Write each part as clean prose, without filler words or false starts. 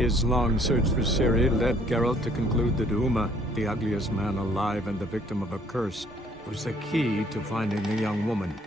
His long search for Ciri led Geralt to conclude that Uma, the ugliest man alive and the victim of a curse, was the key to finding the young woman.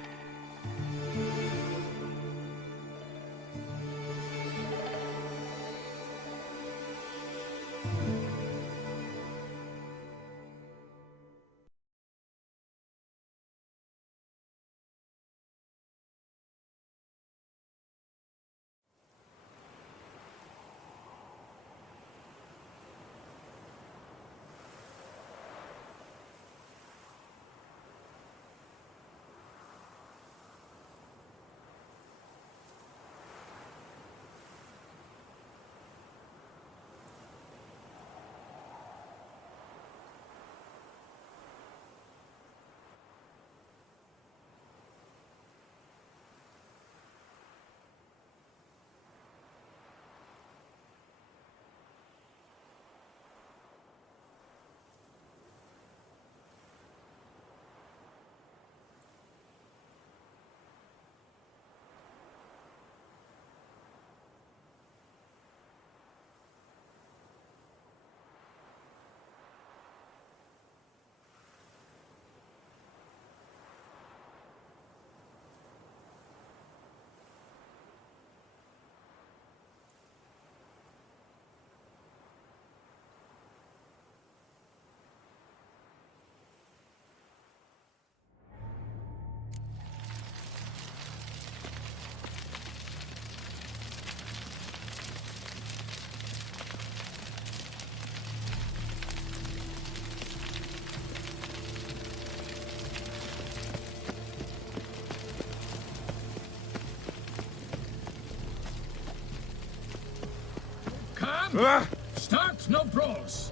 Start no brawls.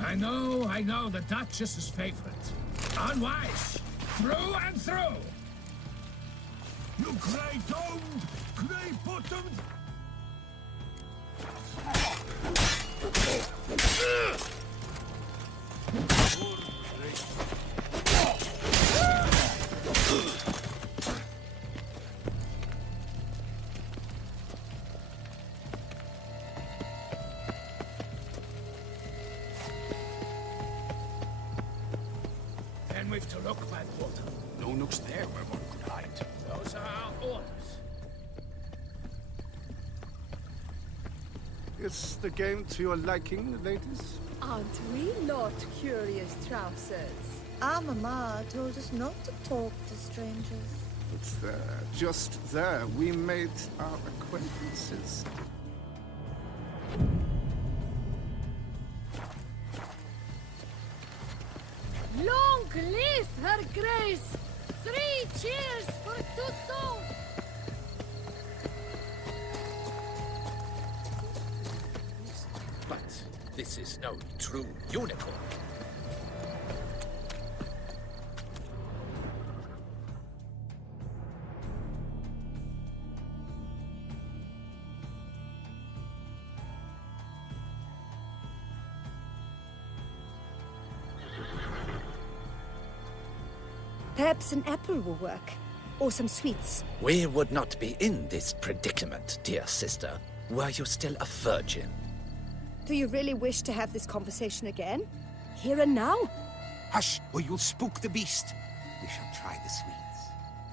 I know, the Duchess's favorite. Unwise, through and through. You grey-domed, grey-bottomed. Then we've to look by the water. No nooks there where one could hide. Those are our orders. Is the game to your liking, ladies? Aren't we not curious trousers? Our mama told us not to talk to strangers. It's there, just there, we made our acquaintances. Long live her grace! 3 cheers for Tussaud! But this is no true unicorn. Perhaps an apple will work. Or some sweets. We would not be in this predicament, dear sister, were you still a virgin. Do you really wish to have this conversation again? Here and now? Hush, or you'll spook the beast. We shall try the sweets.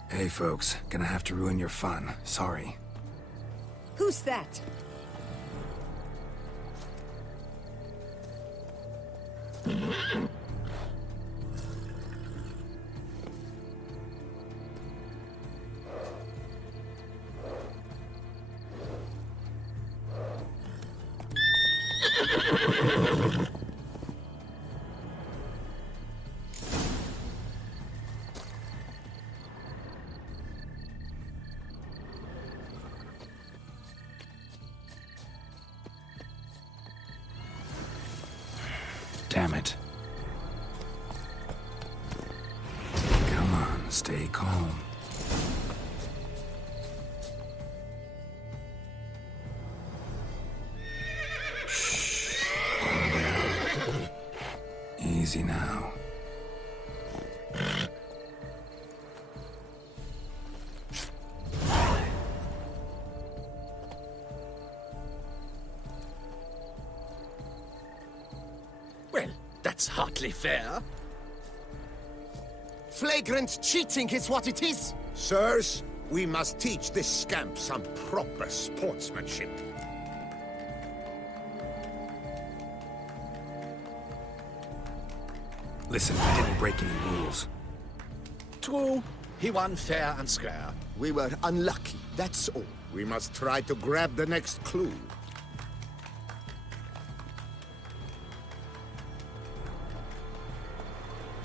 Hey folks, gonna have to ruin your fun. Sorry. Who's that? Damn it. Come on, stay calm. Shh. Calm down. Easy now. That's hardly fair. Flagrant cheating is what it is! Sirs, we must teach this scamp some proper sportsmanship. Listen, I didn't break any rules. True, he won fair and square. We were unlucky, that's all. We must try to grab the next clue.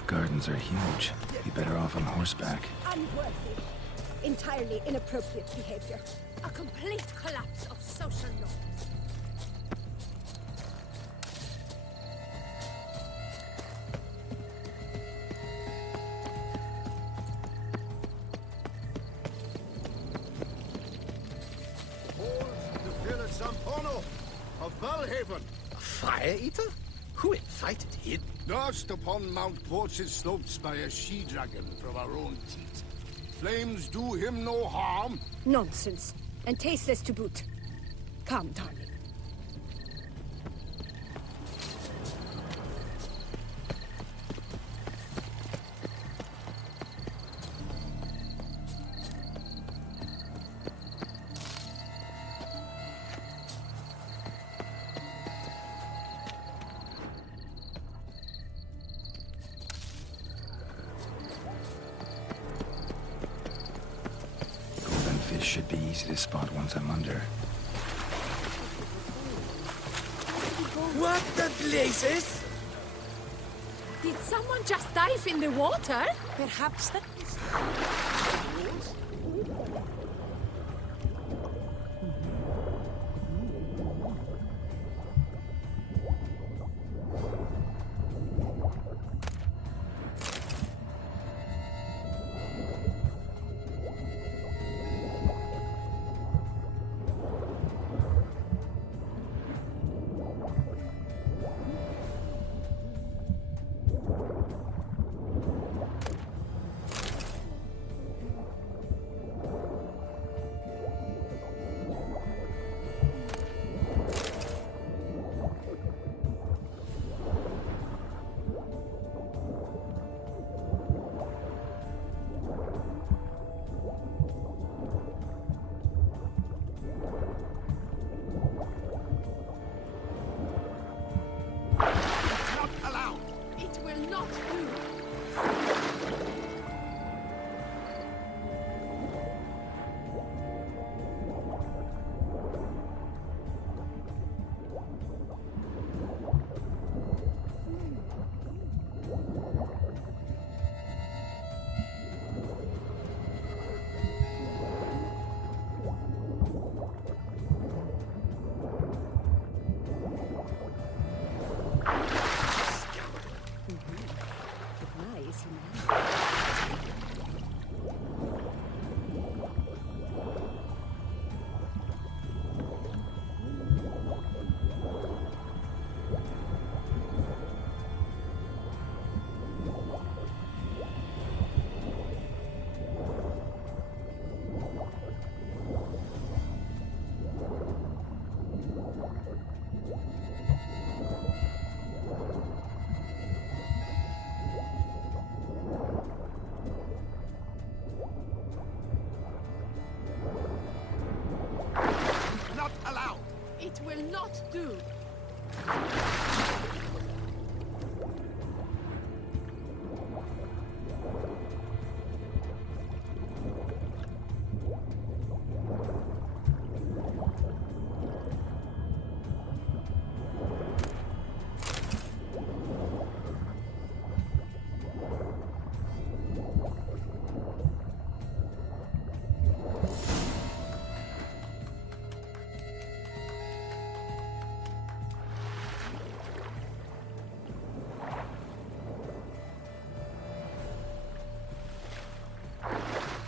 Gardens are huge. Be better off on horseback. Unworthy. Entirely inappropriate behavior. A complete collapse of social norms. The village Zampono of Valhaven. A fire eater? Who invited him? Nursed upon Mount Porch's slopes by a she-dragon from our own teat. Flames do him no harm. Nonsense. And tasteless to boot. Come, darling. Golden fish should be easy to spot once I'm under. What the blazes? Did someone just dive in the water? Perhaps that... It will not do. Nice, man. Not allowed. It will not do.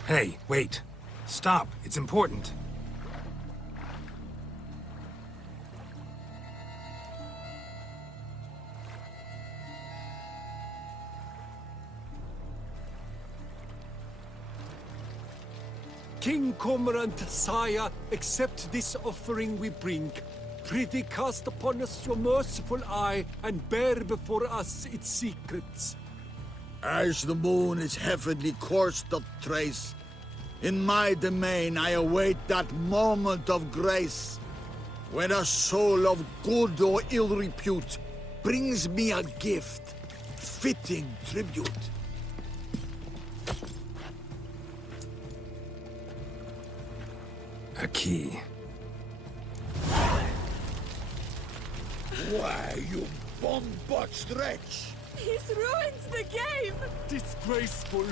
Hey, wait. Stop. It's important. King Cormorant, sire, accept this offering we bring. Prithee cast upon us your merciful eye, and bear before us its secrets. As the moon its heavenly course doth trace, in my domain I await that moment of grace, when a soul of good or ill repute brings me a gift, fitting tribute. A key. Why, you bomb-botched wretch! He's ruined the game! Disgraceful!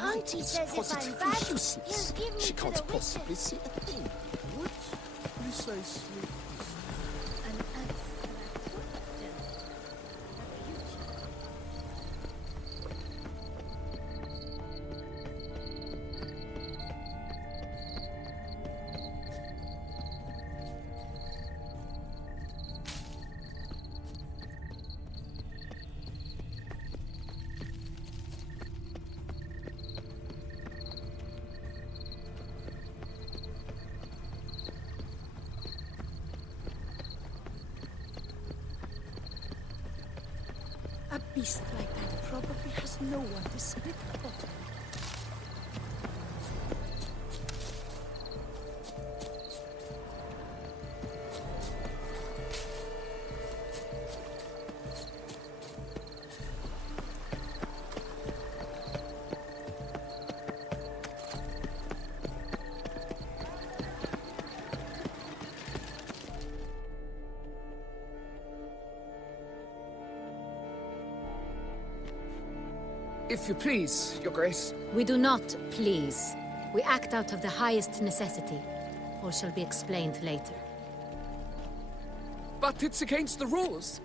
Auntie says if I'm bad, he'll give me She to can't the possibly witches. see a thing. What precisely? A beast like that probably has no one to split the bottom. If you please, Your Grace. We do not please. We act out of the highest necessity. All shall be explained later. But it's against the rules.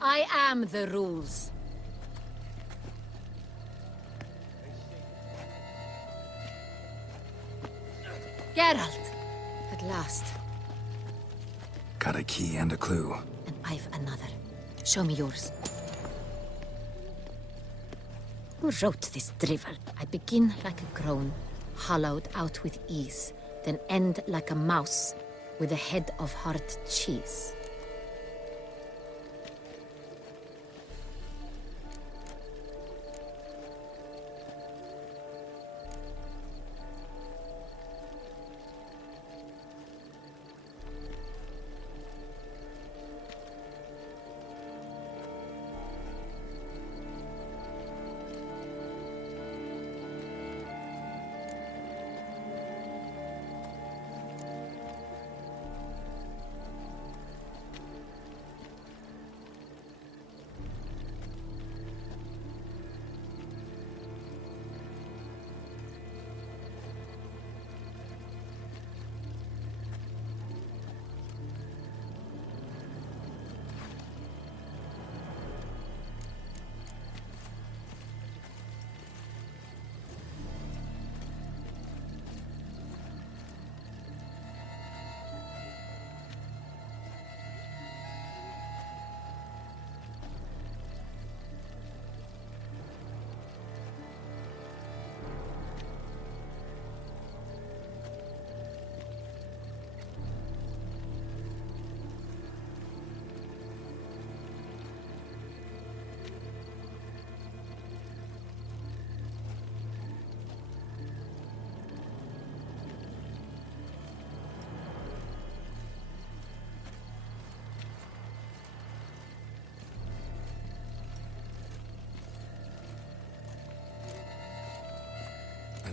I am the rules. Geralt! At last. Got a key and a clue. And I've another. Show me yours. Who wrote this drivel? I begin like a groan, hollowed out with ease, then end like a mouse, with a head of hard cheese.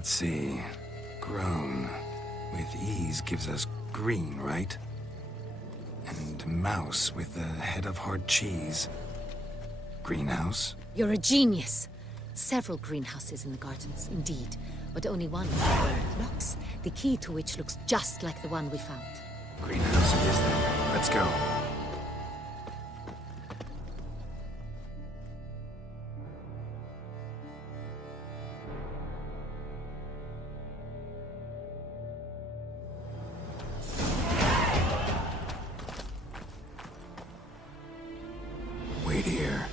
Let's see. Grown. With ease gives us green, right? And mouse with the head of hard cheese. Greenhouse? You're a genius. Several greenhouses in the gardens, indeed, but only one where it locks, the key to which looks just like the one we found. Greenhouse it is then. Let's go. Wait here.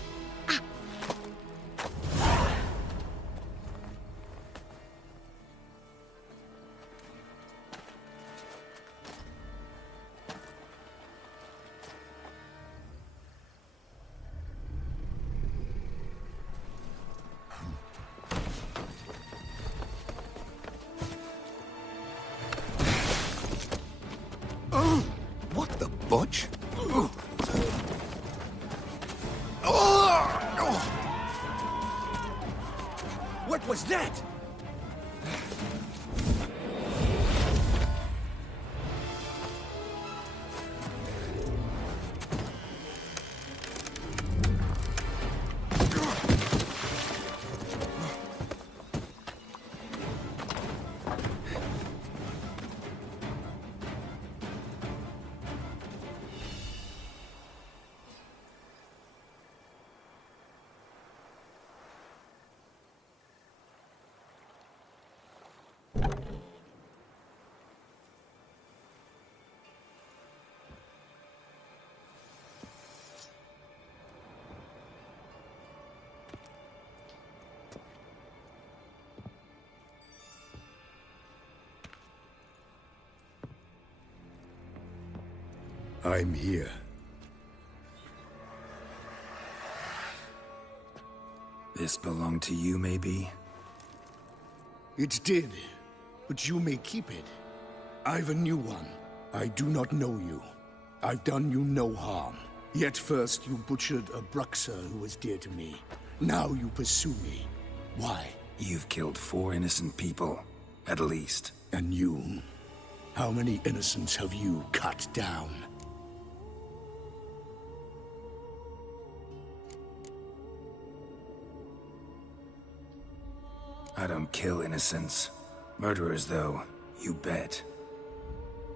What the butch? What was that? I'm here. This belonged to you, maybe? It did, but you may keep it. I've a new one. I do not know you. I've done you no harm. Yet first you butchered a Bruxer who was dear to me. Now you pursue me. Why? You've killed 4 innocent people, at least. And you? How many innocents have you cut down? I don't kill innocents. Murderers, though, you bet.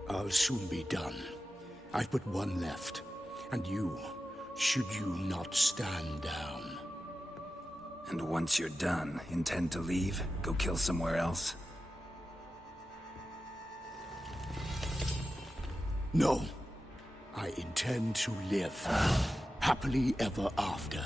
I'll soon be done. I've but one left. And you, should you not stand down. And once you're done, intend to leave? Go kill somewhere else? No. I intend to live. Happily ever after.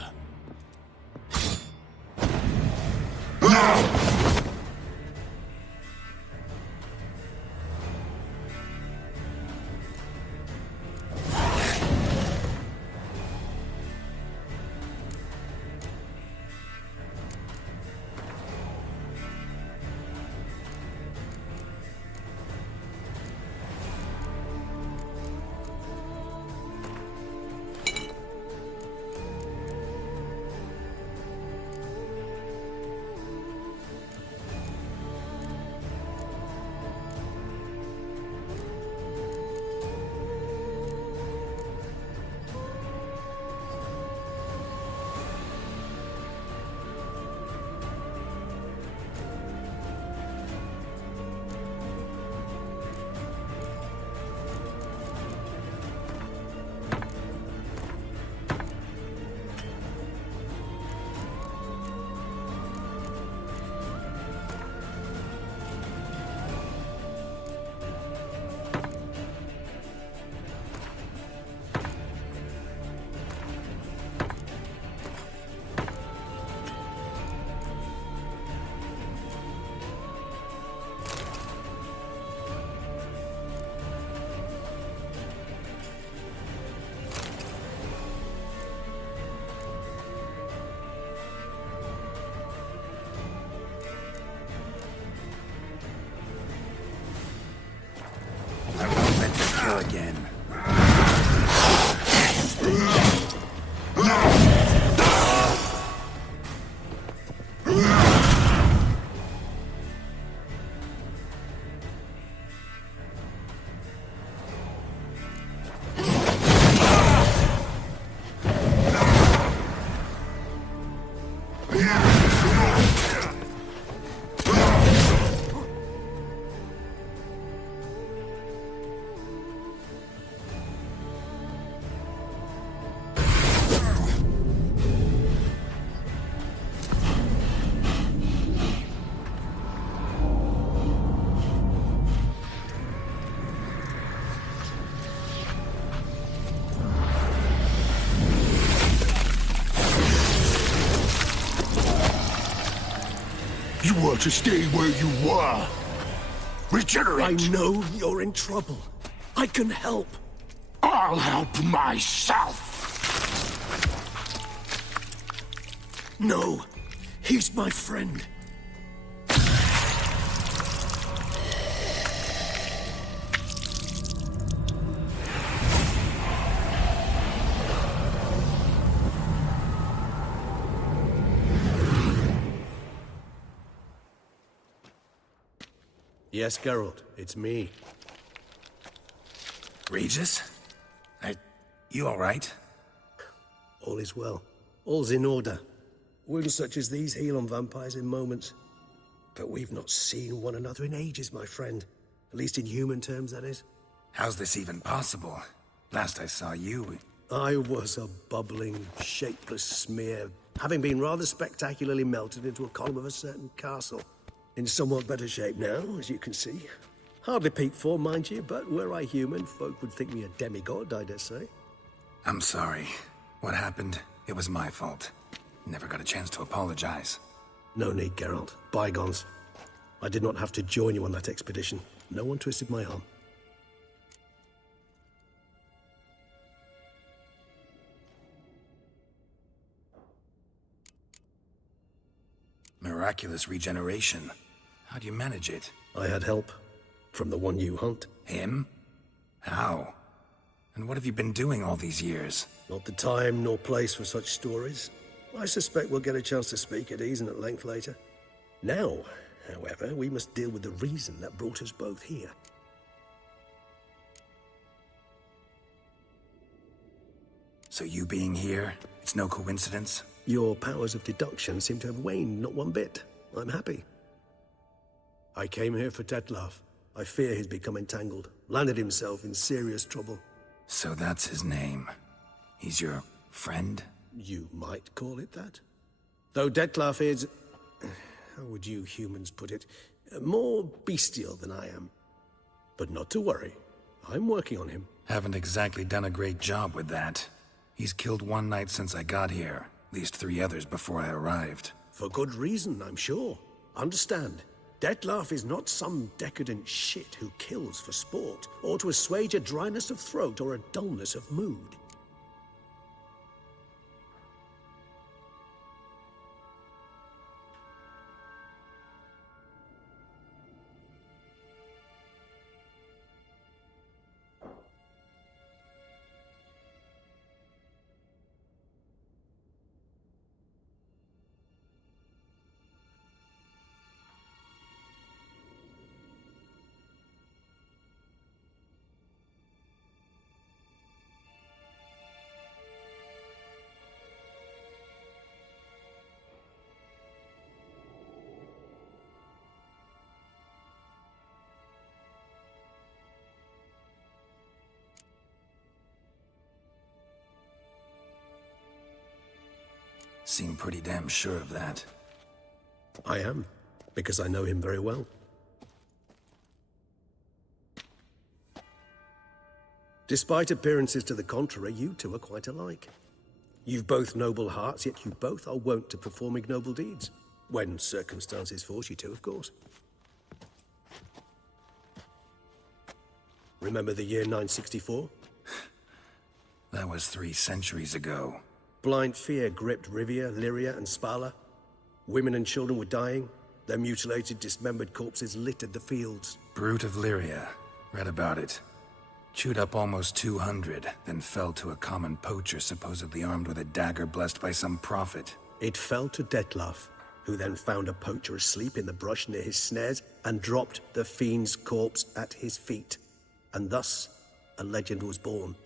to stay where you were. Regenerate! I know you're in trouble. I can help. I'll help myself! No, he's my friend. Yes, Geralt, it's me. Regis? You all right? All is well. All's in order. Wounds such as these heal on vampires in moments. But we've not seen one another in ages, my friend. At least in human terms, that is. How's this even possible? Last I saw you... I was a bubbling, shapeless smear, having been rather spectacularly melted into a column of a certain castle. In somewhat better shape now, as you can see. Hardly peak form, mind you, but were I human, folk would think me a demigod, I dare say. I'm sorry. What happened? It was my fault. Never got a chance to apologize. No need, Geralt. Bygones. I did not have to join you on that expedition. No one twisted my arm. Miraculous regeneration. How do you manage it? I had help. From the one you hunt. Him? How? And what have you been doing all these years? Not the time nor place for such stories. I suspect we'll get a chance to speak at ease and at length later. Now, however, we must deal with the reason that brought us both here. So you being here, it's no coincidence? Your powers of deduction seem to have waned not one bit. I'm happy. I came here for Detlef. I fear he's become entangled, landed himself in serious trouble. So that's his name. He's your friend? You might call it that. Though Detlef is... how would you humans put it? More bestial than I am. But not to worry. I'm working on him. Haven't exactly done a great job with that. He's killed one knight since I got here. At least 3 others before I arrived. For good reason, I'm sure. Understand, Detlef is not some decadent shit who kills for sport, or to assuage a dryness of throat or a dullness of mood. Seem pretty damn sure of that. I am, because I know him very well. Despite appearances to the contrary, you two are quite alike. You've both noble hearts, yet you both are wont to perform ignoble deeds. When circumstances force you to, of course. Remember the year 964? That was 3 centuries ago. Blind fear gripped Rivia, Lyria, and Spala. Women and children were dying. Their mutilated, dismembered corpses littered the fields. Brute of Lyria. Read about it. Chewed up almost 200, then fell to a common poacher supposedly armed with a dagger blessed by some prophet. It fell to Detlef, who then found a poacher asleep in the brush near his snares and dropped the fiend's corpse at his feet. And thus, a legend was born.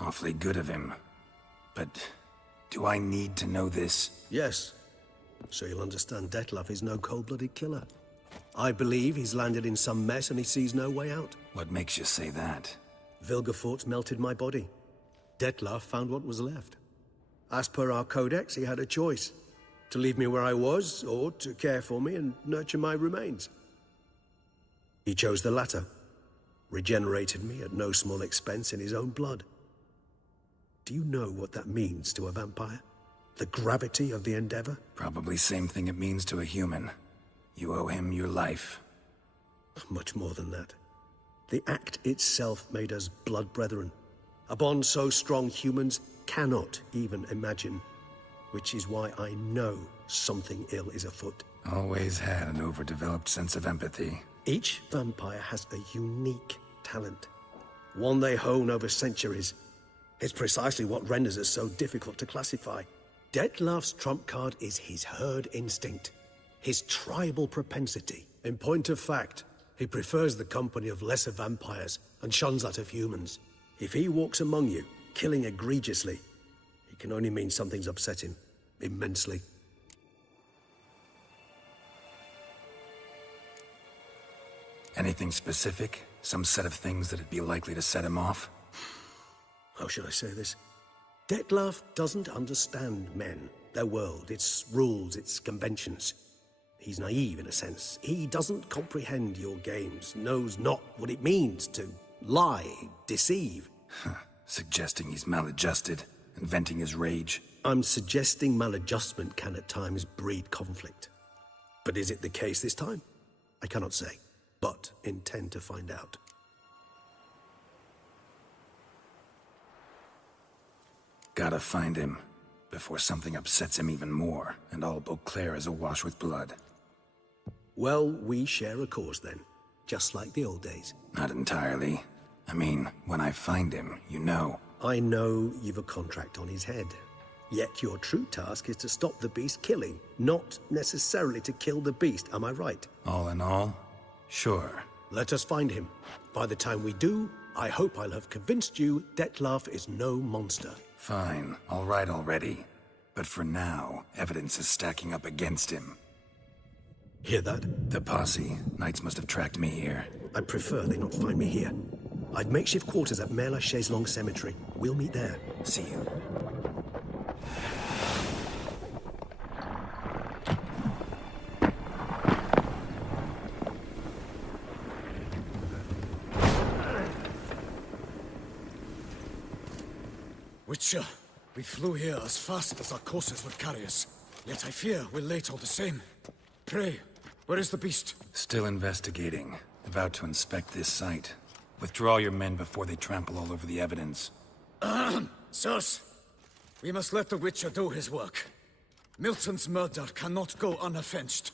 Awfully good of him. But do I need to know this? Yes. So you'll understand Detlef is no cold-blooded killer. I believe he's landed in some mess and he sees no way out. What makes you say that? Vilgefortz melted my body. Detlef found what was left. As per our codex, he had a choice: to leave me where I was, or to care for me and nurture my remains. He chose the latter, regenerated me at no small expense in his own blood. Do you know what that means to a vampire? The gravity of the endeavor? Probably same thing it means to a human. You owe him your life. Much more than that. The act itself made us blood brethren. A bond so strong humans cannot even imagine. Which is why I know something ill is afoot. Always had an overdeveloped sense of empathy. Each vampire has a unique talent. One they hone over centuries. It's precisely what renders us so difficult to classify. Detlef's trump card is his herd instinct. His tribal propensity. In point of fact, he prefers the company of lesser vampires and shuns that of humans. If he walks among you, killing egregiously, it can only mean something's upset him, immensely. Anything specific? Some set of things that'd be likely to set him off? How should I say this? Detlef doesn't understand men, their world, its rules, its conventions. He's naive in a sense. He doesn't comprehend your games, knows not what it means to lie, deceive. Suggesting he's maladjusted and venting his rage. I'm suggesting maladjustment can at times breed conflict. But is it the case this time? I cannot say, but intend to find out. Gotta find him, before something upsets him even more, and all Beauclair is awash with blood. Well, we share a cause then, just like the old days. Not entirely. I mean, when I find him, you know. I know you've a contract on his head. Yet your true task is to stop the beast killing, not necessarily to kill the beast, am I right? All in all, sure. Let us find him. By the time we do, I hope I'll have convinced you Detlef is no monster. Fine, all right already. But for now, evidence is stacking up against him. Hear that? The posse. Knights must have tracked me here. I'd prefer they not find me here. I've makeshift quarters at Mère Lachaise Long Cemetery. We'll meet there. See you. Witcher, we flew here as fast as our courses would carry us. Yet I fear we're late all the same. Pray, where is the beast? Still investigating. About to inspect this site. Withdraw your men before they trample all over the evidence. Sirs, we must let the Witcher do his work. Milton's murder cannot go unavenged.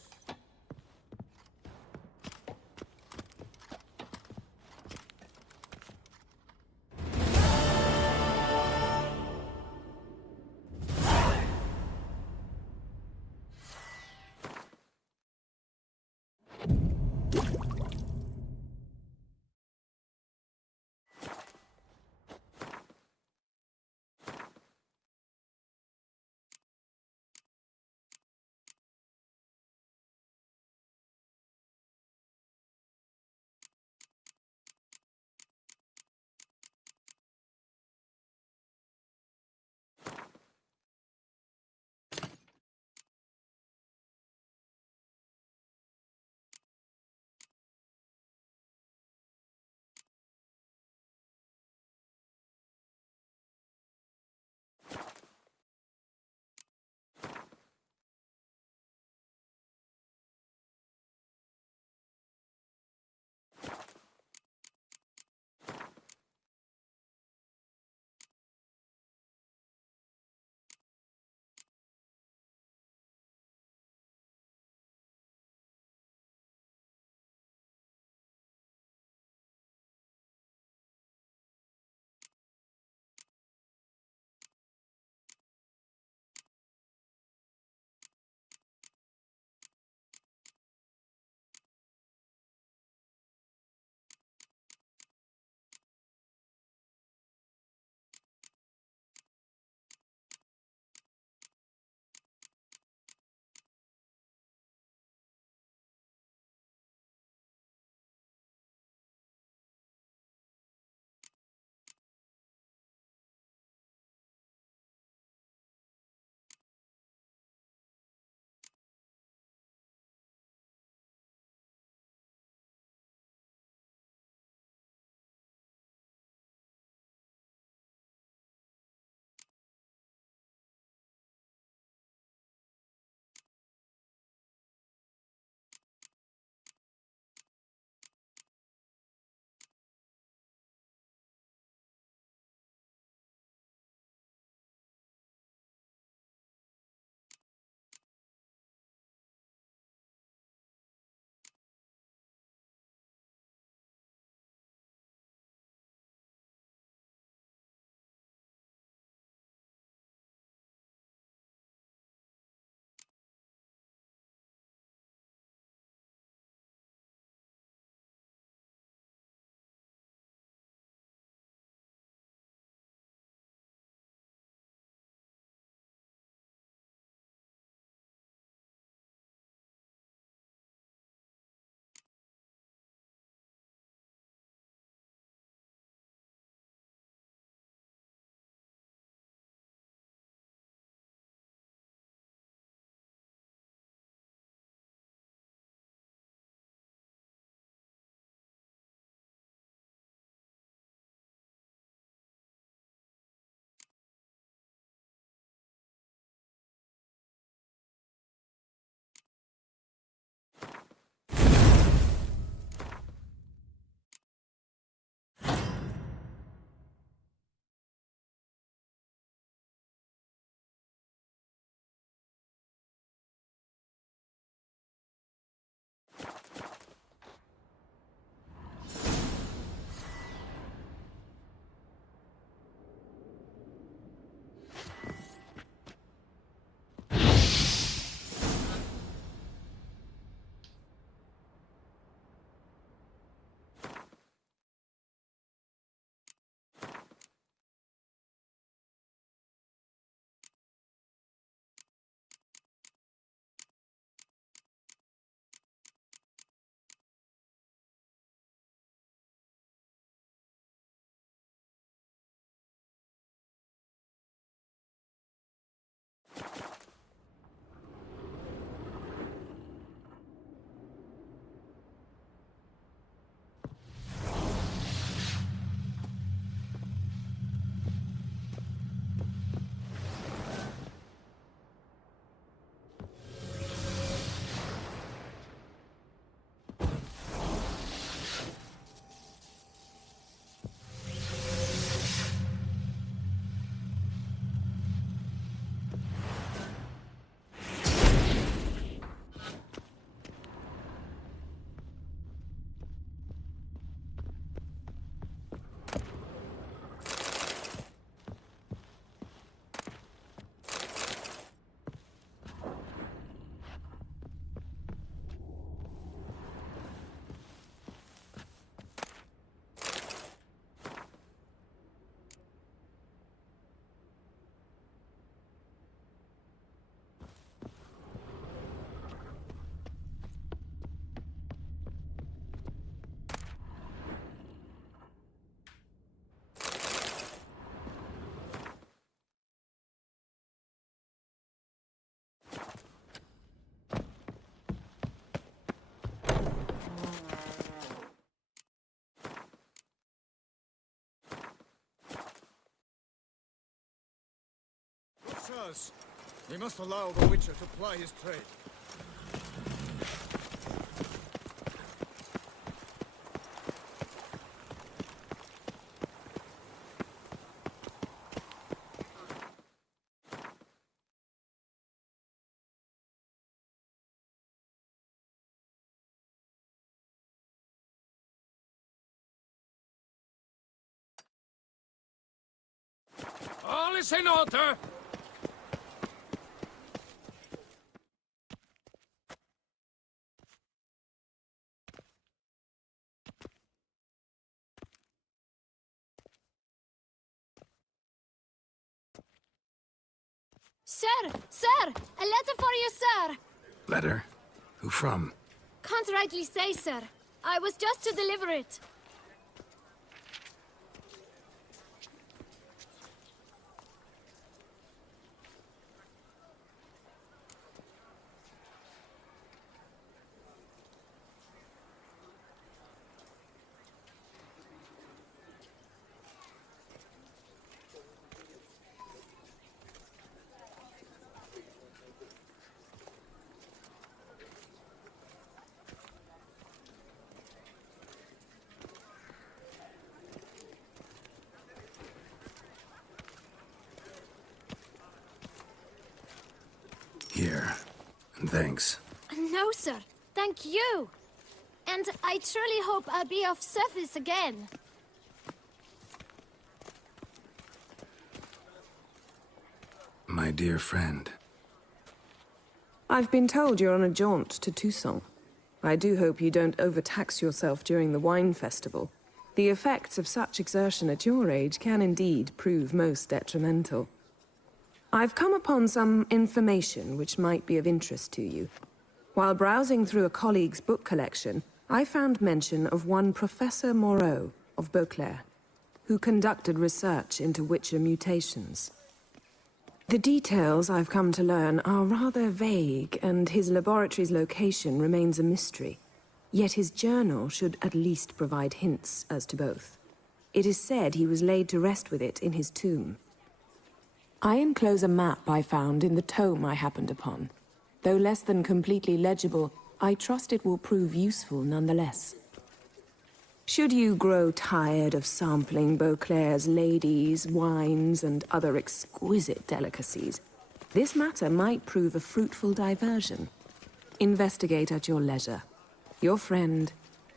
Sirs, we must allow the Witcher to ply his trade. All is in order. Sir! Sir! A letter for you, sir! Letter? Who from? Can't rightly say, sir. I was just to deliver it. Here. And thanks. No, sir. Thank you. And I truly hope I'll be of service again. My dear friend. I've been told you're on a jaunt to Toussaint. I do hope you don't overtax yourself during the wine festival. The effects of such exertion at your age can indeed prove most detrimental. I've come upon some information which might be of interest to you. While browsing through a colleague's book collection, I found mention of one Professor Moreau of Beauclair, who conducted research into Witcher mutations. The details I've come to learn are rather vague, and his laboratory's location remains a mystery. Yet his journal should at least provide hints as to both. It is said he was laid to rest with it in his tomb. I enclose a map I found in the tome I happened upon. Though less than completely legible, I trust it will prove useful nonetheless. Should you grow tired of sampling Beauclair's ladies, wines, and other exquisite delicacies, this matter might prove a fruitful diversion. Investigate at your leisure. Your friend,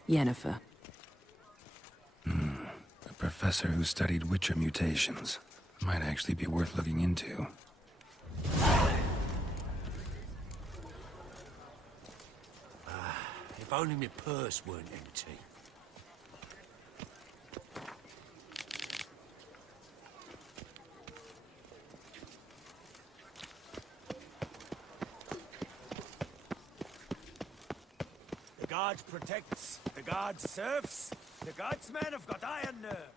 Yennefer. A professor who studied Witcher mutations. Might actually be worth looking into. If only my purse weren't empty. The guard protects, the guard serves, the guardsmen have got iron nerve.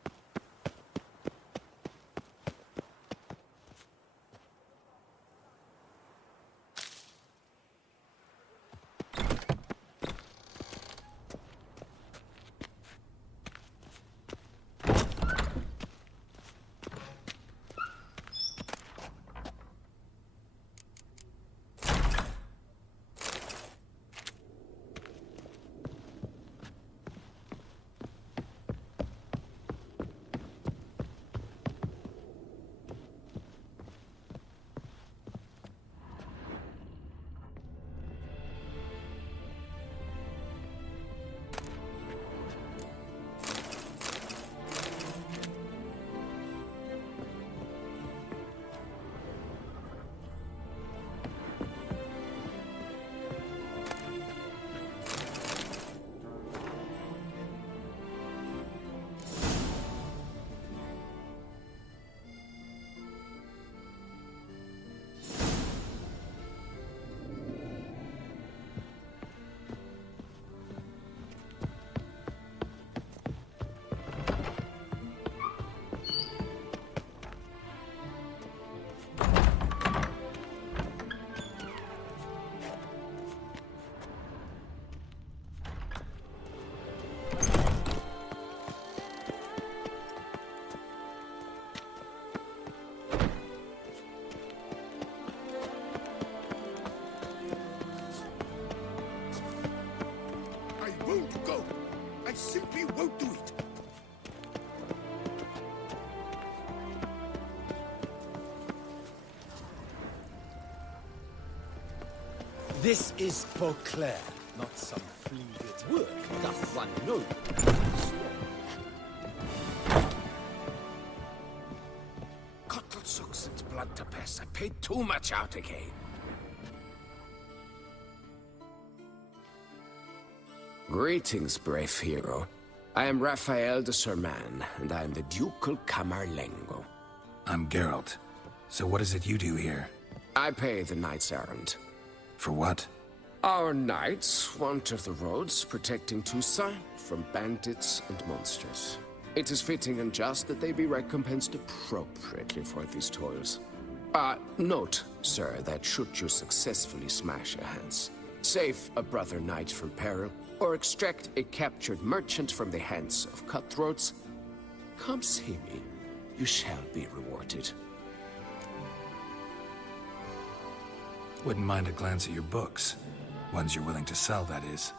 simply won't do it. This is Beauclair, not some flea at work, doth one know. Cuttle sucks and blood to pass. I paid too much out again. Greetings, brave hero. I am Raphael de Serman, and I am the Ducal Camerlengo. I'm Geralt. So what is it you do here? I pay the knight's errand. For what? Our knights wander the roads, protecting Toussaint from bandits and monsters. It is fitting and just that they be recompensed appropriately for these toils. Note, sir, that should you successfully smash a Hans, save a brother knight from peril, or extract a captured merchant from the hands of cutthroats, come see me. You shall be rewarded. Wouldn't mind a glance at your books. Ones you're willing to sell, that is.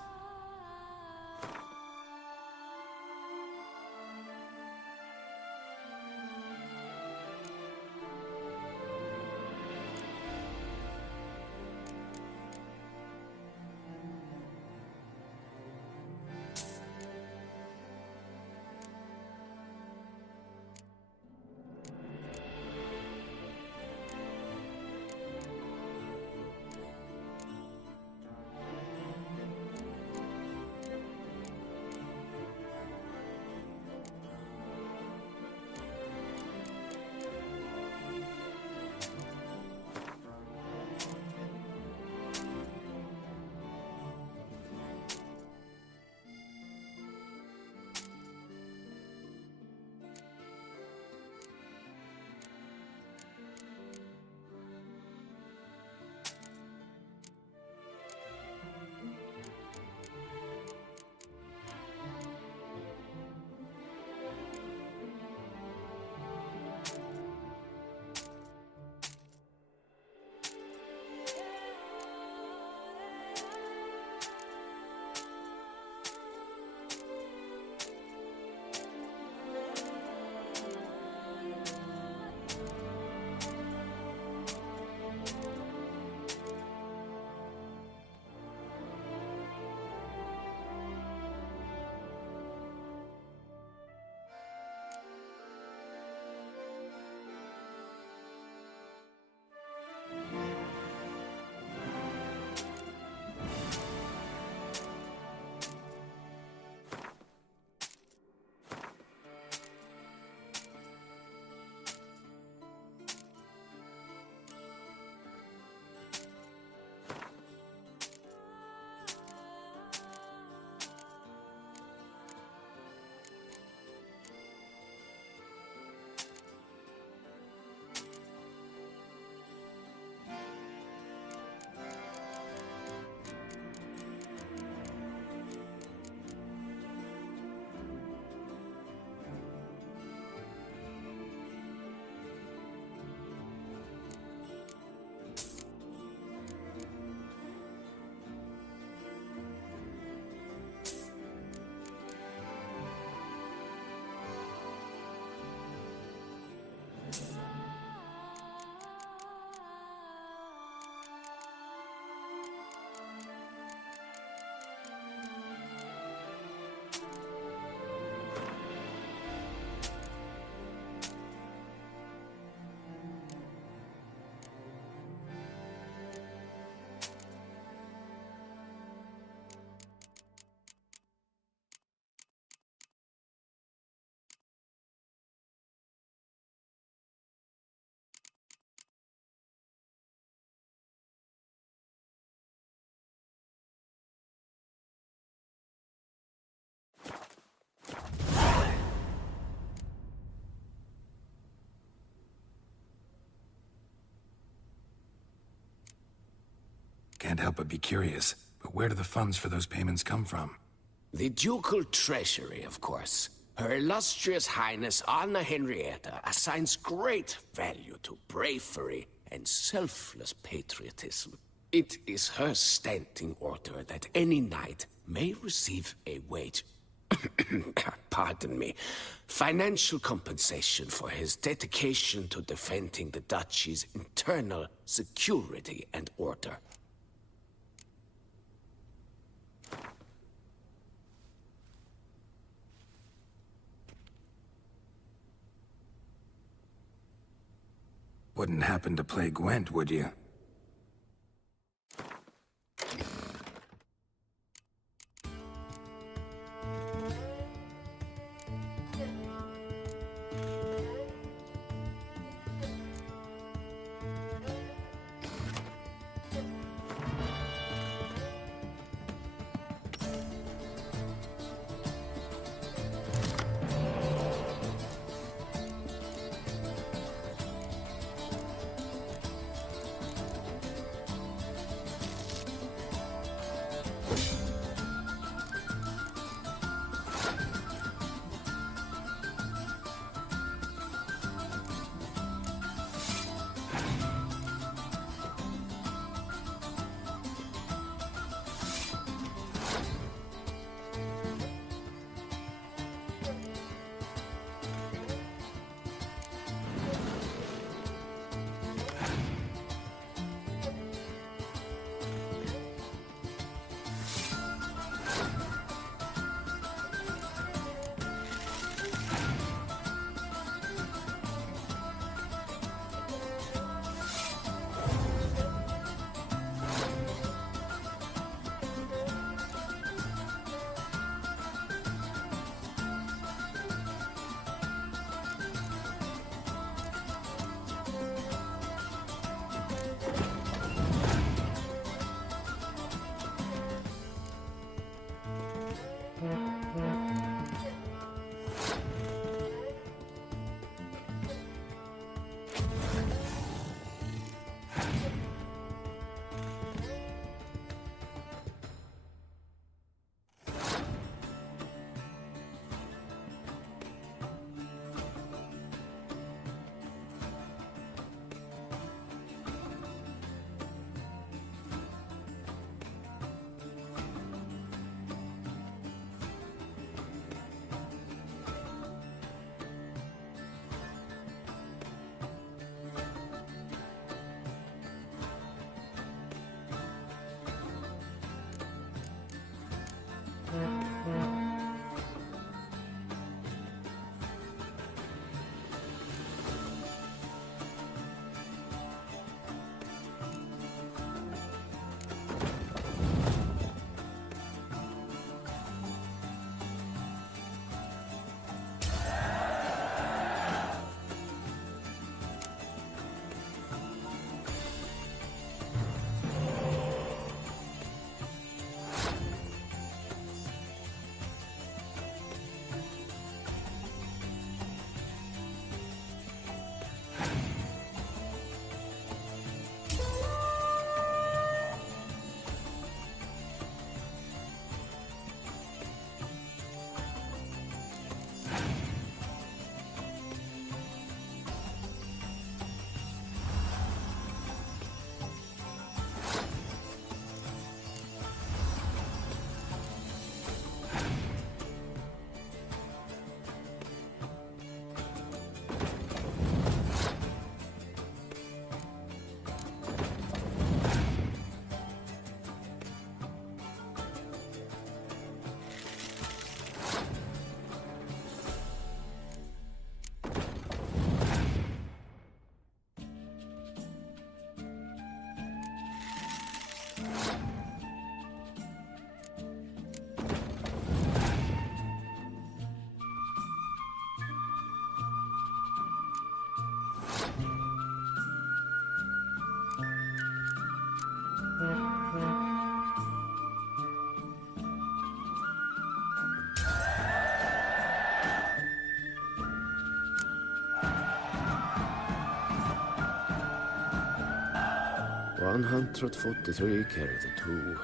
Can't help but be curious, but where do the funds for those payments come from? The ducal treasury, of course. Her illustrious highness Anna Henrietta assigns great value to bravery and selfless patriotism. It is her standing order that any knight may receive a wage pardon me, financial compensation for his dedication to defending the duchy's internal security and order. Wouldn't happen to play Gwent, would you? $143 carry the two.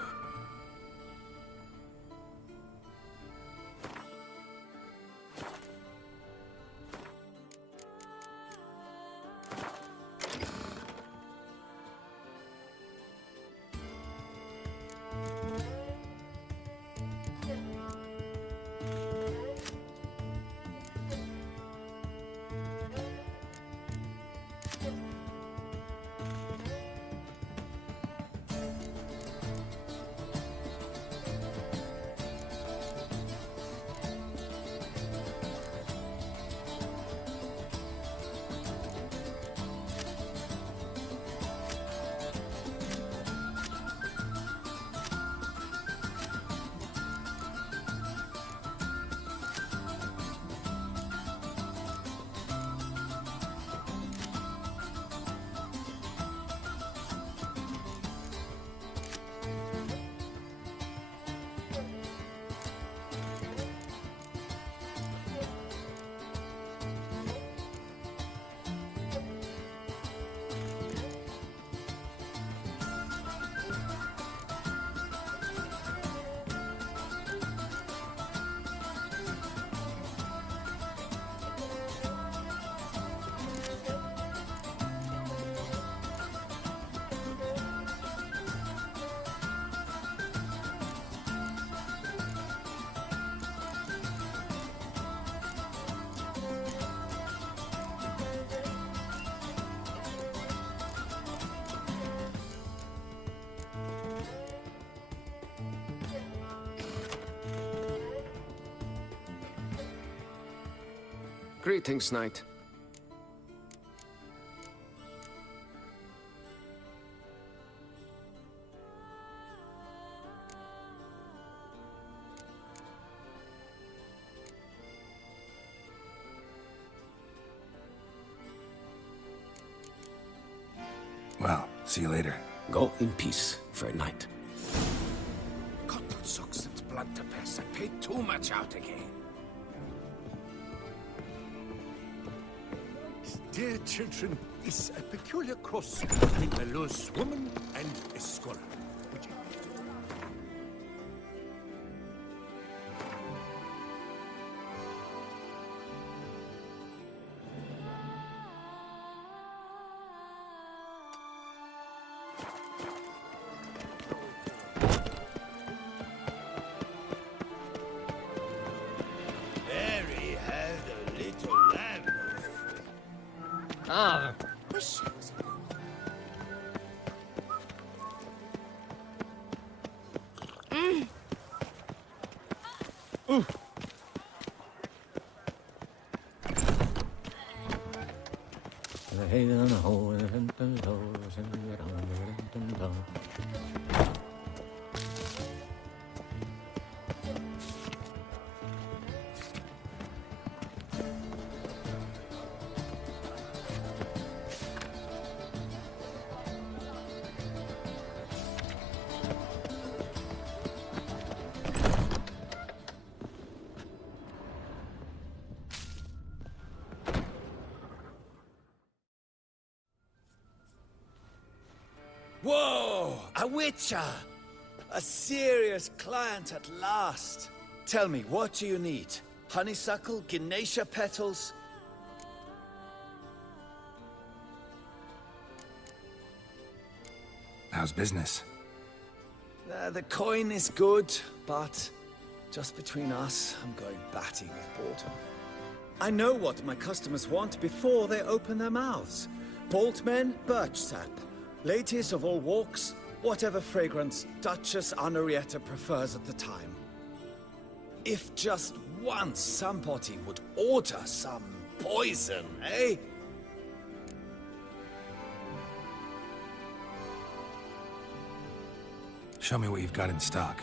Greetings, knight. Well, see you later. Go in peace, fair knight. Cotton socks and blunderbuss. I paid too much out again. Dear children, is a peculiar cross between a loose woman and a scholar. Would you? Mary had a little lamb. Ah, Whoa! A witcher! A serious client at last. Tell me, what do you need? Honeysuckle? Gymnasia petals? How's business? The coin is good, but just between us, I'm going batty with boredom. I know what my customers want before they open their mouths. Boltmen, birch sap. Ladies of all walks, whatever fragrance Duchess Honoretta prefers at the time. If just once somebody would order some poison, eh? Show me what you've got in stock.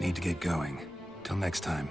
Need to get going. Till next time.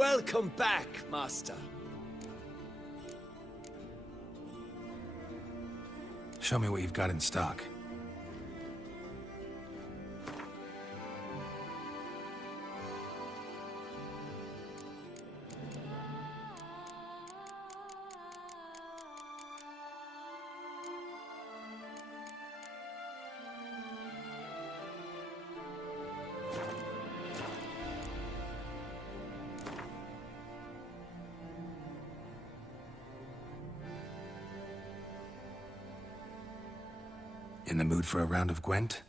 Welcome back, Master. Show me what you've got in stock. In the mood for a round of Gwent?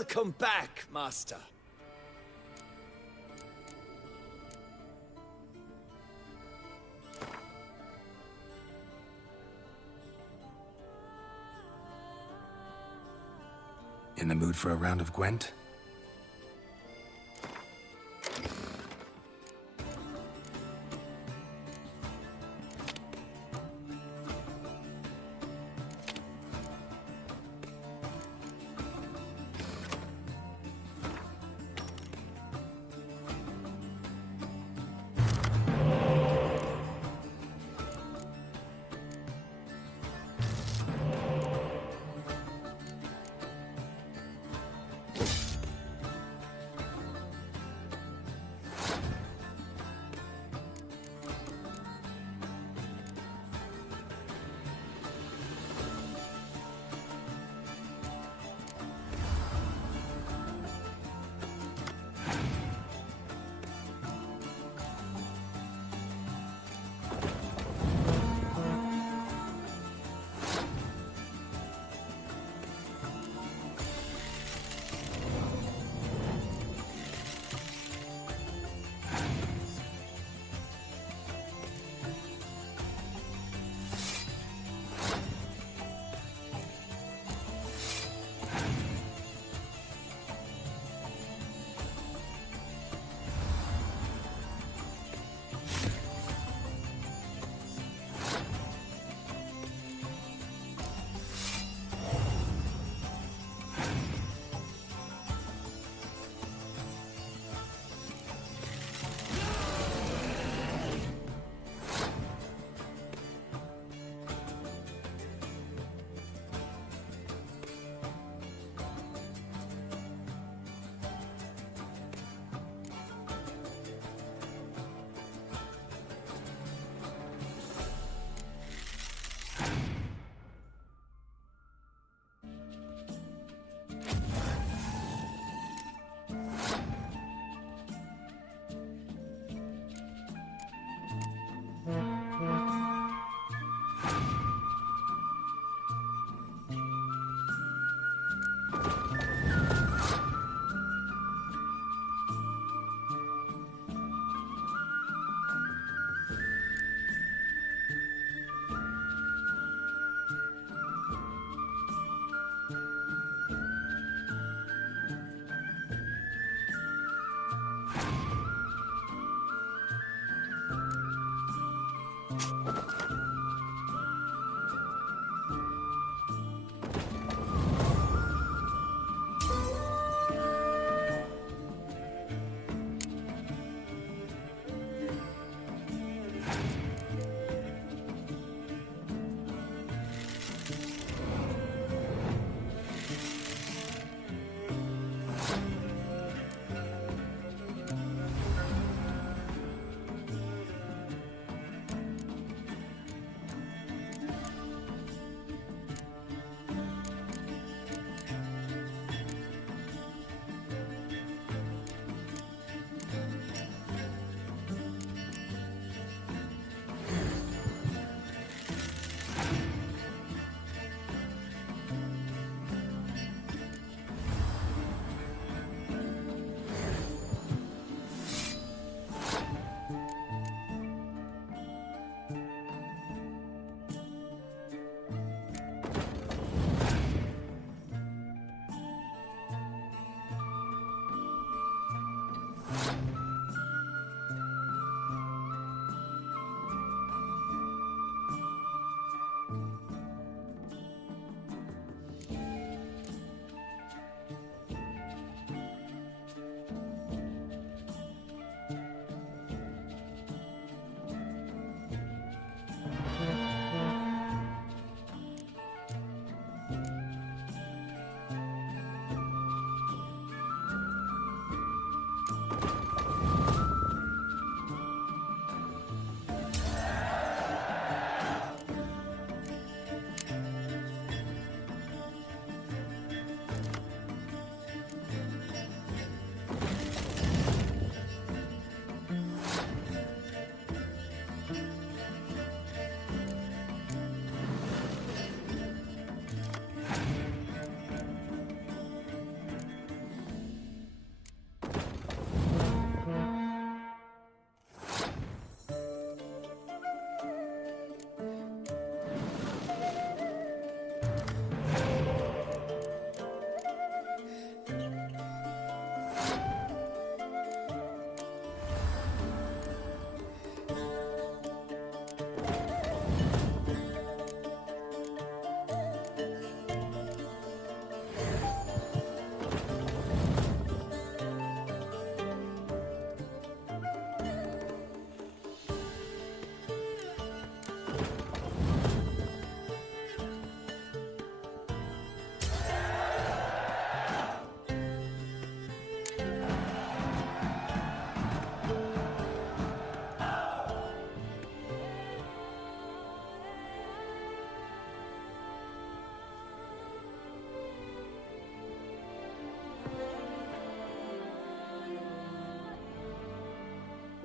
Welcome back, Master. In the mood for a round of Gwent?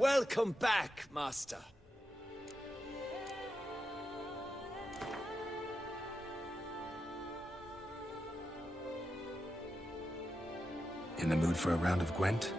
Welcome back, Master. In the mood for a round of Gwent?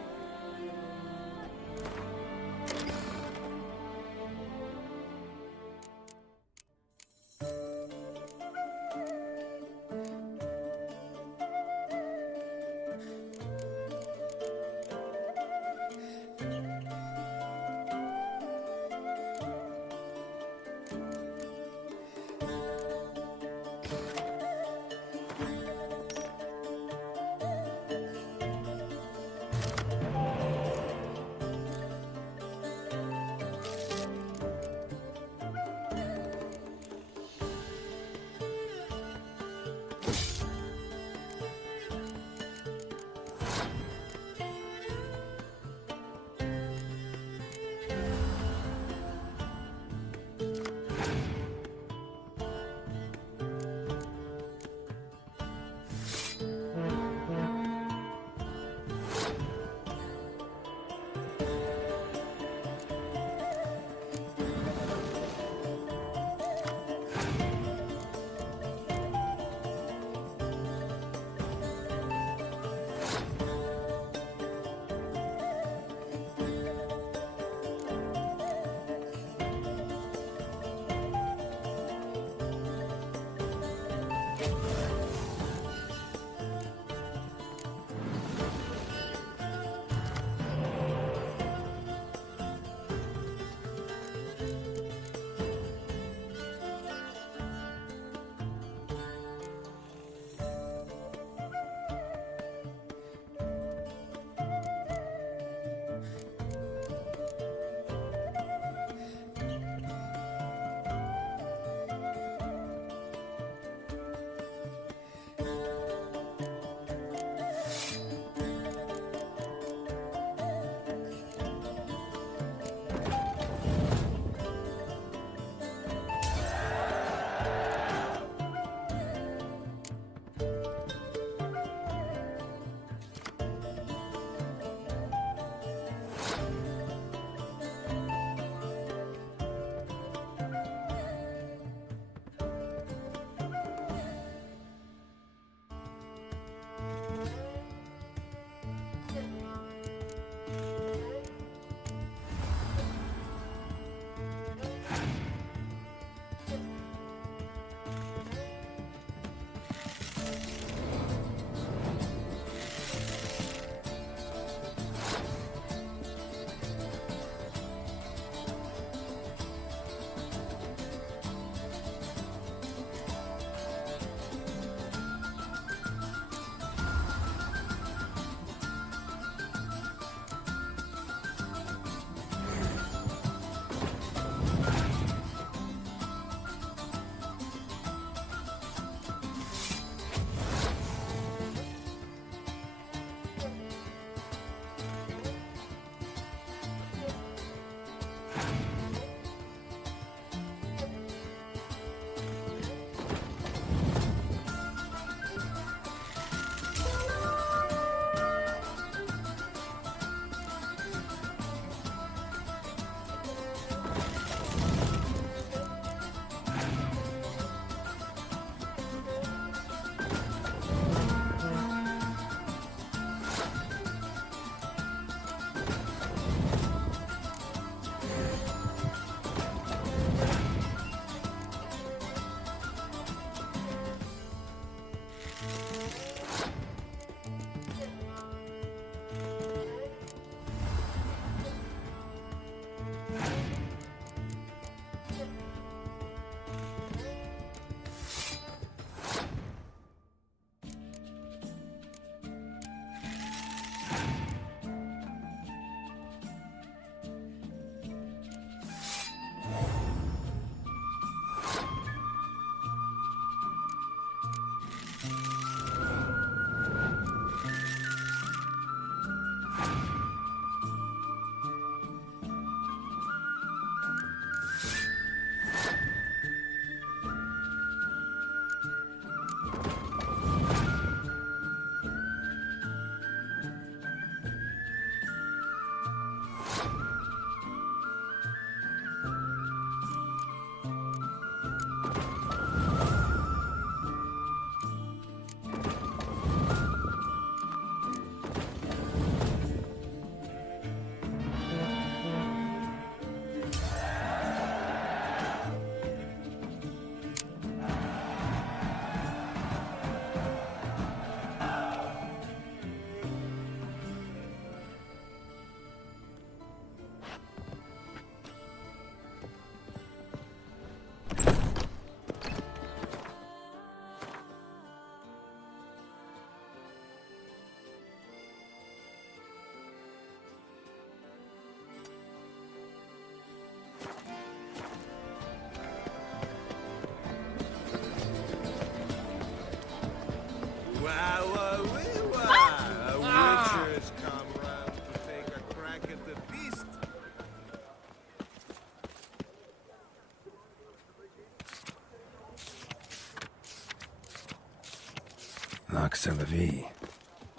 Jacques Celavi.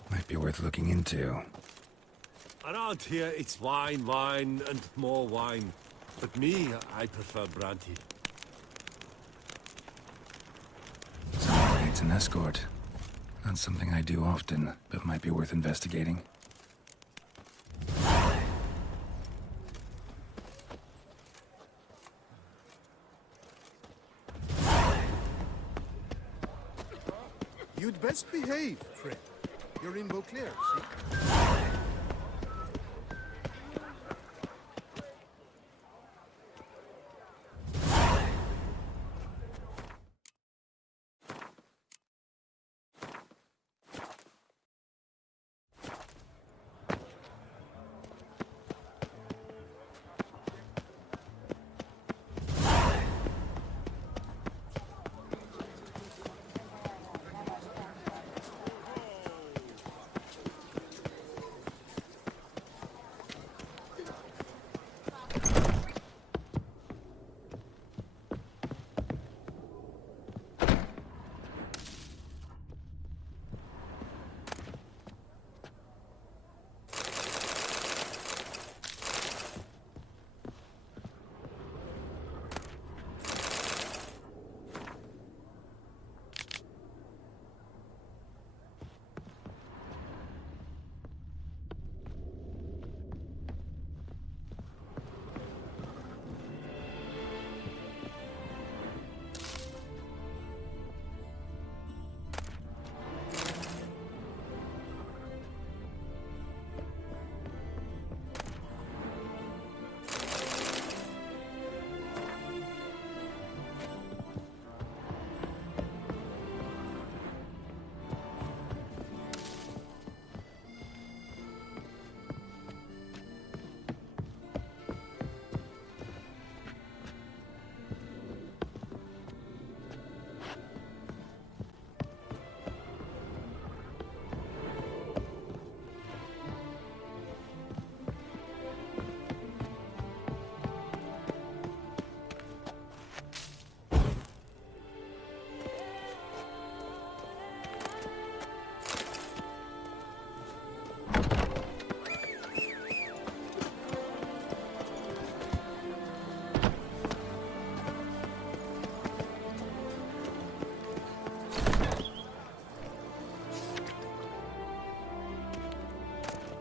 Might be worth looking into. Around here, it's wine, wine, and more wine. But me, I prefer brandy. Someone needs an escort. Not something I do often, but might be worth investigating. You'd best behave, friend. You're in Beauclair, see?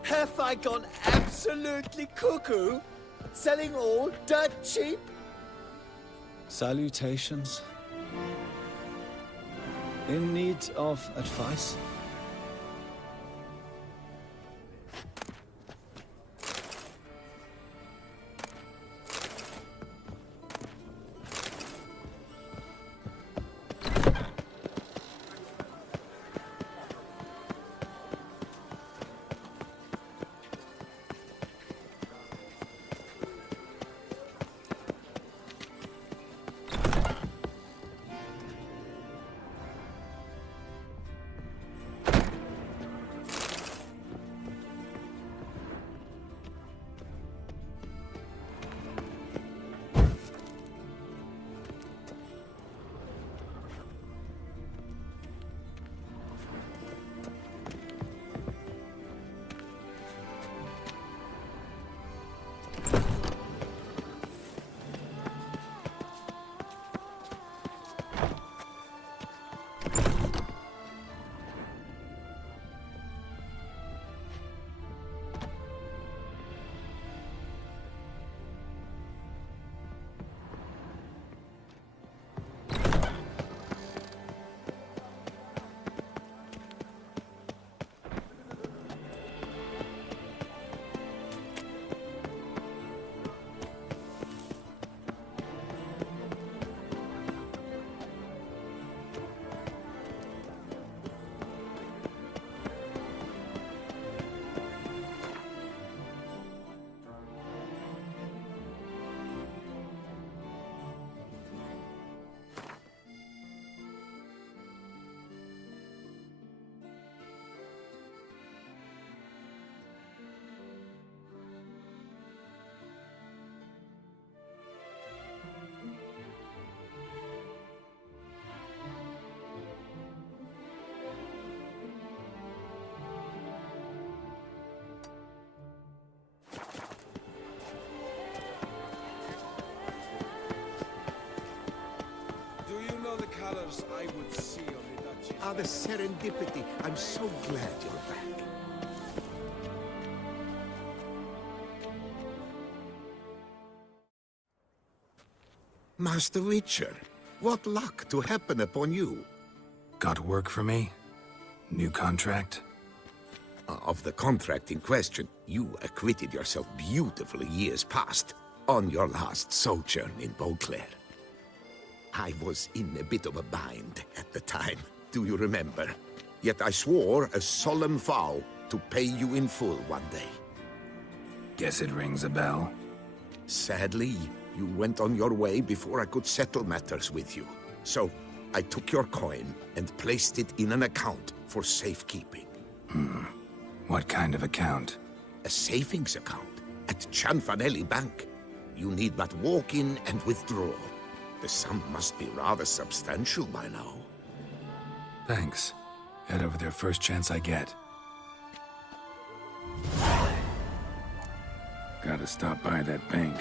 Have I gone absolutely cuckoo? Selling all dirt cheap? Salutations. In need of advice? others I would see on the Duchess. Ah, the serendipity. I'm so glad you're back. Master Witcher, what luck to happen upon you? Got work for me? New contract? Of the contract in question, you acquitted yourself beautifully years past, on your last sojourn in Beauclair. I was in a bit of a bind at the time, do you remember? Yet I swore a solemn vow to pay you in full one day. Guess it rings a bell. Sadly, you went on your way before I could settle matters with you. So, I took your coin and placed it in an account for safekeeping. What kind of account? A savings account at Cianfanelli Bank. You need but walk in and withdraw. The sum must be rather substantial by now. Thanks. Head over there first chance I get. Gotta stop by that bank.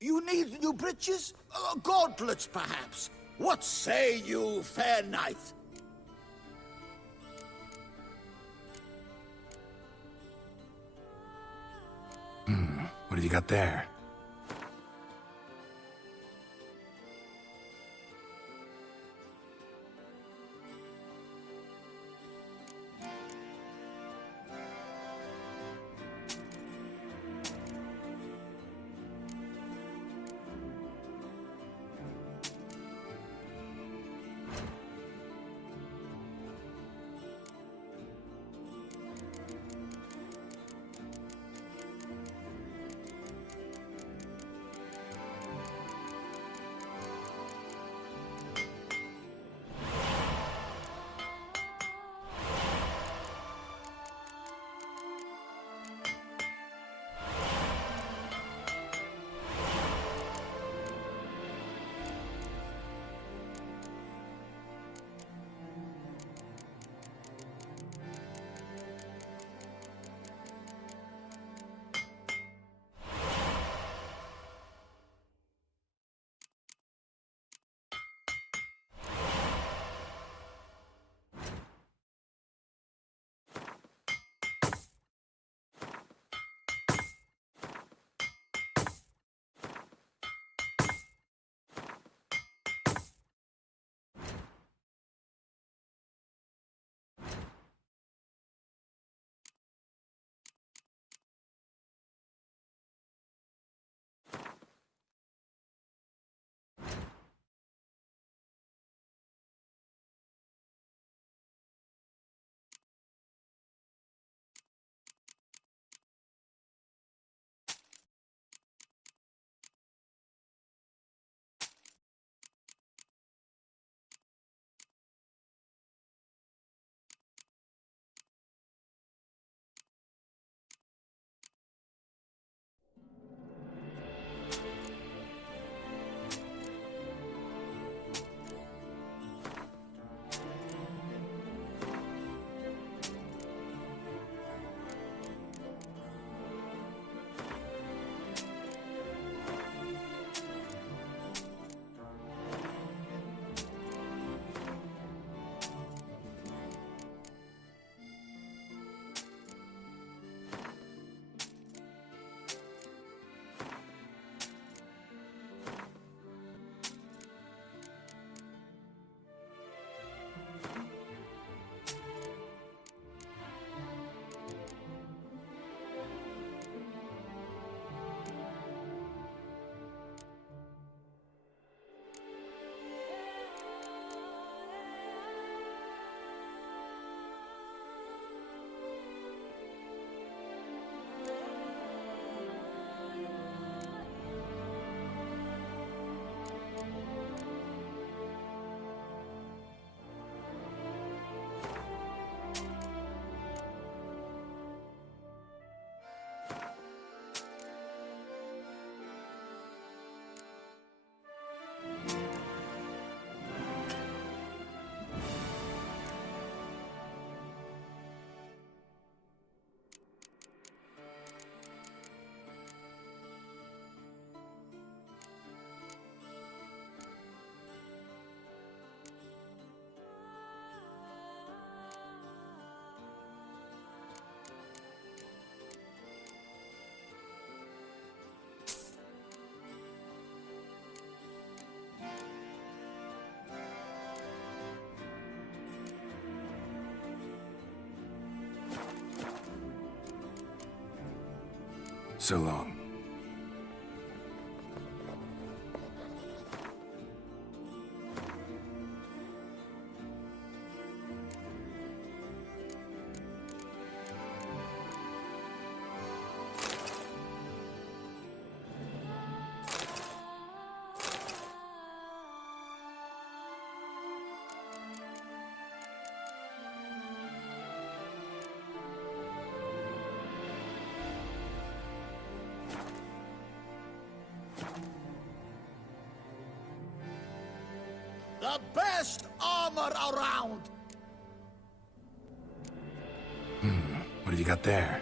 You need new breeches? Gauntlets, perhaps? What say you, fair knight? What have you got there? So long. The best armor around! What have you got there?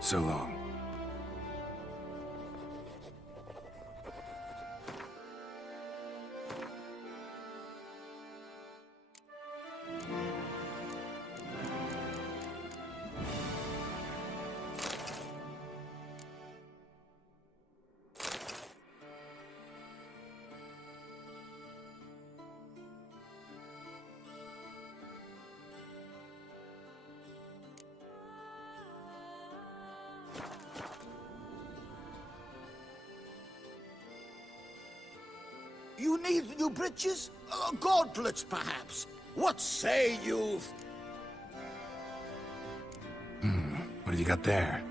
So long. You need new breeches? Gauntlets, perhaps? What say you? What have you got there?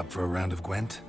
Up for a round of Gwent?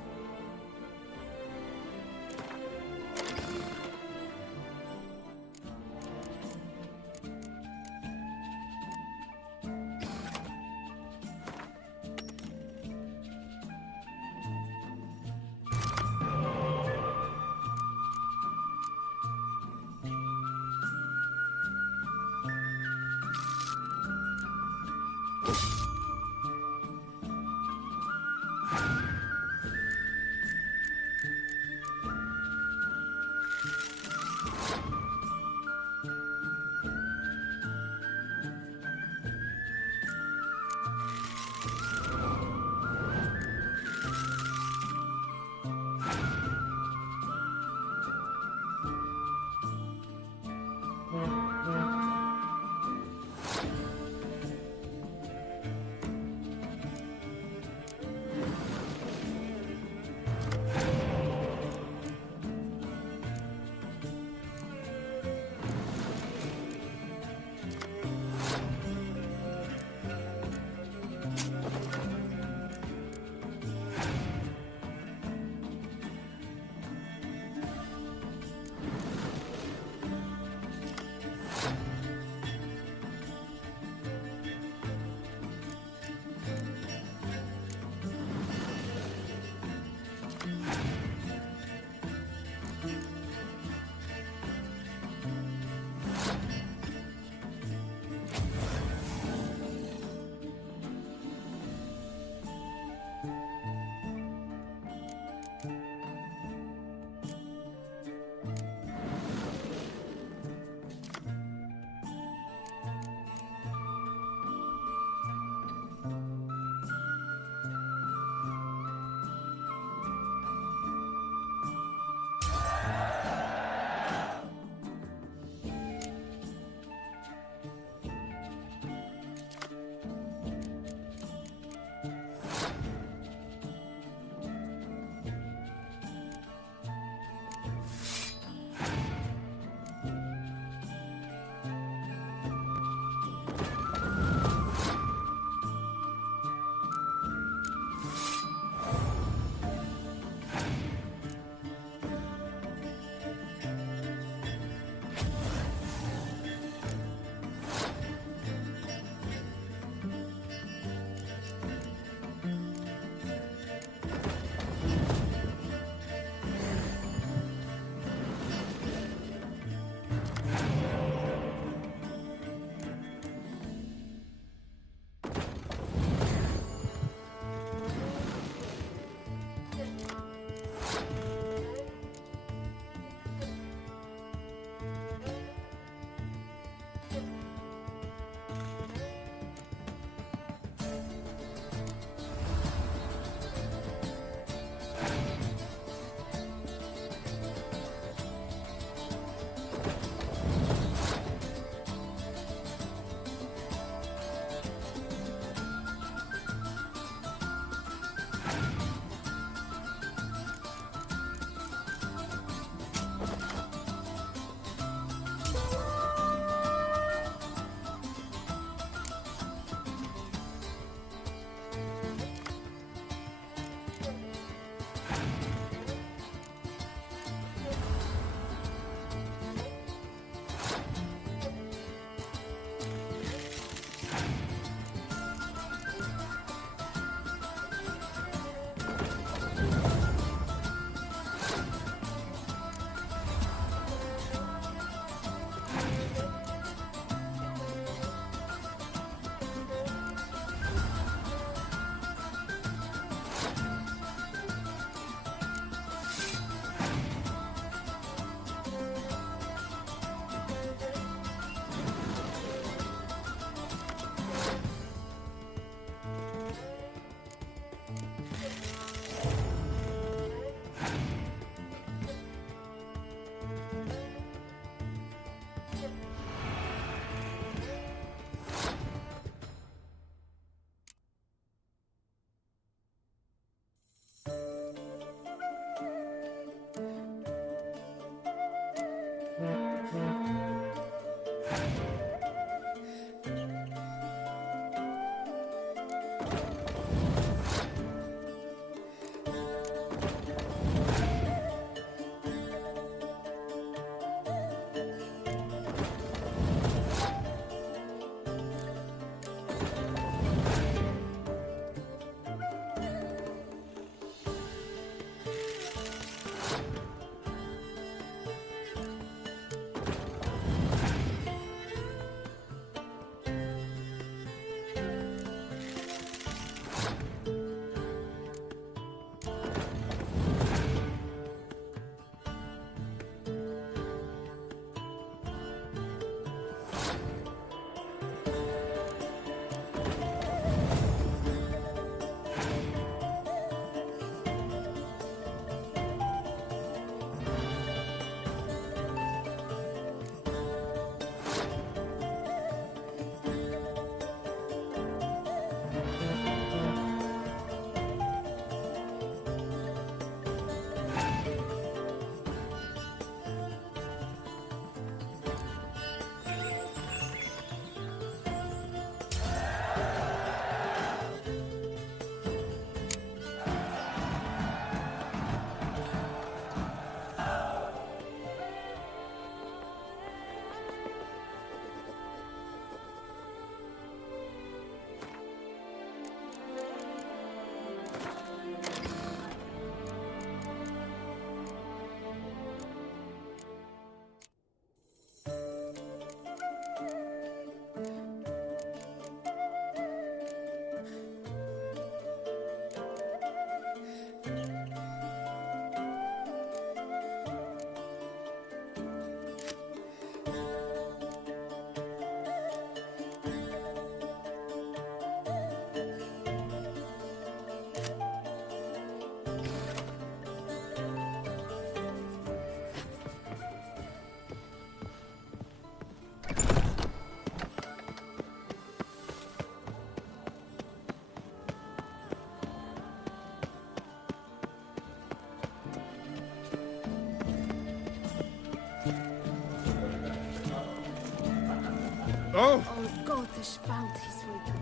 Go! Oh, Gott, ich found his way to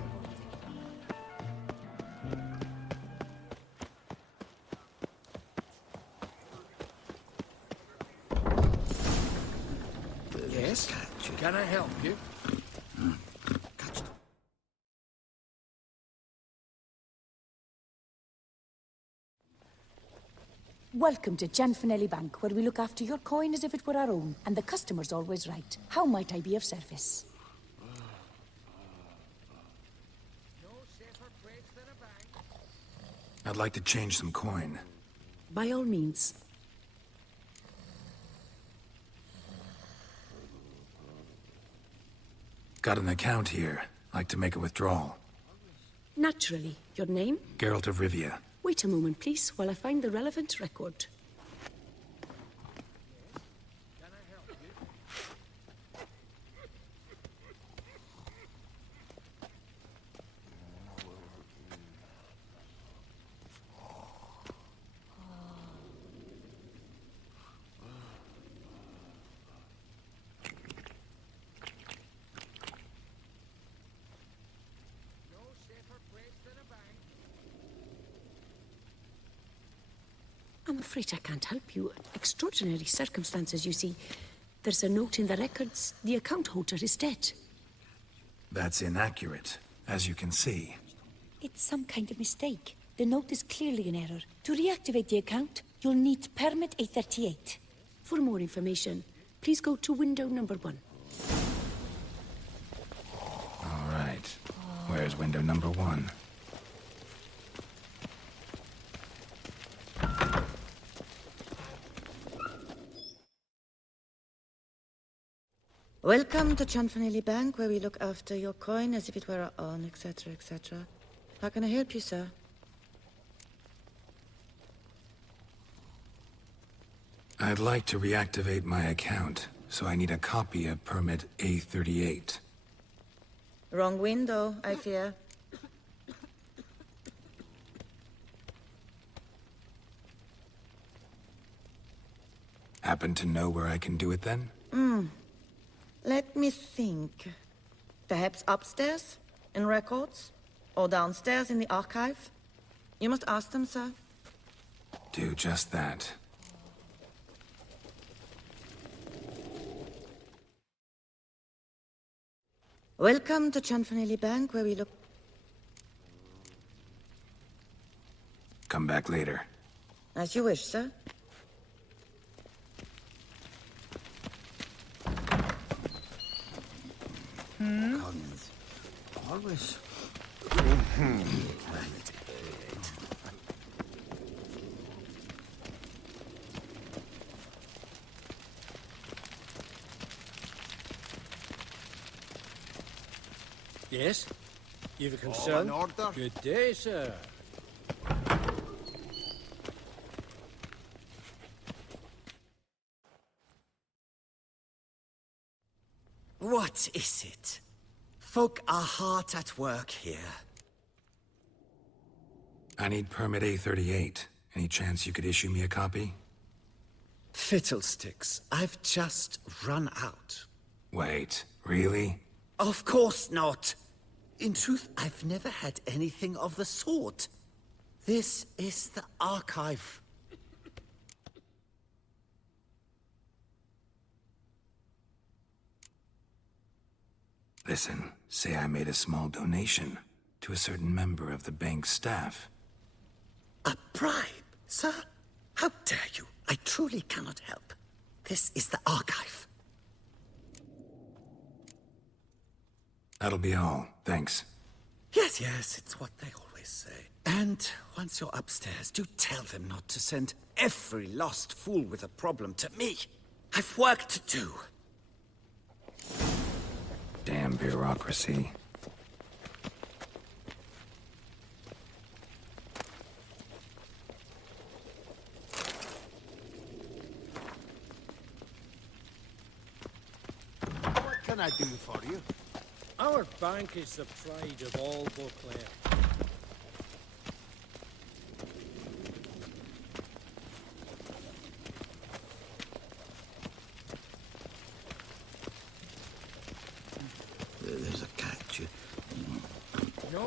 the Yes? Can I help you? Welcome to Gianfinelli Bank, where we look after your coin as if it were our own, and the customer's always right. How might I be of service? I'd like to change some coin. By all means. Got an account here. Like to make a withdrawal. Naturally. Your name? Geralt of Rivia. Wait a moment, please, while I find the relevant record. I'm afraid I can't help you. Extraordinary circumstances, you see. There's a note in the records. The account holder is dead. That's inaccurate, as you can see. It's some kind of mistake. The note is clearly an error. To reactivate the account, you'll need permit A38. For more information, please go to window number 1. All right. Where's window number 1? Welcome to Gianfinelli Bank, where we look after your coin as if it were our own, etc., etc. How can I help you, sir? I'd like to reactivate my account, so I need a copy of permit A38. Wrong window, I fear. Happen to know where I can do it then? Let me think. Perhaps upstairs, in records? Or downstairs in the archive? You must ask them, sir. Do just that. Welcome to Gianfinelli Bank, where we look... Come back later. As you wish, sir. Collins. Always. Yes? You've a concern? in order? Good day, sir. What is it? Folk are hard at work here. I need permit A38. Any chance you could issue me a copy? Fiddlesticks, I've just run out. Wait, really? Of course not. In truth, I've never had anything of the sort. This is the archive. Listen, say I made a small donation to a certain member of the bank's staff. A bribe, sir? How dare you? I truly cannot help. This is the archive. That'll be all. Thanks. Yes, yes, it's what they always say. And once you're upstairs, do tell them not to send every lost fool with a problem to me. I've work to do. Damn bureaucracy. What can I do for you? Our bank is the pride of all Beauclair.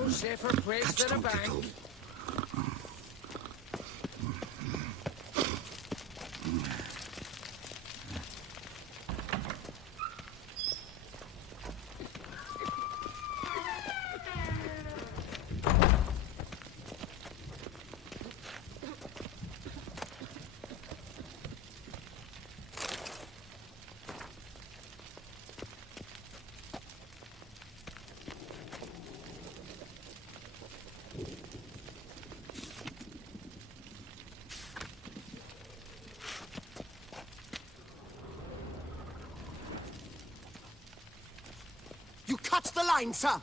No safer place than a bank. You cut the line, sir!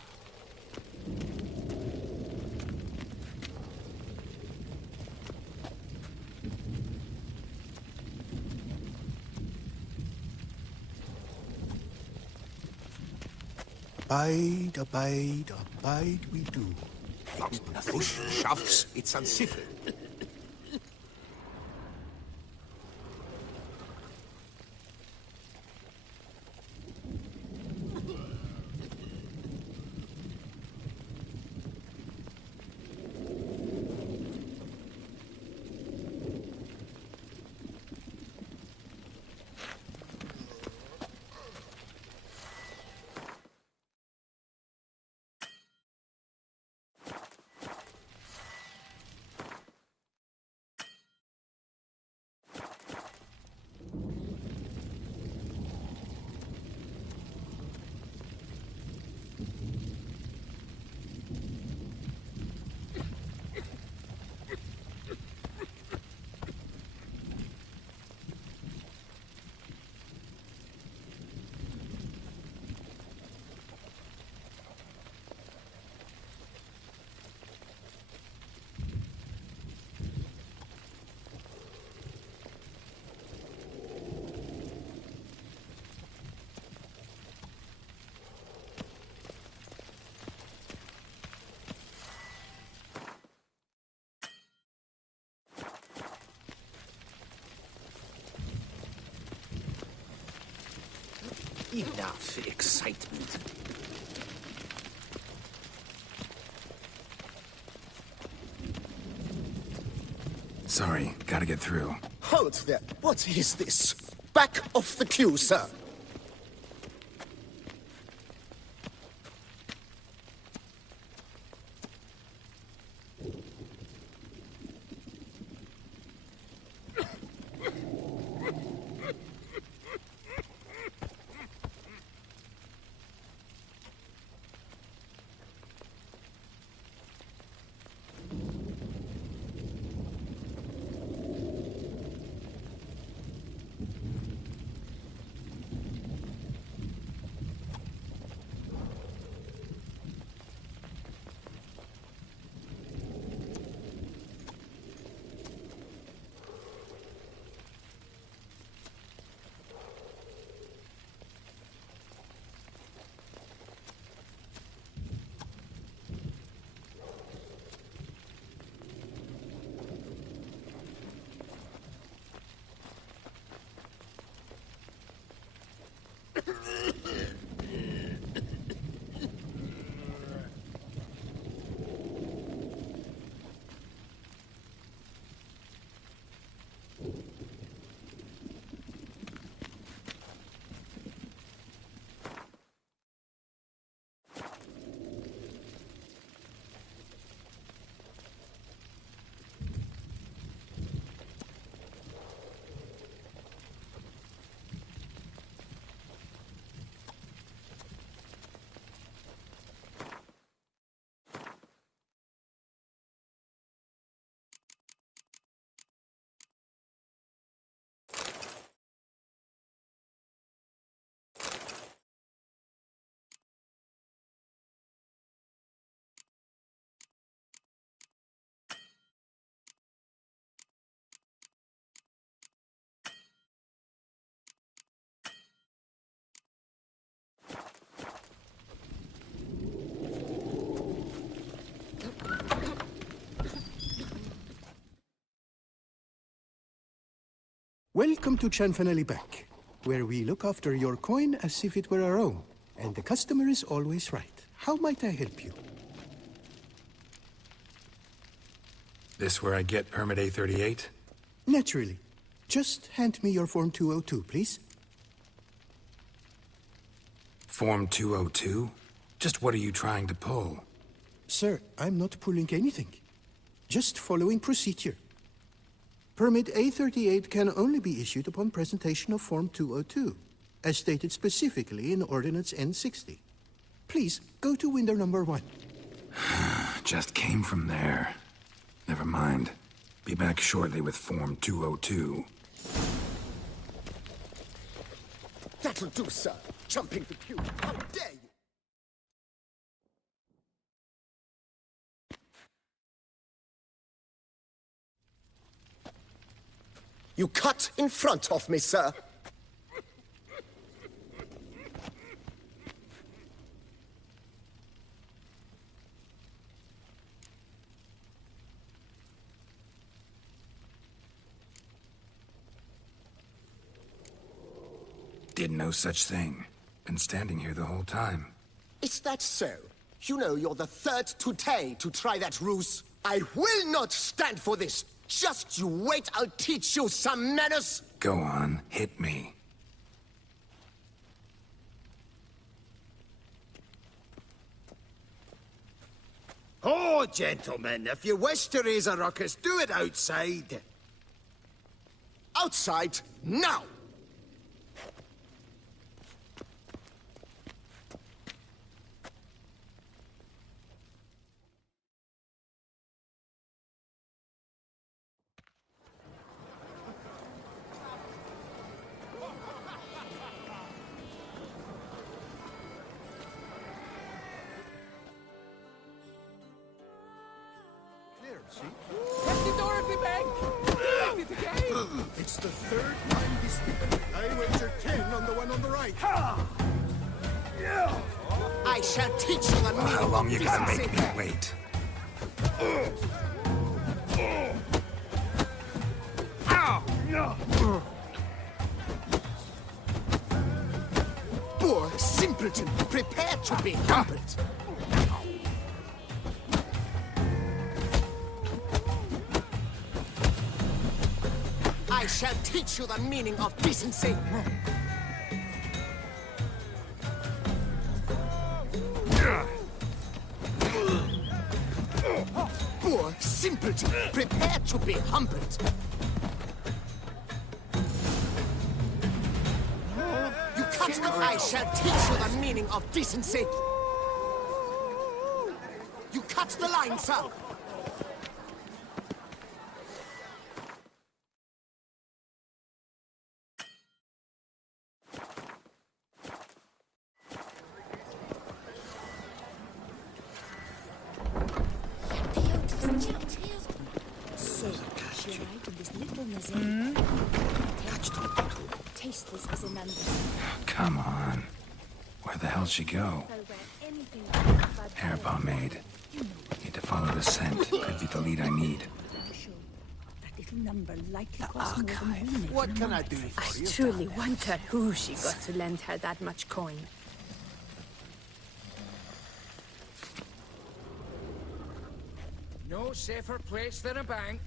Abide we do. Push, shoves, it's uncivil. Enough excitement. Sorry, gotta get through. Hold there. What is this? Back off the queue, sir. Welcome to Chanfanelli Bank, where we look after your coin as if it were our own, and the customer is always right. How might I help you? This where I get permit A38? Naturally. Just hand me your Form 202, please. Form 202? Just what are you trying to pull? Sir, I'm not pulling anything. Just following procedure. Permit A38 can only be issued upon presentation of Form 202, as stated specifically in Ordinance N60. Please, go to window number 1. Just came from there. Never mind. Be back shortly with Form 202. That'll do, sir. Jumping the queue. How dare you! You cut in front of me, sir. Did no such thing. Been standing here the whole time. Is that so? You know you're the third today to try that ruse. I will not stand for this. Just you wait, I'll teach you some manners. Go on, hit me. Oh, gentlemen, if you wish to raise a ruckus, do it outside. Outside, now! It's the third time this week. I wager 10 on the one on the right. I shall teach you the meaning How long of you gonna decency. make me wait? Poor simpleton, prepare to be humbled. I shall teach you the meaning of decency. Poor simpleton, prepare to be humbled. You cut the... I shall teach you the meaning of decency. You cut the line, sir. Tasteless as an under. Come on. Where the hell she go? Hair pomade. Need to follow the scent. Could be the lead I need. That little number likely costs more than we make. What can I do for I you? truly wonder who she got to lend her that much coin. No safer place than a bank.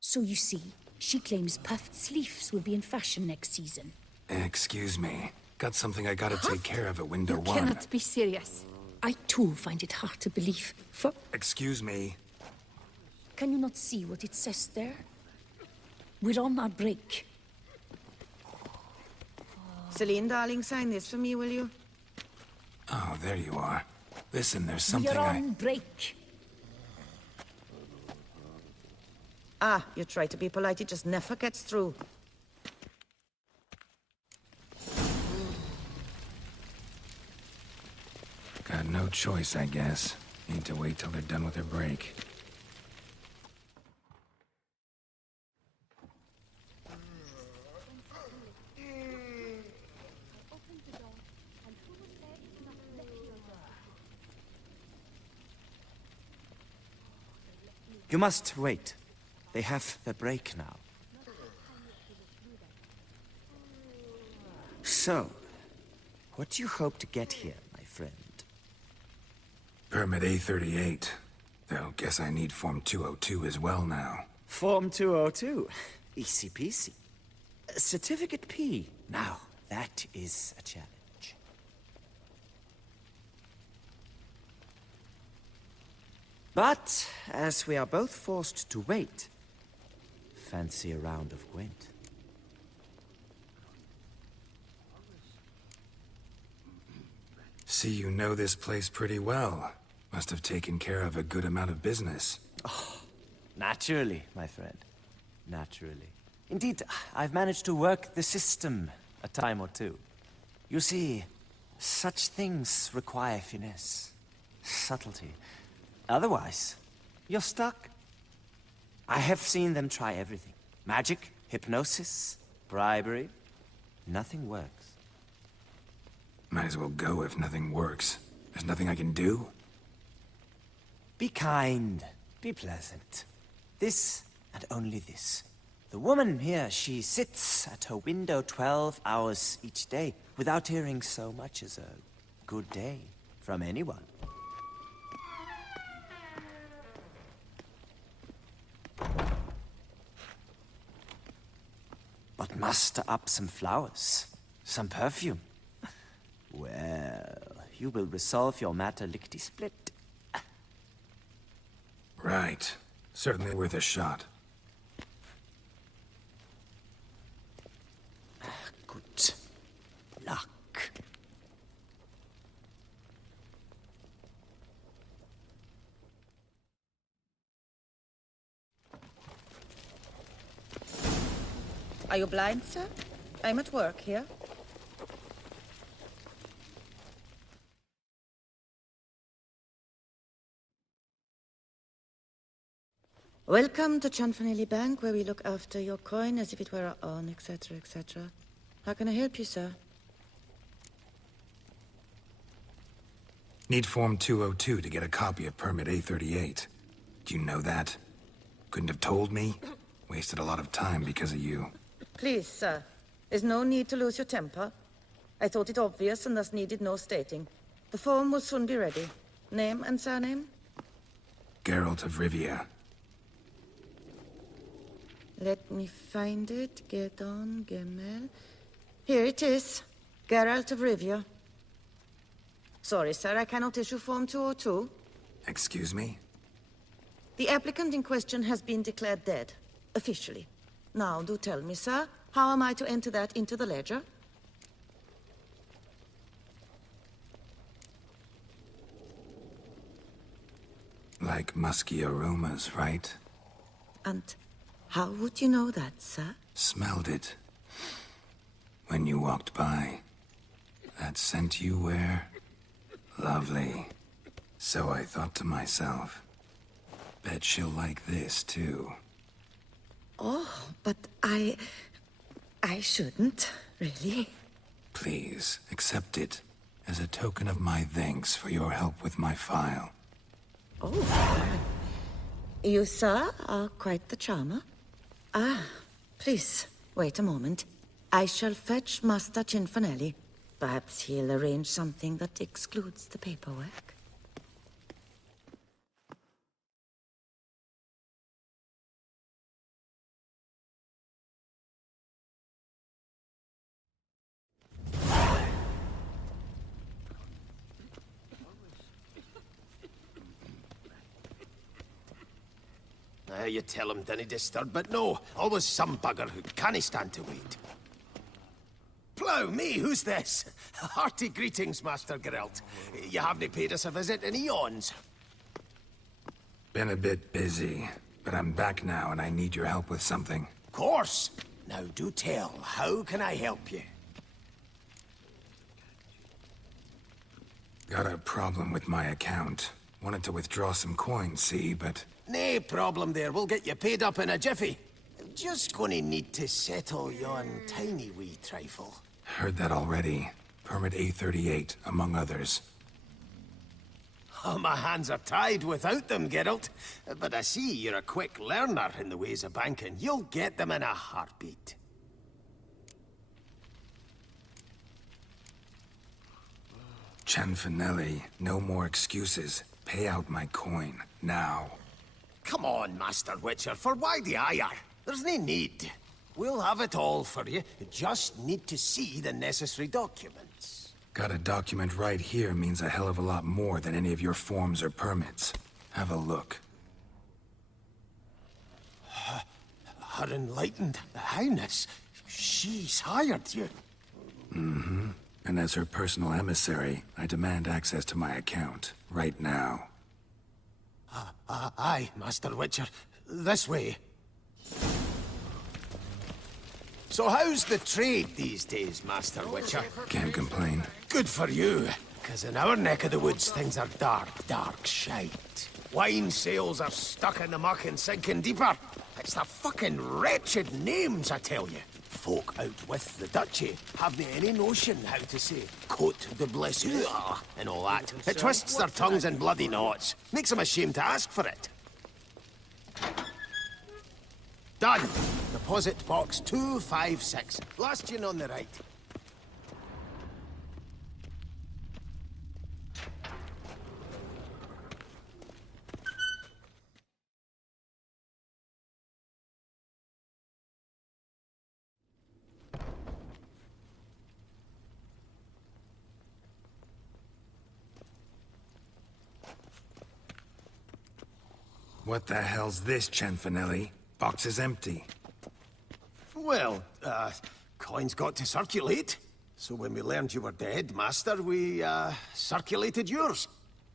So you see, she claims puffed sleeves will be in fashion next season. Excuse me. Got something I gotta take care of at window You 1. cannot be serious. I too find it hard to believe. For Excuse me. can you not see what it says there? We're on our break. Celine, darling, sign this for me, will you? Oh, there you are. Listen, there's We're something on break. Ah, you try to be polite, it just never gets through. Got no choice, I guess. Need to wait till they're done with their break. You must wait. They have the break now. So, What do you hope to get here, my friend? Permit A38. Though, guess I need Form 202 as well now. Form 202. Easy peasy. Certificate P. Now, that is a challenge. But, as we are both forced to wait, fancy a round of Gwent. See, you know this place pretty well. Must have taken care of a good amount of business. Oh, naturally, my friend. Naturally. Indeed, I've managed to work the system a time or two. You see, such things require finesse, subtlety. Otherwise, you're stuck. I have seen them try everything. Magic, hypnosis, bribery. Nothing works. Might as well go if nothing works. There's nothing I can do? Be kind. Be pleasant. This and only this. The woman here, she sits at her window 12 hours each day without hearing so much as a good day from anyone. But muster up some flowers, some perfume. Well, you will resolve your matter lickety-split. Right. Certainly worth a shot. Good luck. Are you blind, sir? I'm at work here. Welcome to Chanfanelli Bank, where we look after your coin as if it were our own, etc., etc. How can I help you, sir? Need Form 202 to get a copy of Permit A38. Do you know that? Couldn't have told me? Wasted a lot of time because of you. Please, sir. There's no need to lose your temper. I thought it obvious and thus needed no stating. The form will soon be ready. Name and surname? Geralt of Rivia. Let me find it. Get on, Gemel. Here it is. Geralt of Rivia. Sorry, sir, I cannot issue Form 202. Excuse me? The applicant in question has been declared dead, officially. Now, do tell me, sir, how am I to enter that into the ledger? Like musky aromas, right? And how would you know that, sir? Smelled it. When you walked by. That scent you wear? Lovely. So I thought to myself, bet she'll like this, too. Oh, but I shouldn't, really. Please, accept it as a token of my thanks for your help with my file. Oh. You, sir, are quite the charmer. Ah, please, wait a moment. I shall fetch Master Cinfanelli. Perhaps he'll arrange something that excludes the paperwork. You tell him dinna disturb, but no, always some bugger who can't stand to wait. Plough me, who's this? Hearty greetings, Master Geralt. You haven't paid us a visit in eons. Been a bit busy, but I'm back now and I need your help with something. Of course. Now do tell, how can I help you? Got a problem with my account. Wanted to withdraw some coins, see, but... Nae problem there, we'll get you paid up in a jiffy. Just gonna need to settle yon tiny wee trifle. Heard that already. Permit A38, among others. Oh, my hands are tied without them, Geralt. But I see you're a quick learner in the ways of banking. You'll get them in a heartbeat. Cianfanelli, no more excuses. Pay out my coin, now. Come on, Master Witcher, for why the ire? There's no need. We'll have it all for you. You just need to see the necessary documents. Got a document right here means a hell of a lot more than any of your forms or permits. Have a look. Her Enlightened Highness, she's hired you. Mm-hmm. And as her personal emissary, I demand access to my account, right now. Aye, Master Witcher. This way. So how's the trade these days, Master Witcher? Can't complain. Good for you, because in our neck of the woods, things are dark, dark shite. Wine sales are stuck in the muck and sinking deeper. It's the fucking wretched names, I tell you. Folk out with the duchy haven't any notion how to say Côte de Blessure and all that. It twists their tongues in bloody knots. Makes them ashamed to ask for it. Done. Deposit box 256. Last tune on the right. What the hell's this, Cianfanelli? Box is empty. Well, coins got to circulate. So when we learned you were dead, Master, we, circulated yours.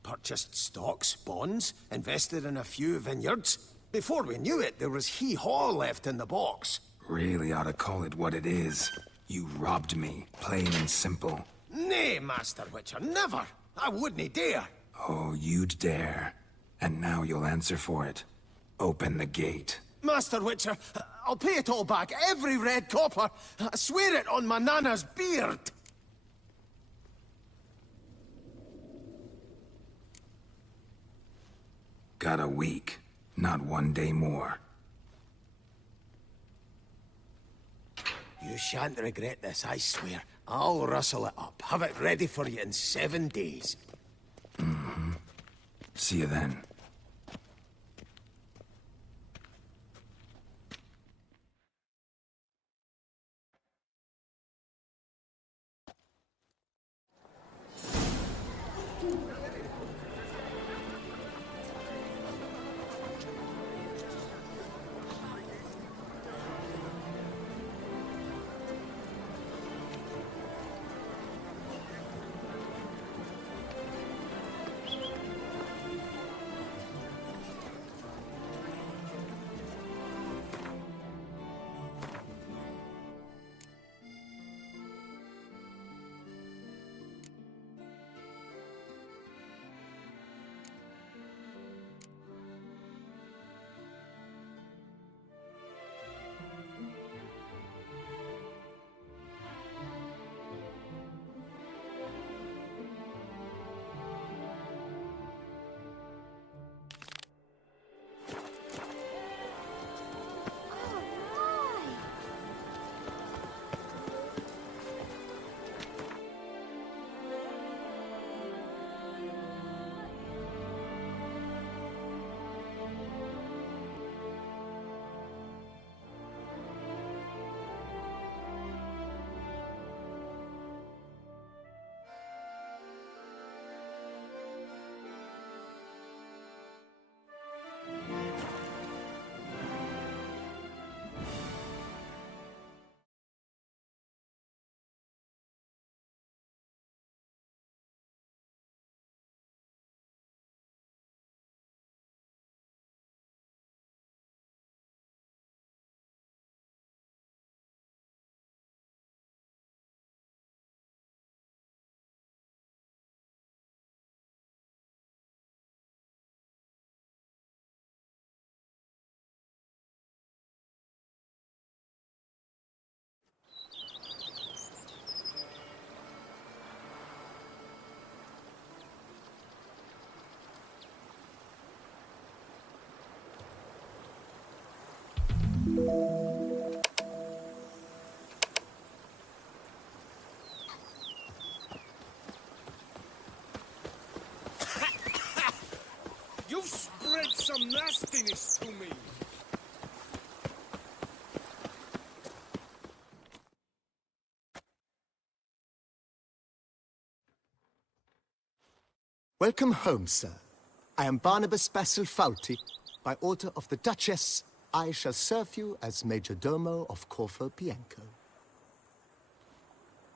Purchased stocks, bonds, invested in a few vineyards. Before we knew it, there was hee-haw left in the box. Really ought to call it what it is. You robbed me, plain and simple. Nay, Master Witcher, never. I wouldn't dare. Oh, you'd dare. And now you'll answer for it. Open the gate. Master Witcher, I'll pay it all back, every red copper. I swear it on my nana's beard. Got a week, not 1 day more. You shan't regret this, I swear. I'll rustle it up. Have it ready for you in 7 days. Mm-hmm. See you then. some nastiness to me. Welcome home, sir. I am Barnabas Basil Fawlty. By order of the Duchess, I shall serve you as Major Domo of Corvo Bianco.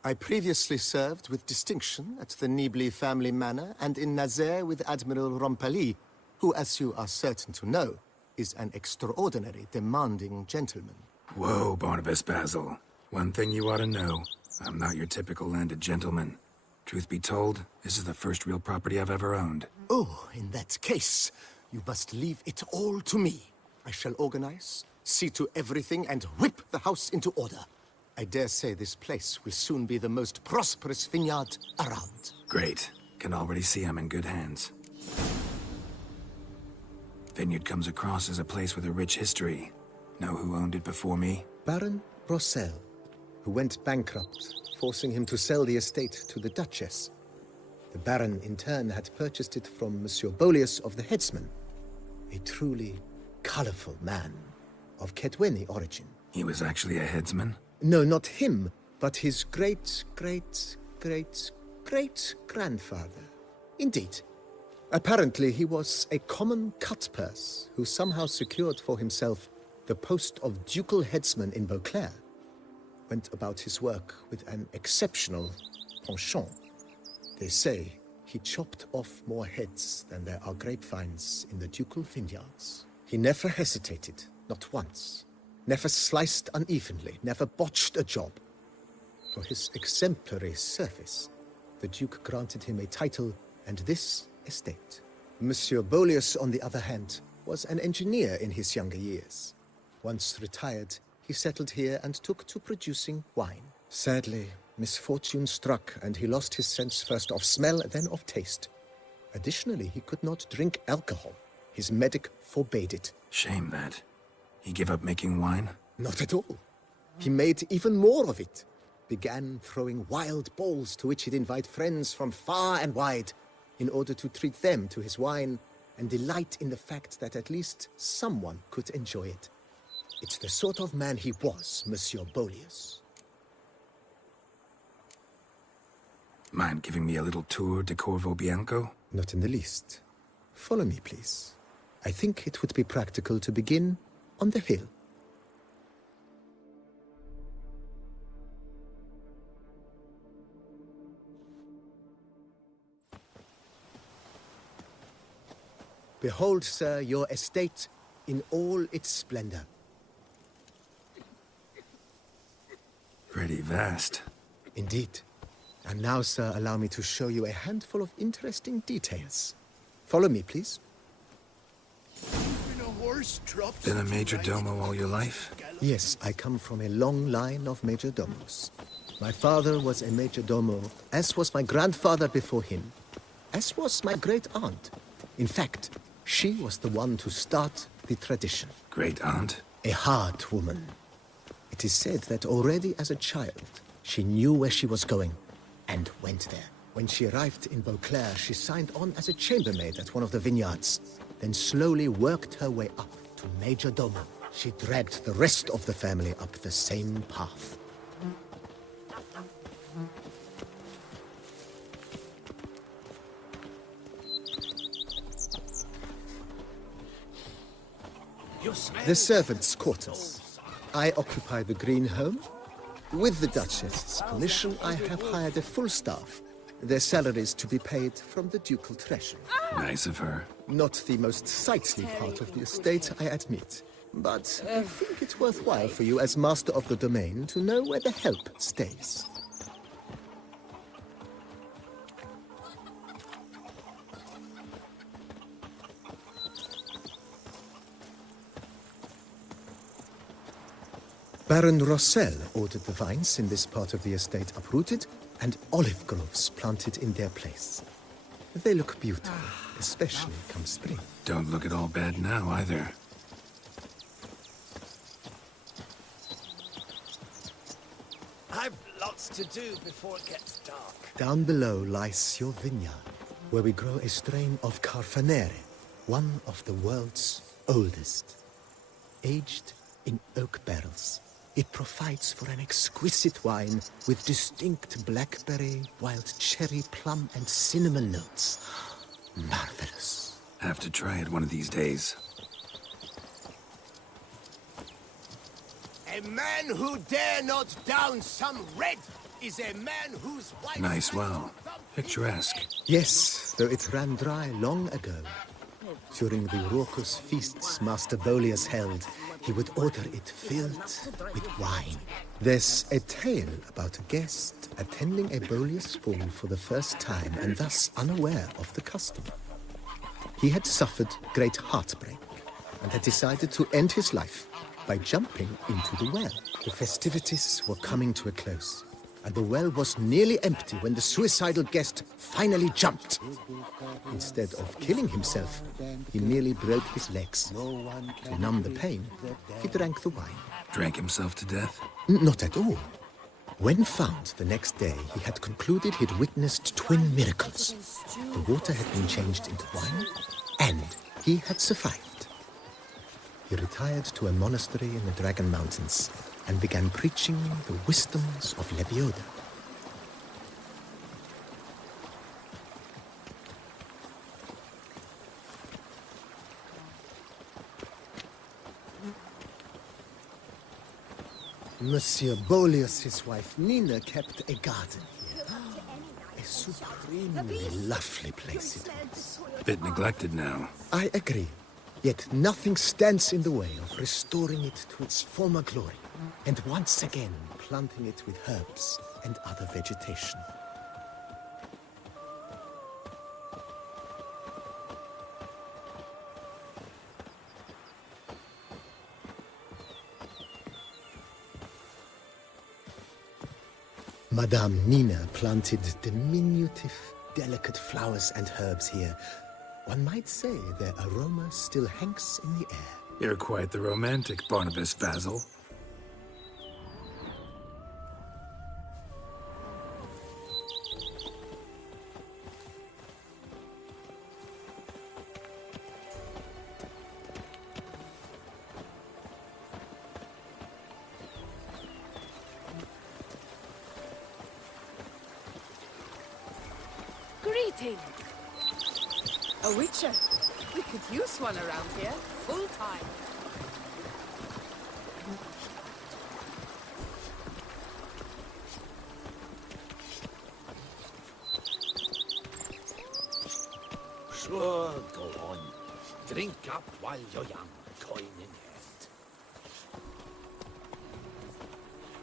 I previously served with distinction at the Nibley family manor and in Nazaire with Admiral Rompali, who, as you are certain to know, is an extraordinary, demanding gentleman. Whoa, Barnabas Basil. One thing you ought to know. I'm not your typical landed gentleman. Truth be told, this is the first real property I've ever owned. Oh, in that case, you must leave it all to me. I shall organize, see to everything, and whip the house into order. I dare say this place will soon be the most prosperous vineyard around. Great. Can already see I'm in good hands. Vineyard comes across as a place with a rich history. Know who owned it before me? Baron Rossel, who went bankrupt, forcing him to sell the estate to the Duchess. The Baron, in turn, had purchased it from Monsieur Bolius of the Headsman, a truly colorful man of Ketweni origin. He was actually a headsman? No, not him, but his great-great-great-great-grandfather. Indeed. Apparently, he was a common cutpurse who somehow secured for himself the post of ducal headsman in Beauclair. Went about his work with an exceptional penchant. They say he chopped off more heads than there are grapevines in the ducal vineyards. He never hesitated, not once. Never sliced unevenly, never botched a job. For his exemplary service, the Duke granted him a title and this estate. Monsieur Bolius, on the other hand, was an engineer in his younger years. Once retired, he settled here and took to producing wine. Sadly, misfortune struck and he lost his sense first of smell, then of taste. Additionally, he could not drink alcohol. His medic forbade it. Shame that. He gave up making wine? Not at all. He made even more of it. Began throwing wild balls to which he'd invite friends from far and wide in order to treat them to his wine and delight in the fact that at least someone could enjoy it. It's the sort of man he was, Monsieur Bolius. Mind giving me a little tour de Corvo Bianco? Not in the least. Follow me, please. I think it would be practical to begin on the hill. Behold, sir, your estate in all its splendor. Pretty vast. Indeed. And now, sir, allow me to show you a handful of interesting details. Follow me, please. Been a major domo all your life? Yes, I come from a long line of major domos. My father was a major domo, as was my grandfather before him, as was my great-aunt. In fact, she was the one to start the tradition. Great-aunt? A hard woman. It is said that already as a child, she knew where she was going and went there. When she arrived in Beauclair, she signed on as a chambermaid at one of the vineyards, then slowly worked her way up to Major Domo. She dragged the rest of the family up the same path. The servants' quarters. I occupy the green home. With the Duchess's permission, I have hired a full staff. Their salaries to be paid from the ducal treasury. Nice of her. Not the most sightly part of the estate, I admit. But I think it's worthwhile for you as master of the domain to know where the help stays. Baron Rossel ordered the vines in this part of the estate uprooted and olive groves planted in their place. They look beautiful, especially come spring. Don't look at all bad now, either. I've lots to do before it gets dark. Down below lies your vineyard, where we grow a strain of Carfanere, one of the world's oldest. Aged in oak barrels, it provides for an exquisite wine with distinct blackberry, wild cherry, plum, and cinnamon notes. Marvelous. Have to try it one of these days. A man who dare not down some red is a man whose wife... Nice well. Picturesque. Yes, though it ran dry long ago. During the raucous feasts Master Boleus held, he would order it filled with wine. There's a tale about a guest attending a Boleus ball for the first time and thus unaware of the custom. He had suffered great heartbreak and had decided to end his life by jumping into the well. The festivities were coming to a close, and the well was nearly empty when the suicidal guest finally jumped. Instead of killing himself, he merely broke his legs. To numb the pain, he drank the wine. Drank himself to death? Not at all. When found the next day, he had concluded he'd witnessed twin miracles. The water had been changed into wine, and he had survived. He retired to a monastery in the Dragon Mountains and began preaching the wisdoms of Lebioda. Monsieur Boleus, his wife Nina, kept a garden here. A supremely lovely place it was. Bit neglected now. I agree. Yet nothing stands in the way of restoring it to its former glory, and once again planting it with herbs and other vegetation. Madame Nina planted diminutive, delicate flowers and herbs here. One might say their aroma still hangs in the air. You're quite the romantic, Barnabas Basil. Greetings. A witcher. We could use one around here, full time. Sure, go on. Drink up while you're young, coin in hand.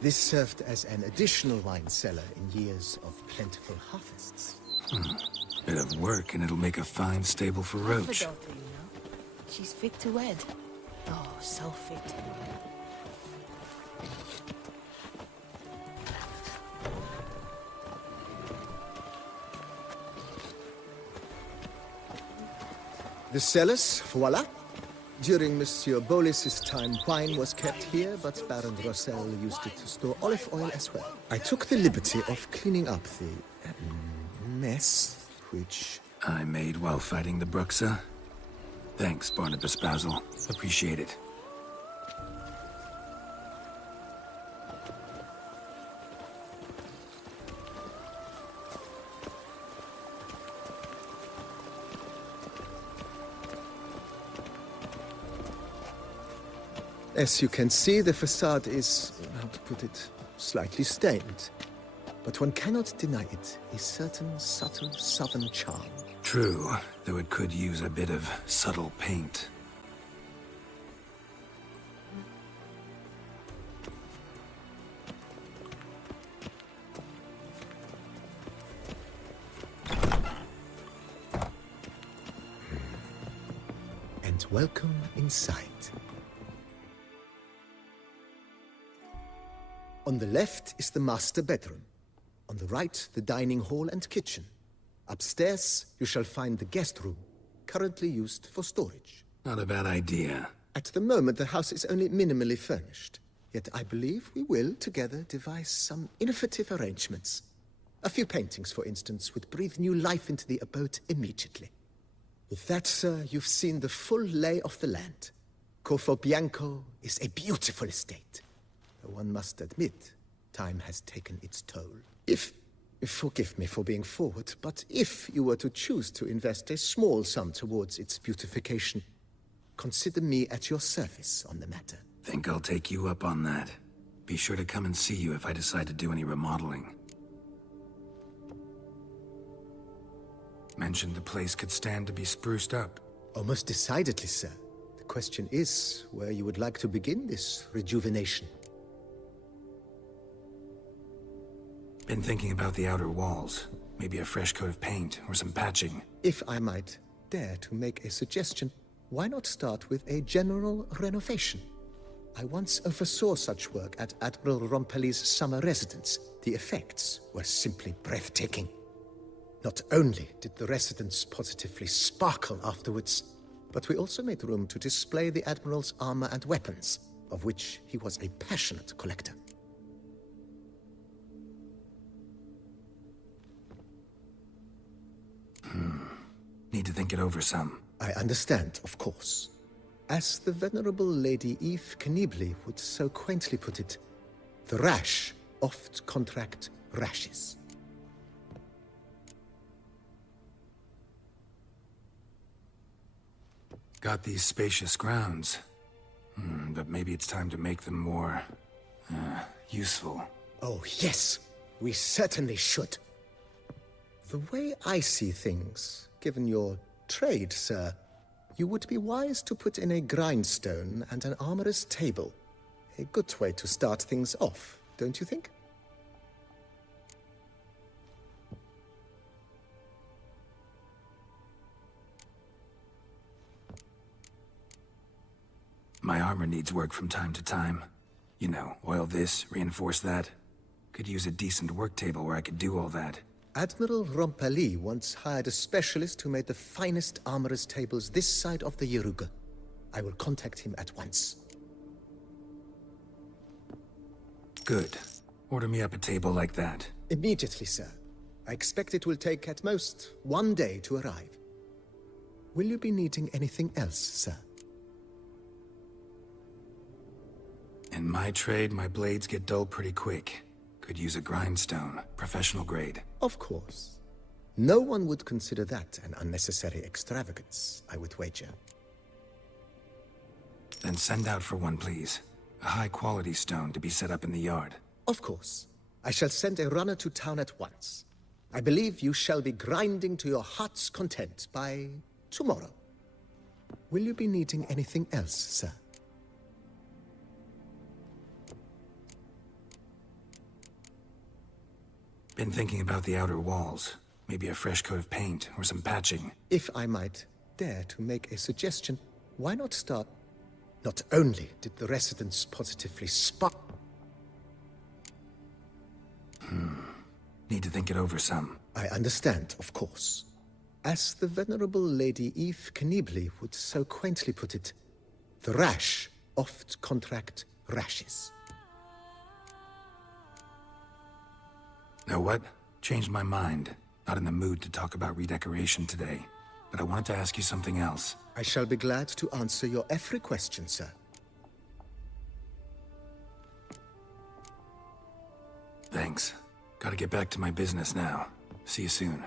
This served as an additional wine cellar in years of plentiful harvests. Bit of work and it'll make a fine stable for I have a Roach. daughter, you know. She's fit to wed. Oh, so fit. The cellars, voila. During Monsieur Boleus's time, wine was kept here, but Baron Rossel used it to store olive oil as well. I took the liberty of cleaning up the mess, which I made while fighting the Bruxa. Thanks, Barnabas Basil. Appreciate it. As you can see, the facade is, how to put it, slightly stained. But one cannot deny it, a certain subtle southern charm. True, though it could use a bit of subtle paint. And welcome inside. On the left is the master bedroom. On the right, the dining hall and kitchen. Upstairs, you shall find the guest room, currently used for storage. Not a bad idea. At the moment, the house is only minimally furnished. Yet I believe we will, together, devise some innovative arrangements. A few paintings, for instance, would breathe new life into the abode immediately. With that, sir, you've seen the full lay of the land. Corfo Bianco is a beautiful estate. Though one must admit, time has taken its toll. Forgive me for being forward, but if you were to choose to invest a small sum towards its beautification, consider me at your service on the matter. Think I'll take you up on that. Be sure to come and see you if I decide to do any remodeling. Mentioned the place could stand to be spruced up. Oh, most decidedly, sir. The question is where you would like to begin this rejuvenation. Been thinking about the outer walls. Maybe a fresh coat of paint or some patching. If I might dare to make a suggestion, why not start with a general renovation? I once oversaw such work at Admiral Rompelli's summer residence. The effects were simply breathtaking. Not only did the residence positively sparkle afterwards, but we also made room to display the Admiral's armor and weapons, of which he was a passionate collector. Need to think it over some. I understand, of course. As the Venerable Lady Eve Kniebly would so quaintly put it, the rash oft contract rashes. Got these spacious grounds. But maybe it's time to make them more... useful. Oh, yes. We certainly should. The way I see things, given your trade, sir, you would be wise to put in a grindstone and an armorer's table. A good way to start things off, don't you think? My armor needs work from time to time. You know, oil this, reinforce that. Could use a decent work table where I could do all that. Admiral Rompelli once hired a specialist who made the finest armorer's tables this side of the Yaruga. I will contact him at once. Good. Order me up a table like that. Immediately, sir. I expect it will take at most 1 day to arrive. Will you be needing anything else, sir? In my trade, my blades get dull pretty quick. Could use a grindstone, professional grade. Of course. No one would consider that an unnecessary extravagance, I would wager. Then send out for one, please. A high-quality stone to be set up in the yard. Of course. I shall send a runner to town at once. I believe you shall be grinding to your heart's content by tomorrow. Will you be needing anything else, sir? Been thinking about the outer walls. Maybe a fresh coat of paint or some patching. If I might dare to make a suggestion, why not start... Not only did the residence positively spark... Need to think it over some. I understand, of course. As the Venerable Lady Eve Kniebly would so quaintly put it, the rash oft contract rashes. Know what? Changed my mind. Not in the mood to talk about redecoration today. But I wanted to ask you something else. I shall be glad to answer your every question, sir. Thanks. Gotta get back to my business now. See you soon.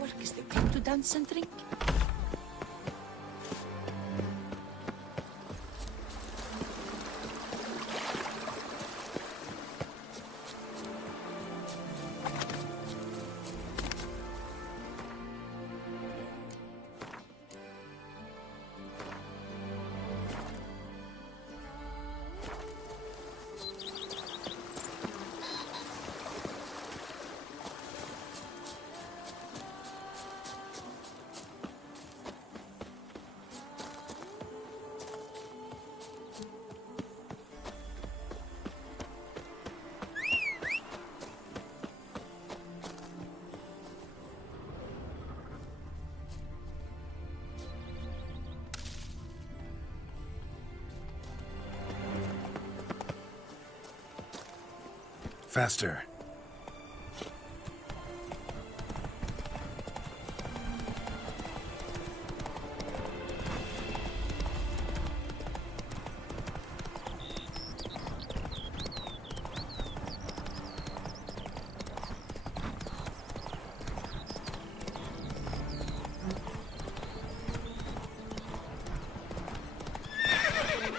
Work is the time to dance and drink. Faster.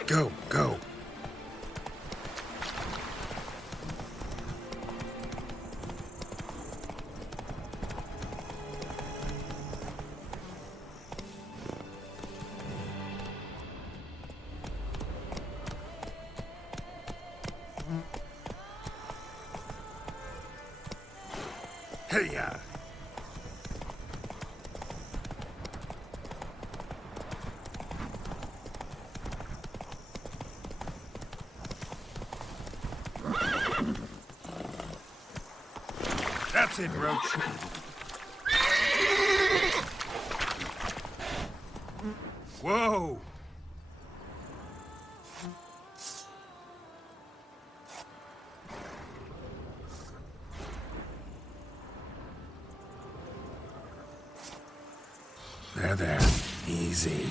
Go, go. Hey-ya! That's it, Roach. Whoa! There. Easy.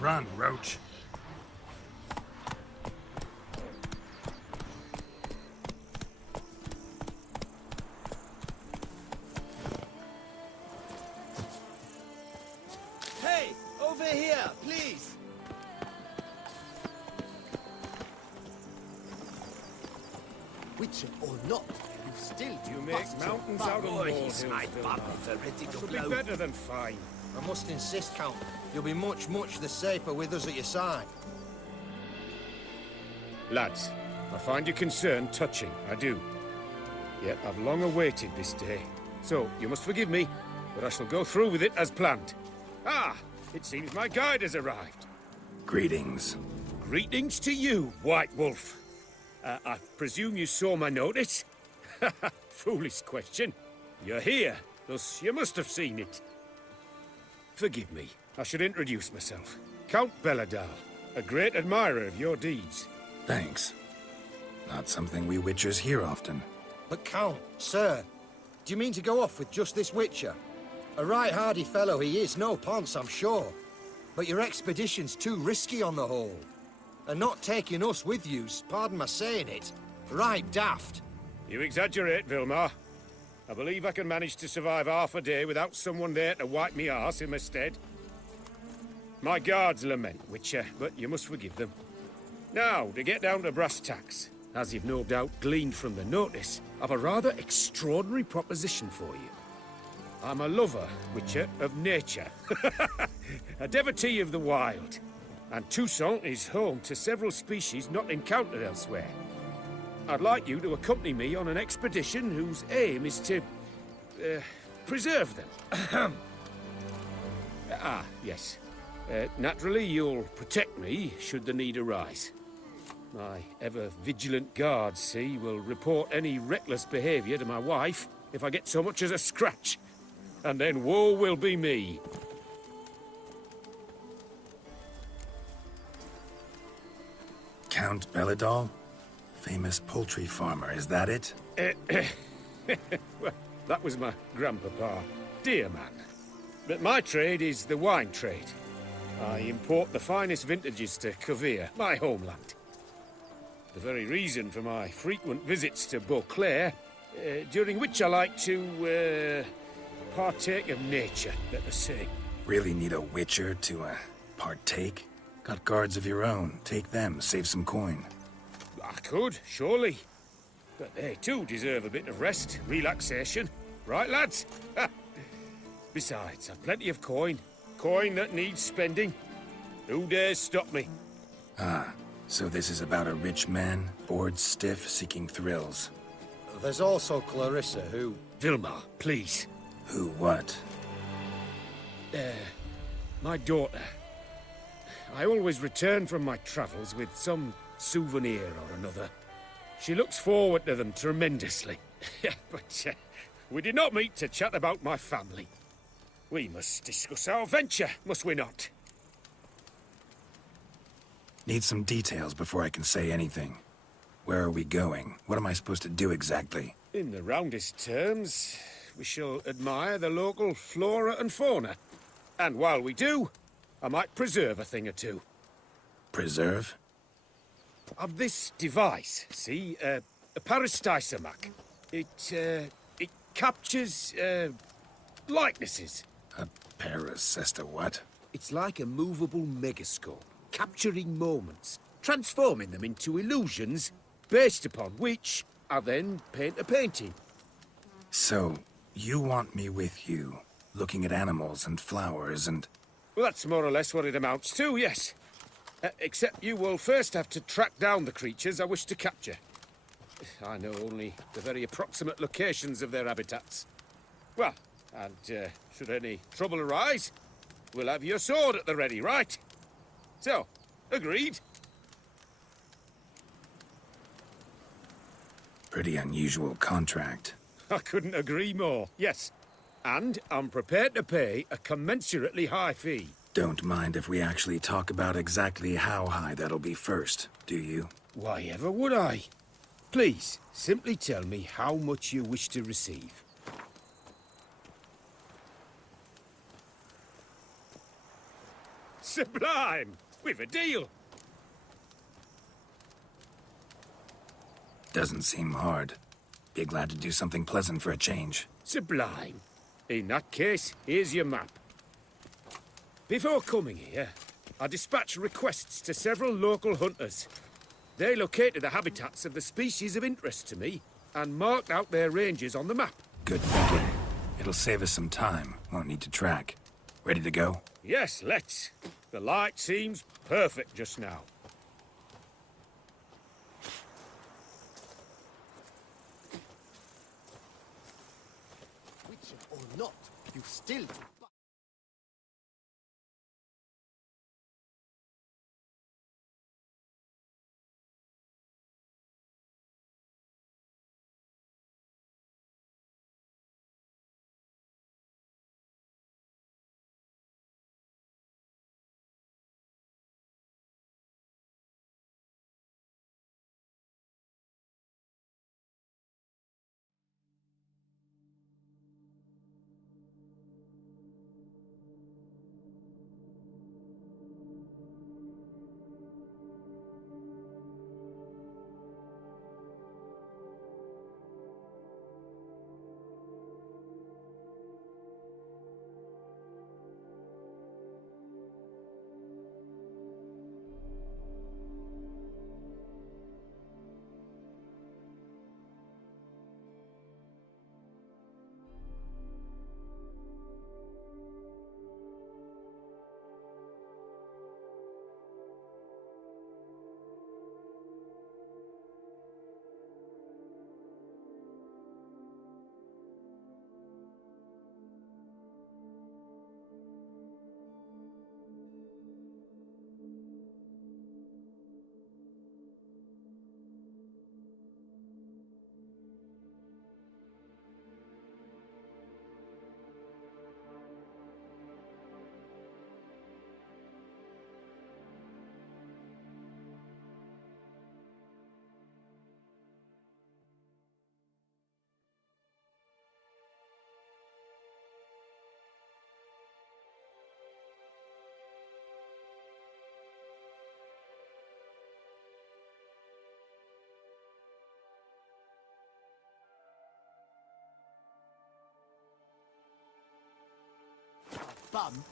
Run, Roach. Hey! Over here, please! Witcher or not, you still do make mountains out of molehills, my Vilma. barbers are ready to Should be blow. better than fine. I must insist, Count. You'll be much, much the safer with us at your side. Lads, I find your concern touching, I do. Yet I've long awaited this day. So, you must forgive me, but I shall go through with it as planned. Ah! It seems my guide has arrived. Greetings. Greetings to you, White Wolf. I presume you saw my notice? Foolish question. You're here, thus you must have seen it. Forgive me, I should introduce myself. Count Belladal, a great admirer of your deeds. Thanks. Not something we Witchers hear often. But Count, sir, do you mean to go off with just this Witcher? A right hardy fellow he is, no ponce, I'm sure. But your expedition's too risky on the whole. And not taking us with you's, pardon my saying it, right daft. You exaggerate, Vilmar. I believe I can manage to survive half a day without someone there to wipe me arse in my stead. My guards lament, Witcher, but you must forgive them. Now, to get down to brass tacks, as you've no doubt gleaned from the notice, I've a rather extraordinary proposition for you. I'm a lover, Witcher, of nature. A devotee of the wild. And Toussaint is home to several species not encountered elsewhere. I'd like you to accompany me on an expedition whose aim is to... preserve them. Yes. Naturally, you'll protect me should the need arise. My ever-vigilant guards, see, will report any reckless behavior to my wife if I get so much as a scratch. And then woe will be me. Count Belladal? Famous poultry farmer, is that it? Well, that was my grandpapa. Dear man. But my trade is the wine trade. I import the finest vintages to Covere, my homeland. The very reason for my frequent visits to Beauclair, during which I like to, Partake of nature, let us say. Really need a witcher to, partake? Got guards of your own. Take them, save some coin. I could, surely. But they too deserve a bit of rest, relaxation. Right, lads? Besides, I've plenty of coin. Coin that needs spending. Who dares stop me? Ah, so this is about a rich man, bored stiff, seeking thrills. There's also Clarissa, who... Vilma, please. Who what? My daughter. I always return from my travels with some souvenir or another. She looks forward to them tremendously. But we did not meet to chat about my family. We must discuss our venture, must we not? Need some details before I can say anything. Where are we going? What am I supposed to do exactly? In the roundest terms, we shall admire the local flora and fauna. And while we do, I might preserve a thing or two. Preserve? Of this device, see? A peristysomac. It captures, likenesses. A parasesta what? It's like a movable megascope, capturing moments, transforming them into illusions, Based upon which, I then paint a painting. So, you want me with you, looking at animals and flowers and... Well, that's more or less what it amounts to, yes. Except you will first have to track down the creatures I wish to capture. I know only the very approximate locations of their habitats. Well, and should any trouble arise, we'll have your sword at the ready, right? So, agreed? Pretty unusual contract. I couldn't agree more, yes. And I'm prepared to pay a commensurately high fee. Don't mind if we actually talk about exactly how high that'll be first, do you? Why ever would I? Please, simply tell me how much you wish to receive. Sublime! We've a deal! Doesn't seem hard. Be glad to do something pleasant for a change. Sublime. In that case, here's your map. Before coming here, I dispatched requests to several local hunters. They located the habitats of the species of interest to me and marked out their ranges on the map. Good thinking. It'll save us some time. Won't need to track. Ready to go? Yes, let's. The light seems perfect just now. Witcher or not, you still... bum.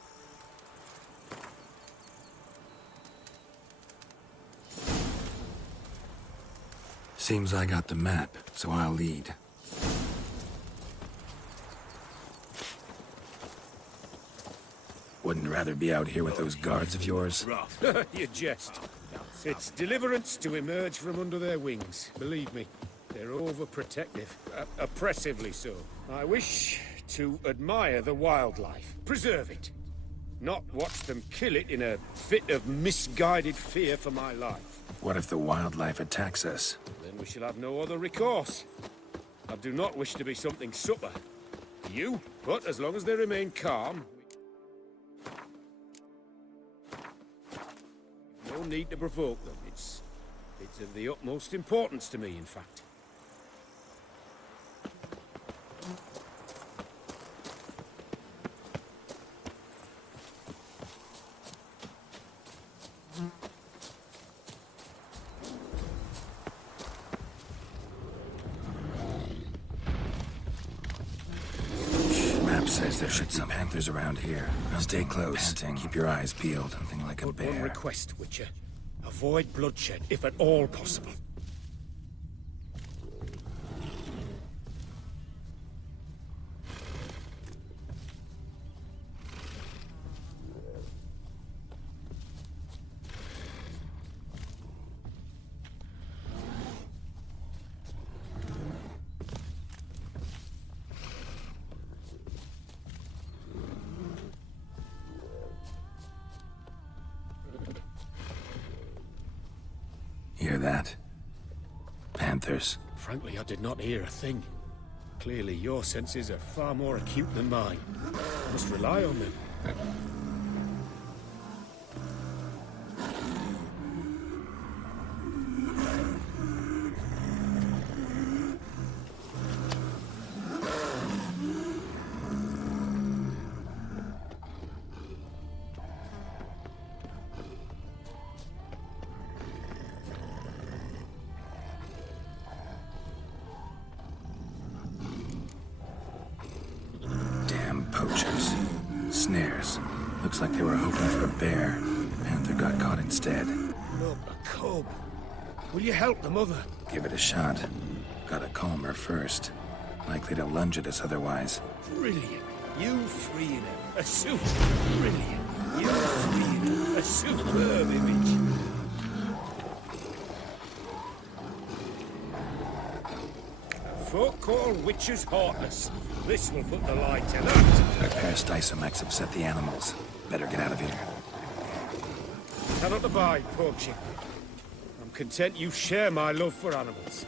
Seems I got the map, so I'll lead. Wouldn't rather be out here with those guards of yours? You jest. It's deliverance to emerge from under their wings. Believe me, they're overprotective. Oppressively so. I wish to admire the wildlife. Preserve it. Not watch them kill it in a fit of misguided fear for my life. What if the wildlife attacks us? Then we shall have no other recourse. I do not wish to be something supper. You, but as long as they remain calm... No need to provoke them. It's of the utmost importance to me, in fact. Map says there should be some panthers around here. Stay close. Keep your eyes peeled. Something like a bear. One request, Witcher. Avoid bloodshed, if at all possible. Hear that? Panthers. Frankly, I did not hear a thing. Clearly, your senses are far more acute than mine. I must rely on them. Poachers. Snares. Looks like they were hoping for a bear. Panther got caught instead. Look, a cub. Will you help the mother? Give it a shot. Gotta calm her first. Likely to lunge at us otherwise. Brilliant. You freeing her. A super. Brilliant. You freeing her. A superb image. Folk call witches heartless. This will put the light to that. Repair Stysomax upset the animals. Better get out of here. Cannot abide poaching. I'm content you share my love for animals.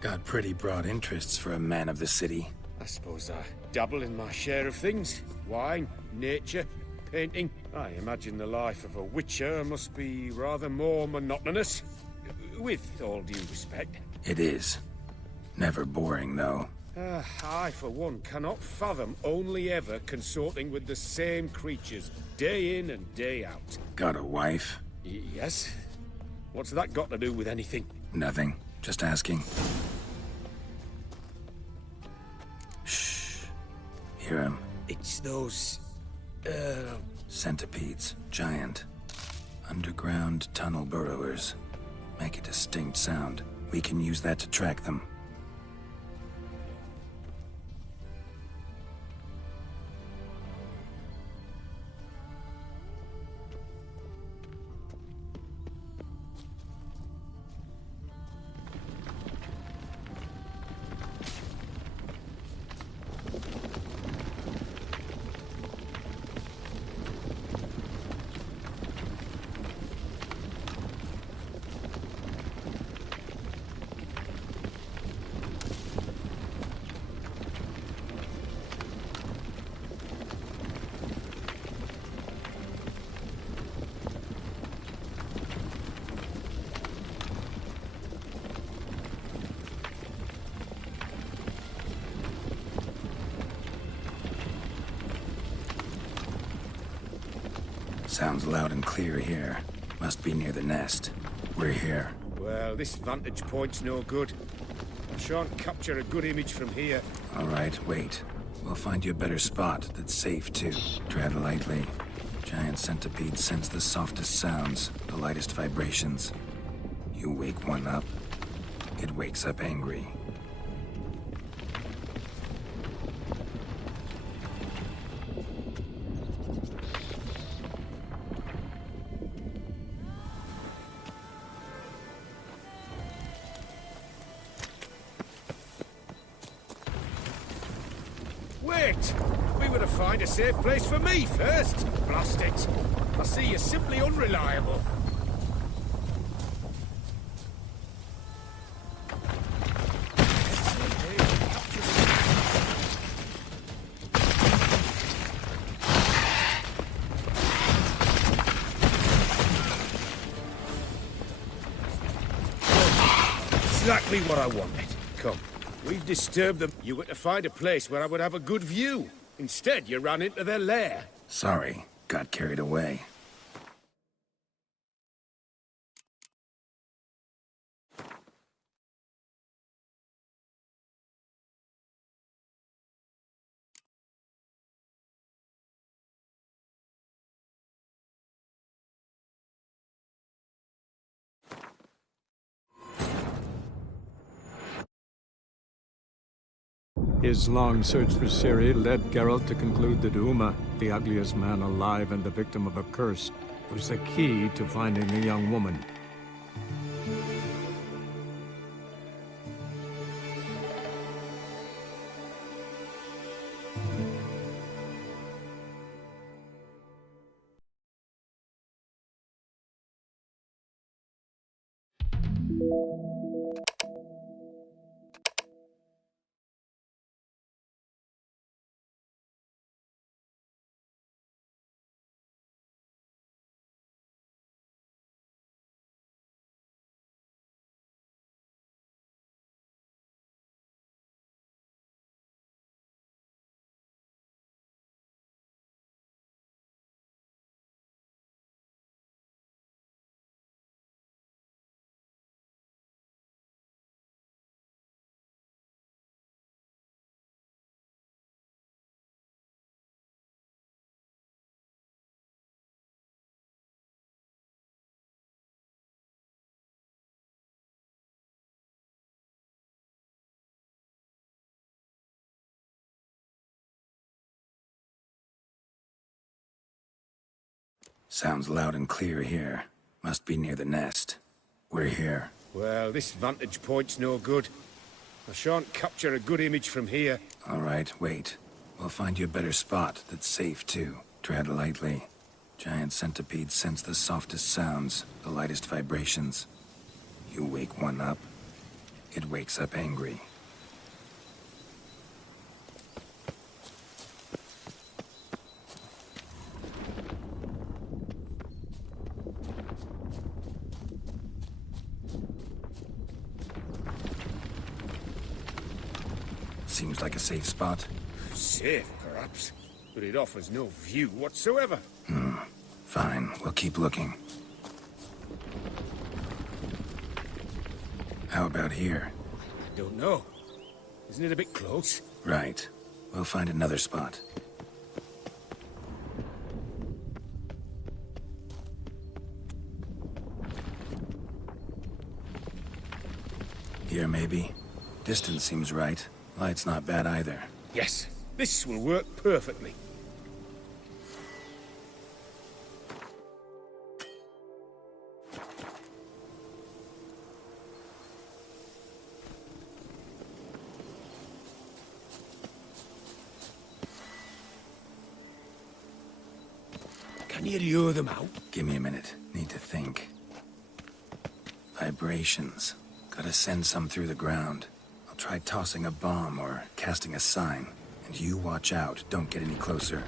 Got pretty broad interests for a man of the city. I suppose I dabble in my share of things. Wine, nature, painting. I imagine the life of a witcher must be rather more monotonous. With all due respect. It is. Never boring, though. I, for one, cannot fathom only ever consorting with the same creatures, day in and day out. Got a wife? Yes? What's that got to do with anything? Nothing. Just asking. Shh. Hear him. It's those... Centipedes. Giant. Underground tunnel burrowers. Make a distinct sound. We can use that to track them. Sounds loud and clear here. Must be near the nest. We're here. Well, this vantage point's no good. I shan't capture a good image from here. All right, wait. We'll find you a better spot that's safe, too. Tread lightly. Giant centipede sends the softest sounds, the lightest vibrations. You wake one up, it wakes up angry. Wait! We were to find a safe place for me first. Blast it. I see you're simply unreliable. Exactly what I wanted. Come. We've disturbed them. You were to find a place where I would have a good view. Instead, you ran into their lair. Sorry, got carried away. His long search for Ciri led Geralt to conclude that Uma, the ugliest man alive and the victim of a curse, was the key to finding the young woman. Sounds loud and clear here. Must be near the nest. We're here. Well, this vantage point's no good. I shan't capture a good image from here. All right, wait. We'll find you a better spot that's safe, too. Tread lightly. Giant centipede sense the softest sounds, the lightest vibrations. You wake one up, it wakes up angry. Seems like a safe spot. Safe, perhaps. But it offers no view whatsoever. Fine, we'll keep looking. How about here? I don't know. Isn't it a bit close? Right. We'll find another spot. Here, maybe? Distance seems right. Light's not bad either. Yes, this will work perfectly. Can you lure them out? Give me a minute. Need to think. Vibrations. Gotta send some through the ground. I'll try tossing a bomb or casting a sign. And you watch out. Don't get any closer.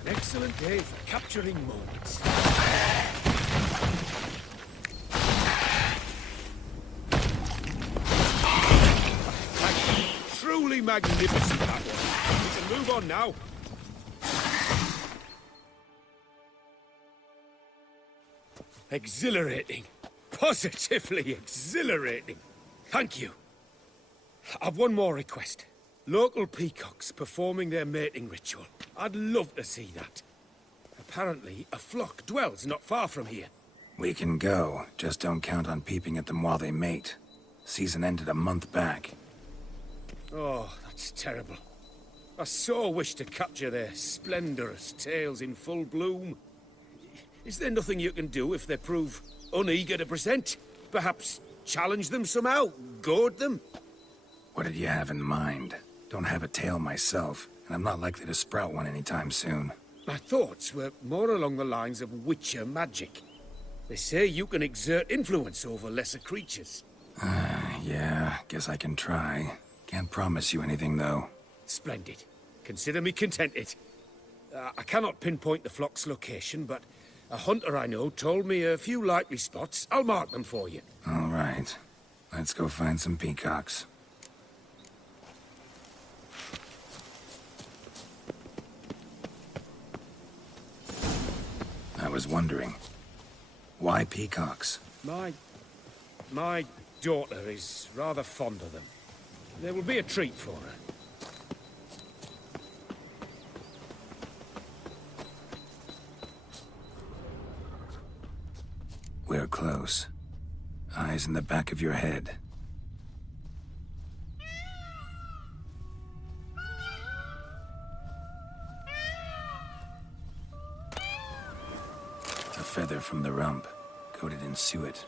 An excellent day for capturing moments. Truly magnificent, that one. We can move on now. Exhilarating. Positively exhilarating. Thank you. I've one more request. Local peacocks performing their mating ritual. I'd love to see that. Apparently, a flock dwells not far from here. We can go. Just don't count on peeping at them while they mate. Season ended a month back. Oh, that's terrible. I so wish to capture their splendorous tails in full bloom. Is there nothing you can do if they prove uneager to present? Perhaps challenge them somehow? Goad them? What did you have in mind? Don't have a tail myself, and I'm not likely to sprout one anytime soon. My thoughts were more along the lines of witcher magic. They say you can exert influence over lesser creatures. Yeah, guess I can try. Can't promise you anything, though. Splendid. Consider me contented. I cannot pinpoint the flock's location, but a hunter I know told me a few likely spots. I'll mark them for you. All right. Let's go find some peacocks. I was wondering, why peacocks? My daughter is rather fond of them. There will be a treat for her. We're close. Eyes in the back of your head. A feather from the rump, coated in suet.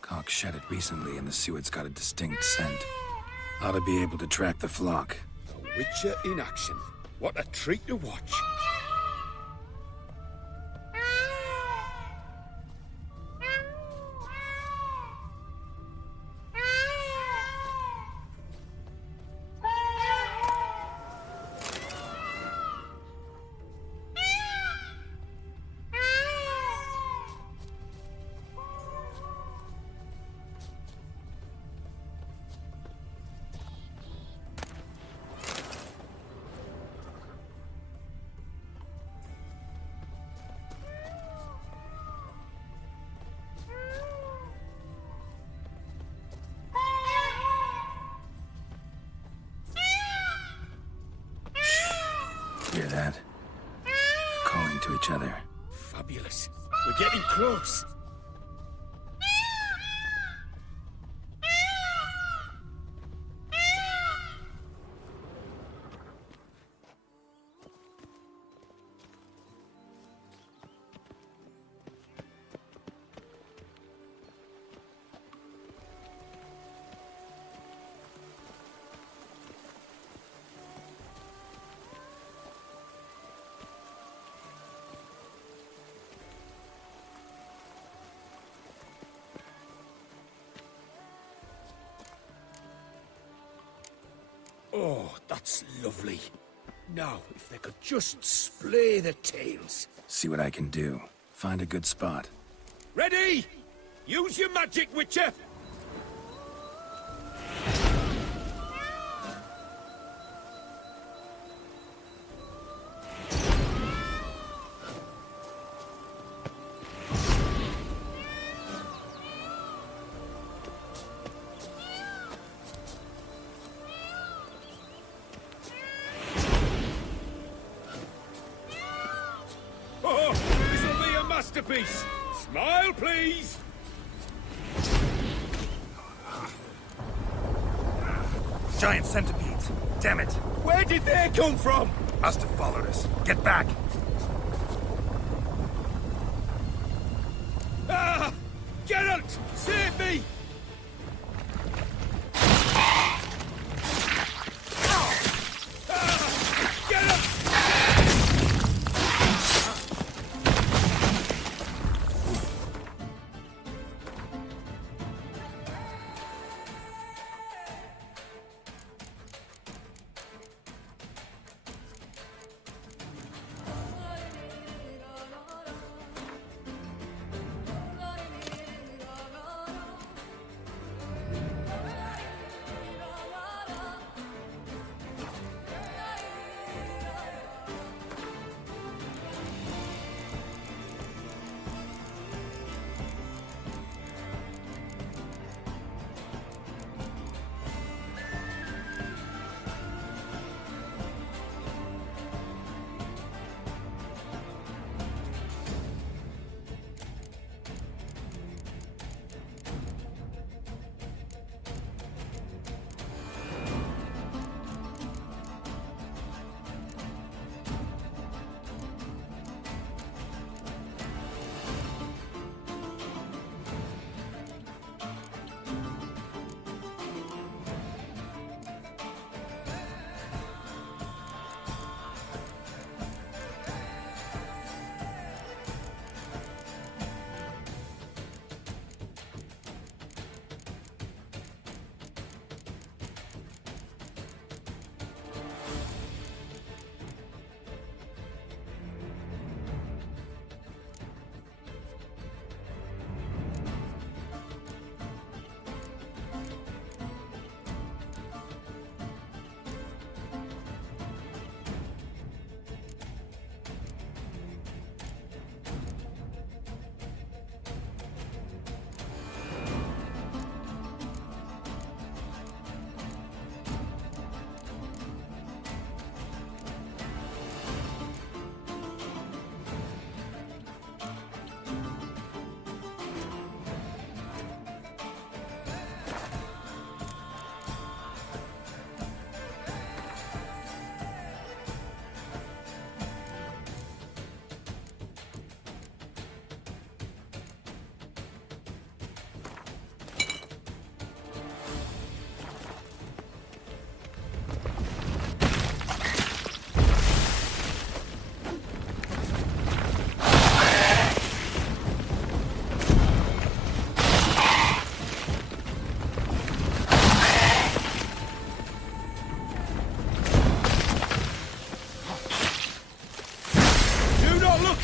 Cock shed it recently and the suet's got a distinct scent. Ought to be able to track the flock. A witcher in action. What a treat to watch. Hear that? Calling to each other. Fabulous. We're getting close. Oh, that's lovely. Now, if they could just splay the tails. See what I can do. Find a good spot. Ready? Use your magic, Witcher! Masterpiece! Smile, please! Giant centipedes! Damn it! Where did they come from? Must have followed us. Get back! Ah! Geralt! Save me!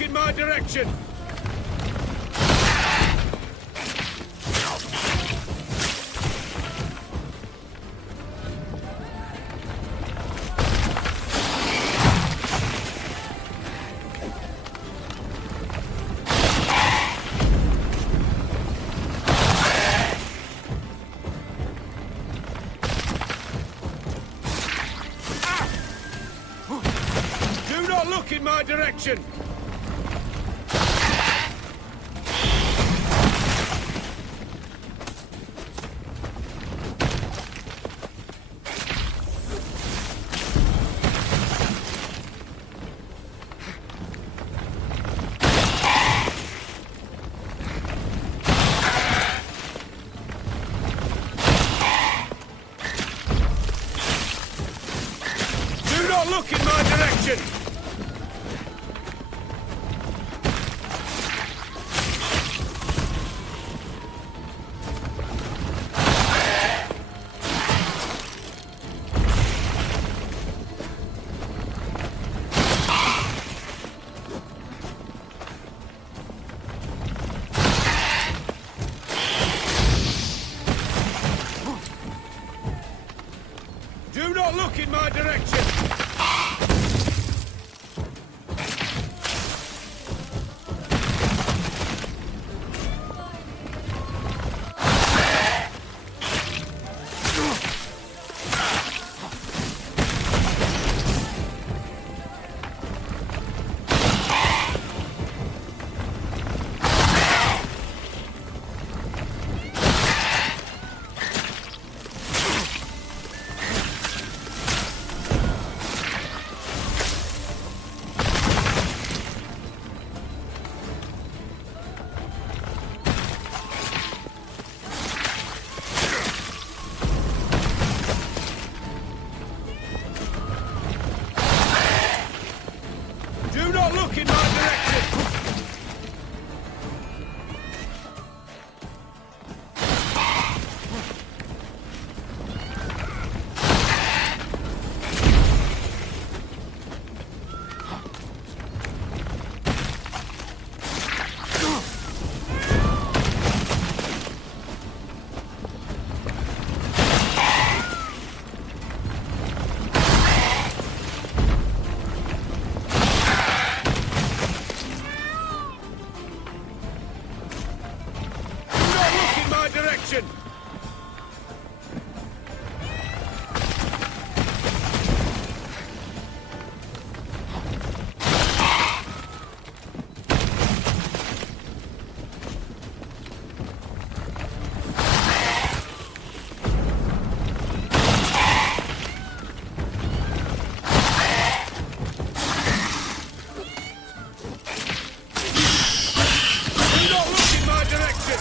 look in my direction! Do not look in my direction! Do not look in my direction! Do not look in my direction! Do not look in my direction! My direction! Do not look in my direction!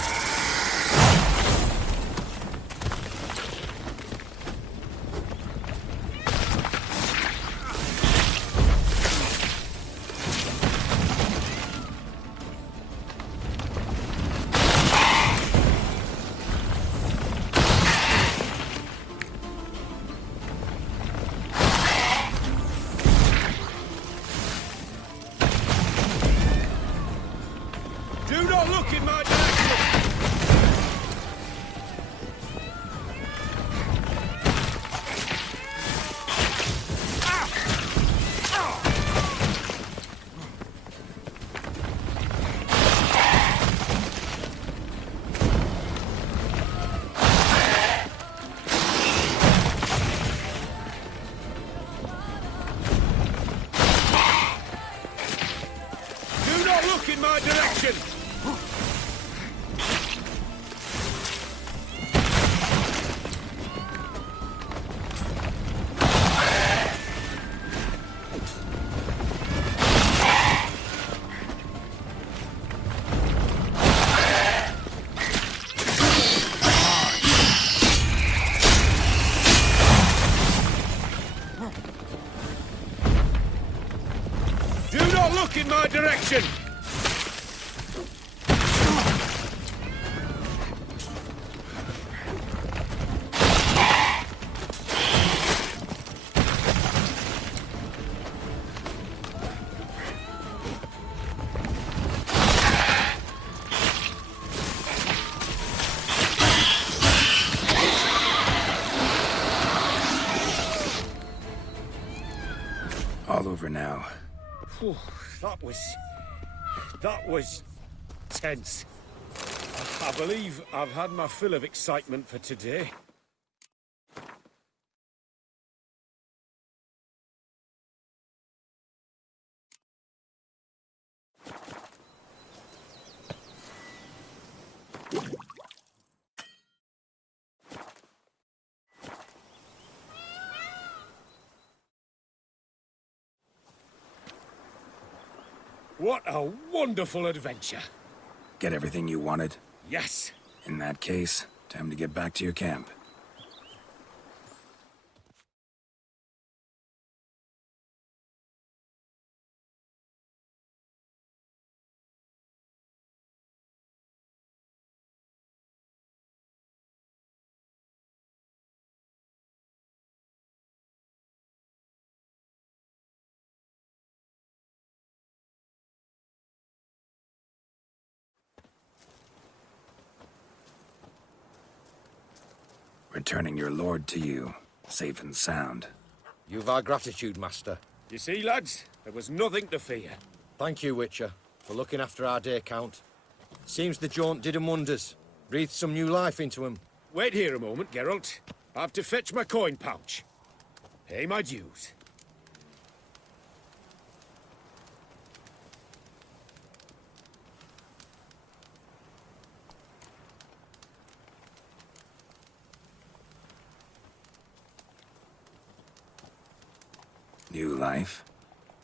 Do not look in my direction! Do not look in my direction! Do not look in my direction! All over now. Whew, that was tense. I believe I've had my fill of excitement for today. What a wonderful adventure! Get everything you wanted? Yes. In that case, time to get back to your camp. Returning your lord to you, safe and sound. You've our gratitude, Master. You see, lads, there was nothing to fear. Thank you, Witcher, for looking after our day count. Seems the jaunt did 'em wonders. Breathed some new life into 'em. Wait here a moment, Geralt. I have to fetch my coin pouch. Pay my dues. New life?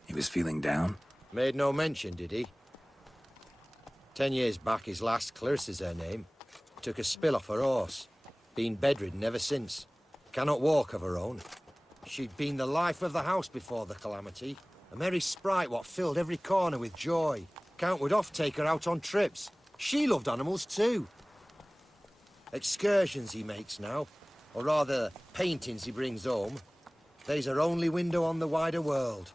He was feeling down? Made no mention, did he? 10 years back, his last, Clarissa's her name, took a spill off her horse. Been bedridden ever since. Cannot walk of her own. She'd been the life of the house before the calamity. A merry sprite what filled every corner with joy. Count would oft take her out on trips. She loved animals too. Excursions he makes now, or rather, paintings he brings home. They's her only window on the wider world.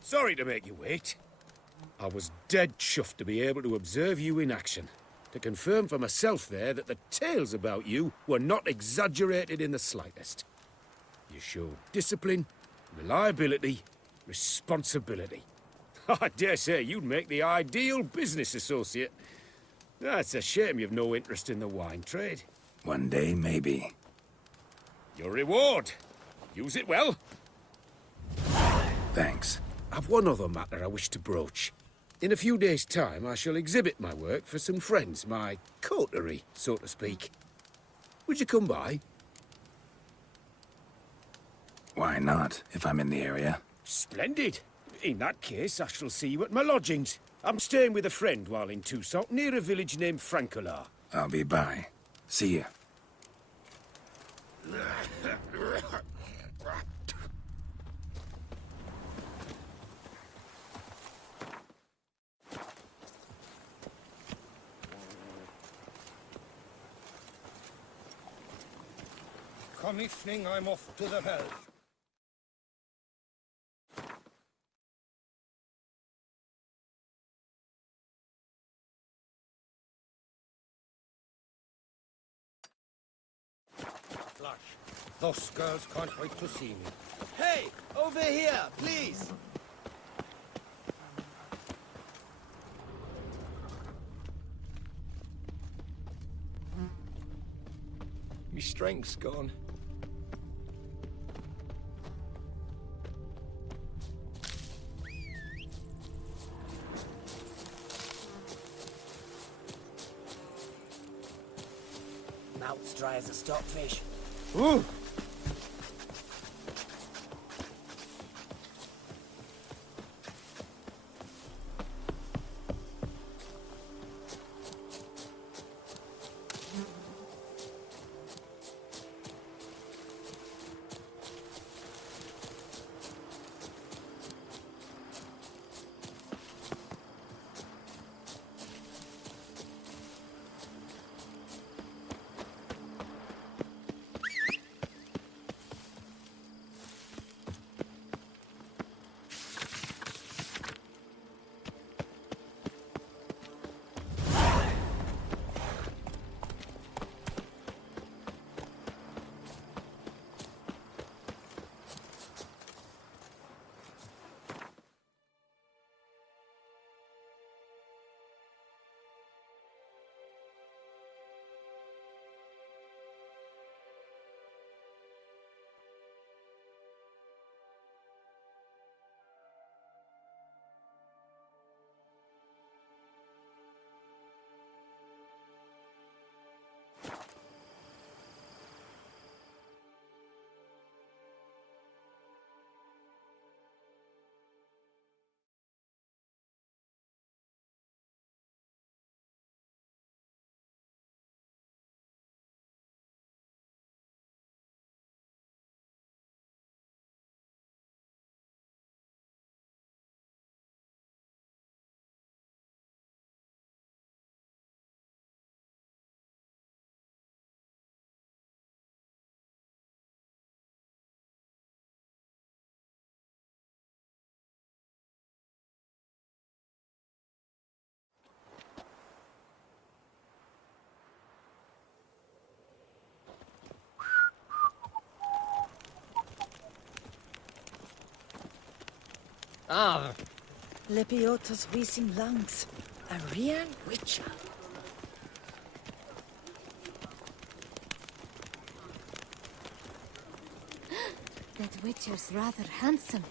Sorry to make you wait. I was dead chuffed to be able to observe you in action. To confirm for myself there that the tales about you were not exaggerated in the slightest. You showed discipline, reliability, responsibility. I dare say you'd make the ideal business associate. It's a shame you've no interest in the wine trade. One day, maybe. Your reward. Use it well. Thanks. I've one other matter I wish to broach. In a few days' time, I shall exhibit my work for some friends, my coterie, so to speak. Would you come by? Why not, if I'm in the area? Splendid. In that case, I shall see you at my lodgings. I'm staying with a friend while in Toussaint, near a village named Francolar. I'll be by. See ya. Come evening, I'm off to the hells. Flush. Those girls can't wait to see me. Hey! Over here, please! My strength's gone. Mouth's dry as a stockfish. Ooh! Ah. Lepiota's wheezing lungs. A real witcher. That witcher's rather handsome.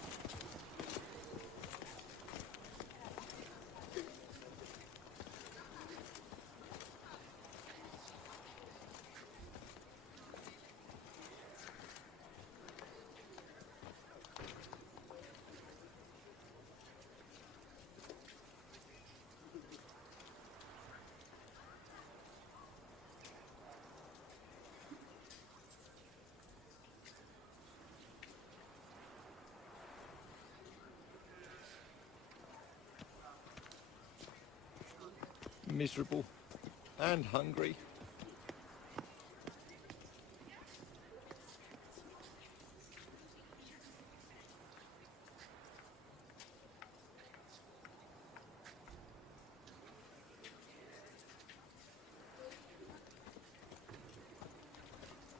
Miserable and hungry.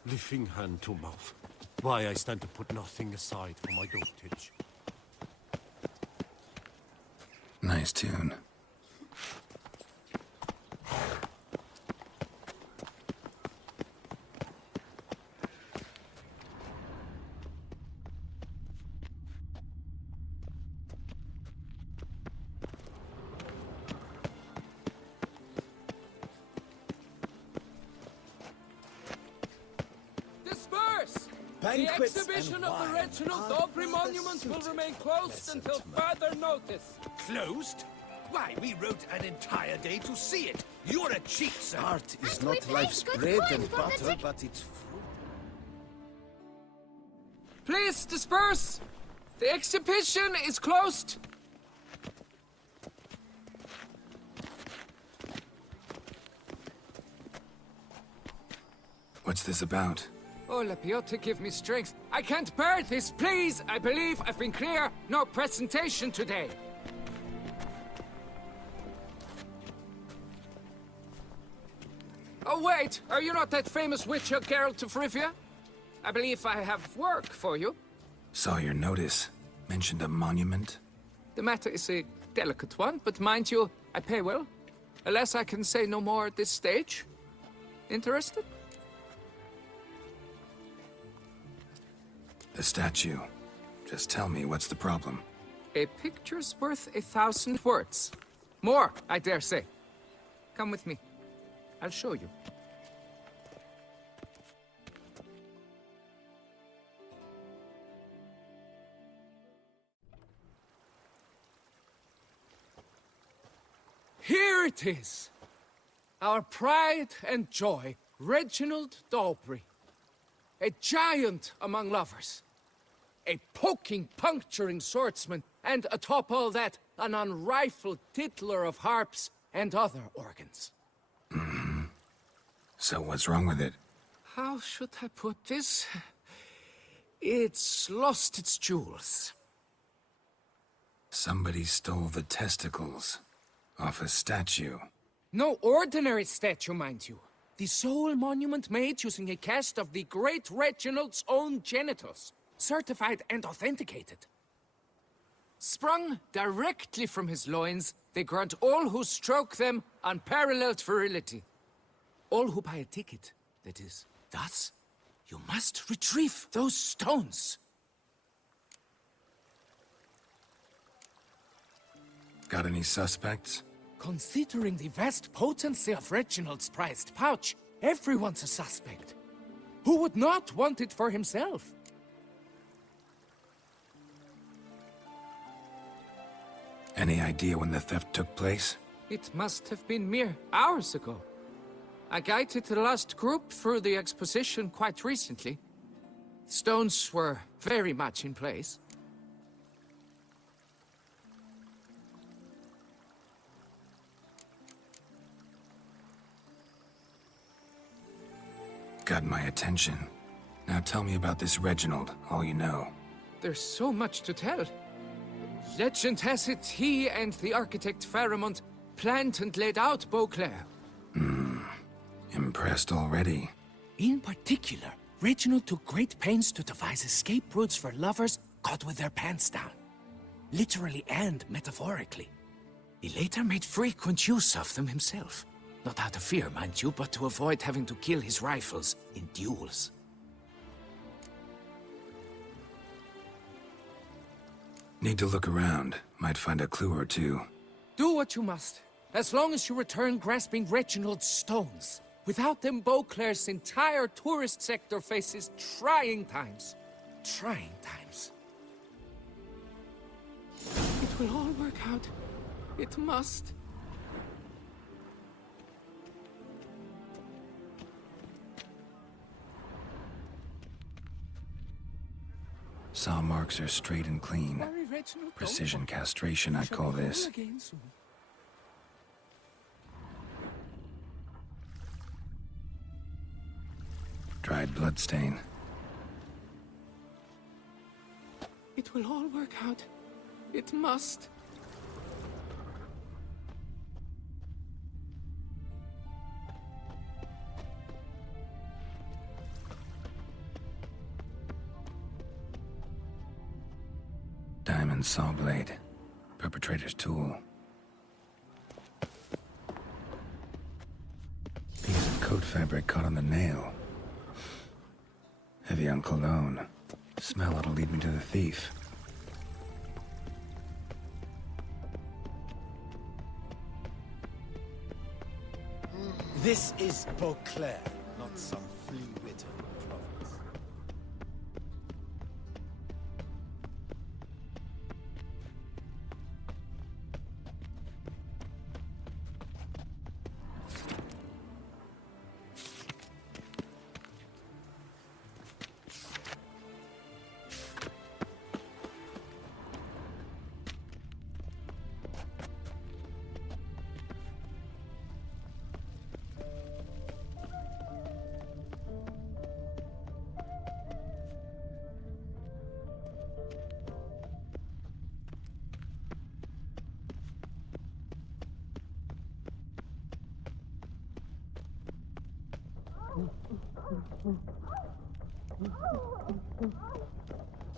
Lifting hand to mouth. Why I stand to put nothing aside for my dotage. Nice tune. Disperse! Banquets The exhibition and of the wine Reginald are Daubrey rather Monument will suited remain for closed pleasant until further notice. Closed? Why, we wrote an entire day to see it. You're a cheat, sir. Art is not life's bread and butter, but it's fruit. Please disperse! The exhibition is closed! What's this about? Oh, Lepiota, give me strength. I can't bear this, please! I believe I've been clear. No presentation today. Oh, wait! Are you not that famous witcher, Geralt of Rivia? I believe I have work for you. Saw your notice. Mentioned a monument. The matter is a delicate one, but mind you, I pay well. Alas, I can say no more at this stage. Interested? The statue. Just tell me, what's the problem? A picture's worth 1,000 words. More, I dare say. Come with me. I'll show you. Here it is! Our pride and joy, Reginald Daubrey. A giant among lovers. A poking, puncturing swordsman, and atop all that, an unrifled tittler of harps and other organs. Mm-hmm. So what's wrong with it? How should I put this? It's lost its jewels. Somebody stole the testicles off a statue. No ordinary statue, mind you. The sole monument made using a cast of the great Reginald's own genitals, certified and authenticated. Sprung directly from his loins, they grant all who stroke them unparalleled virility. All who buy a ticket, that is. Thus, you must retrieve those stones. Got any suspects? Considering the vast potency of Reginald's prized pouch, everyone's a suspect. Who would not want it for himself? Any idea when the theft took place? It must have been mere hours ago. I guided the last group through the exposition quite recently. Stones were very much in place. Got my attention. Now tell me about this Reginald, all you know. There's so much to tell. Legend has it he and the architect Faramond planned and laid out Beauclair. Impressed already. In particular, Reginald took great pains to devise escape routes for lovers caught with their pants down. literally and metaphorically. He later made frequent use of them himself. Not out of fear, mind you, but to avoid having to kill his rifles in duels. Need to look around. Might find a clue or two. Do what you must, as long as you return grasping Reginald's stones. Without them, Beauclair's entire tourist sector faces trying times. Trying times. It will all work out. It must. Saw marks are straight and clean. Worry, Reginald, Precision don't. castration, I'd Shall call be whole this. again soon. Dried bloodstain. It will all work out. It must. Diamond saw blade. Perpetrator's tool. Piece of coat fabric caught on the nail. Heavy on cologne. Smell it'll lead me to the thief. This is Beauclair, not some flea-bitten province.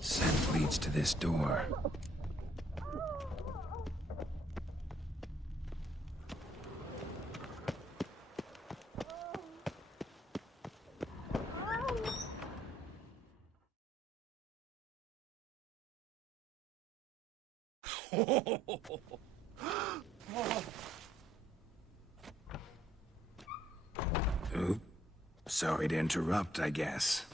Scent leads to this door. Oop. Sorry to interrupt, I guess.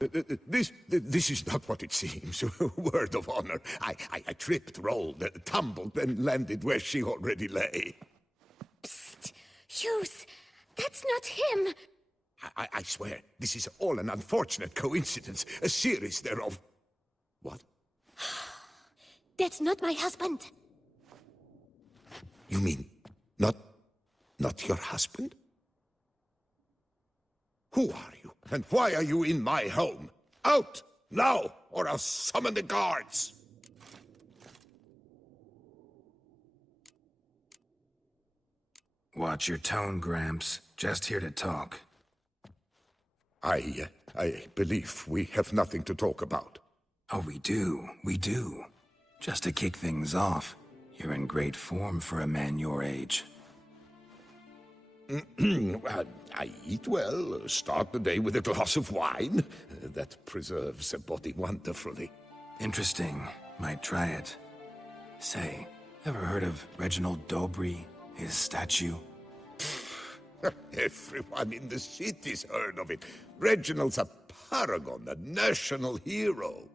This is not what it seems. Word of honor. I tripped, rolled, tumbled, and landed where she already lay. Psst! Hughes! That's not him! I swear, this is all an unfortunate coincidence. A series thereof. What? That's not my husband! You mean, not your husband? Who are you, and why are you in my home? Out, now, or I'll summon the guards! Watch your tone, Gramps. Just here to talk. I believe we have nothing to talk about. Oh, we do. Just to kick things off, you're in great form for a man your age. I eat well, start the day with a glass of wine. That preserves a body wonderfully. Interesting. Might try it. Say, ever heard of Reginald Dobry, his statue? Everyone in the city's heard of it. Reginald's a paragon, a national hero.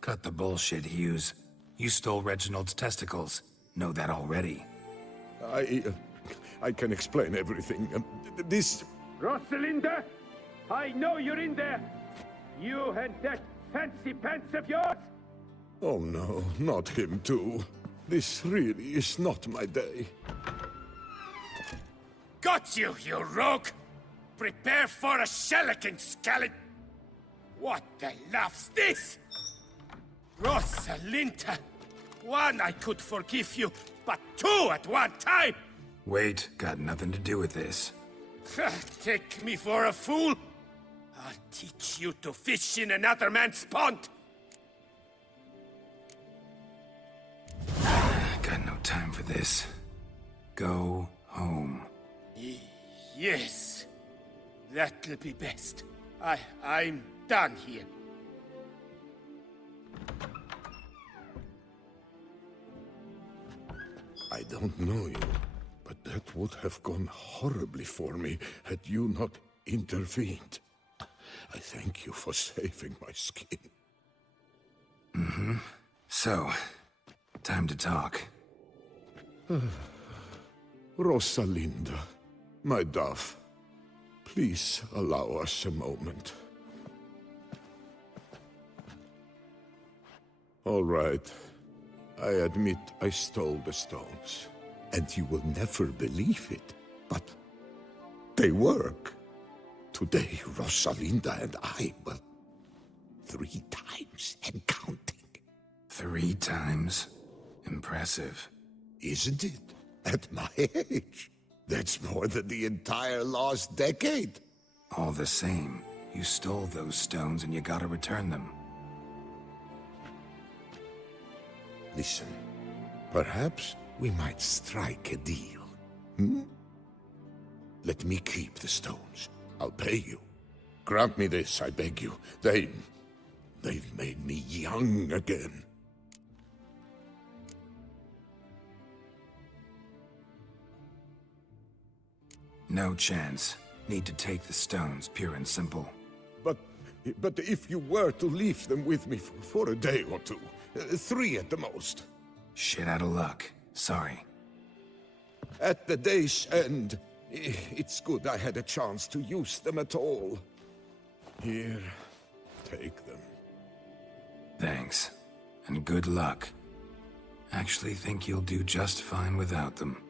Cut the bullshit, Hughes. You stole Reginald's testicles. Know that already. I can explain everything. This... Rosalinda, I know you're in there. You and that fancy pants of yours. Oh no, not him too. This really is not my day. Got you, you rogue! Prepare for a shellacking, scallop! What the laugh's this? Rosalinda! One, I could forgive you, but two at one time! Wait, got nothing to do with this. Take me for a fool? I'll teach you to fish in another man's pond! Got no time for this. Go home. Yes. That'll be best. I'm done here. I don't know you, but that would have gone horribly for me had you not intervened. I thank you for saving my skin. Mm-hmm. So, time to talk. Rosalinda, my dove, please allow us a moment. All right. I admit I stole the stones. And you will never believe it, but they work. Today, Rosalinda and I, well, 3 times and counting. 3 times? Impressive. Isn't it? At my age. That's more than the entire last decade. All the same, you stole those stones and you gotta return them. Listen, perhaps we might strike a deal. Hmm? Let me keep the stones. I'll pay you. Grant me this, I beg you. They've made me young again. No chance. Need to take the stones, pure and simple. But if you were to leave them with me for a day or 2, 3 at the most. Shit out of luck. Sorry. At the day's end, it's good I had a chance to use them at all. Here, take them. Thanks. And good luck. Actually think you'll do just fine without them.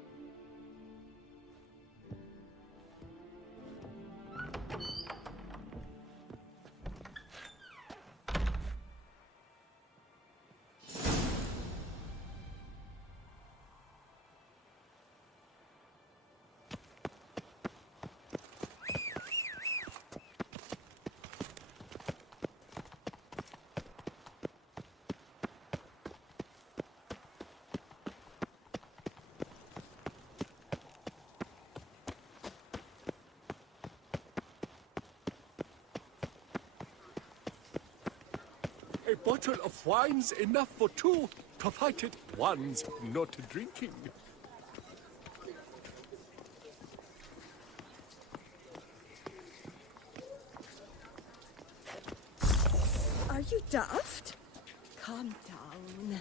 A bottle of wine's enough for 2, provided one's not drinking. Are you daft? Calm down.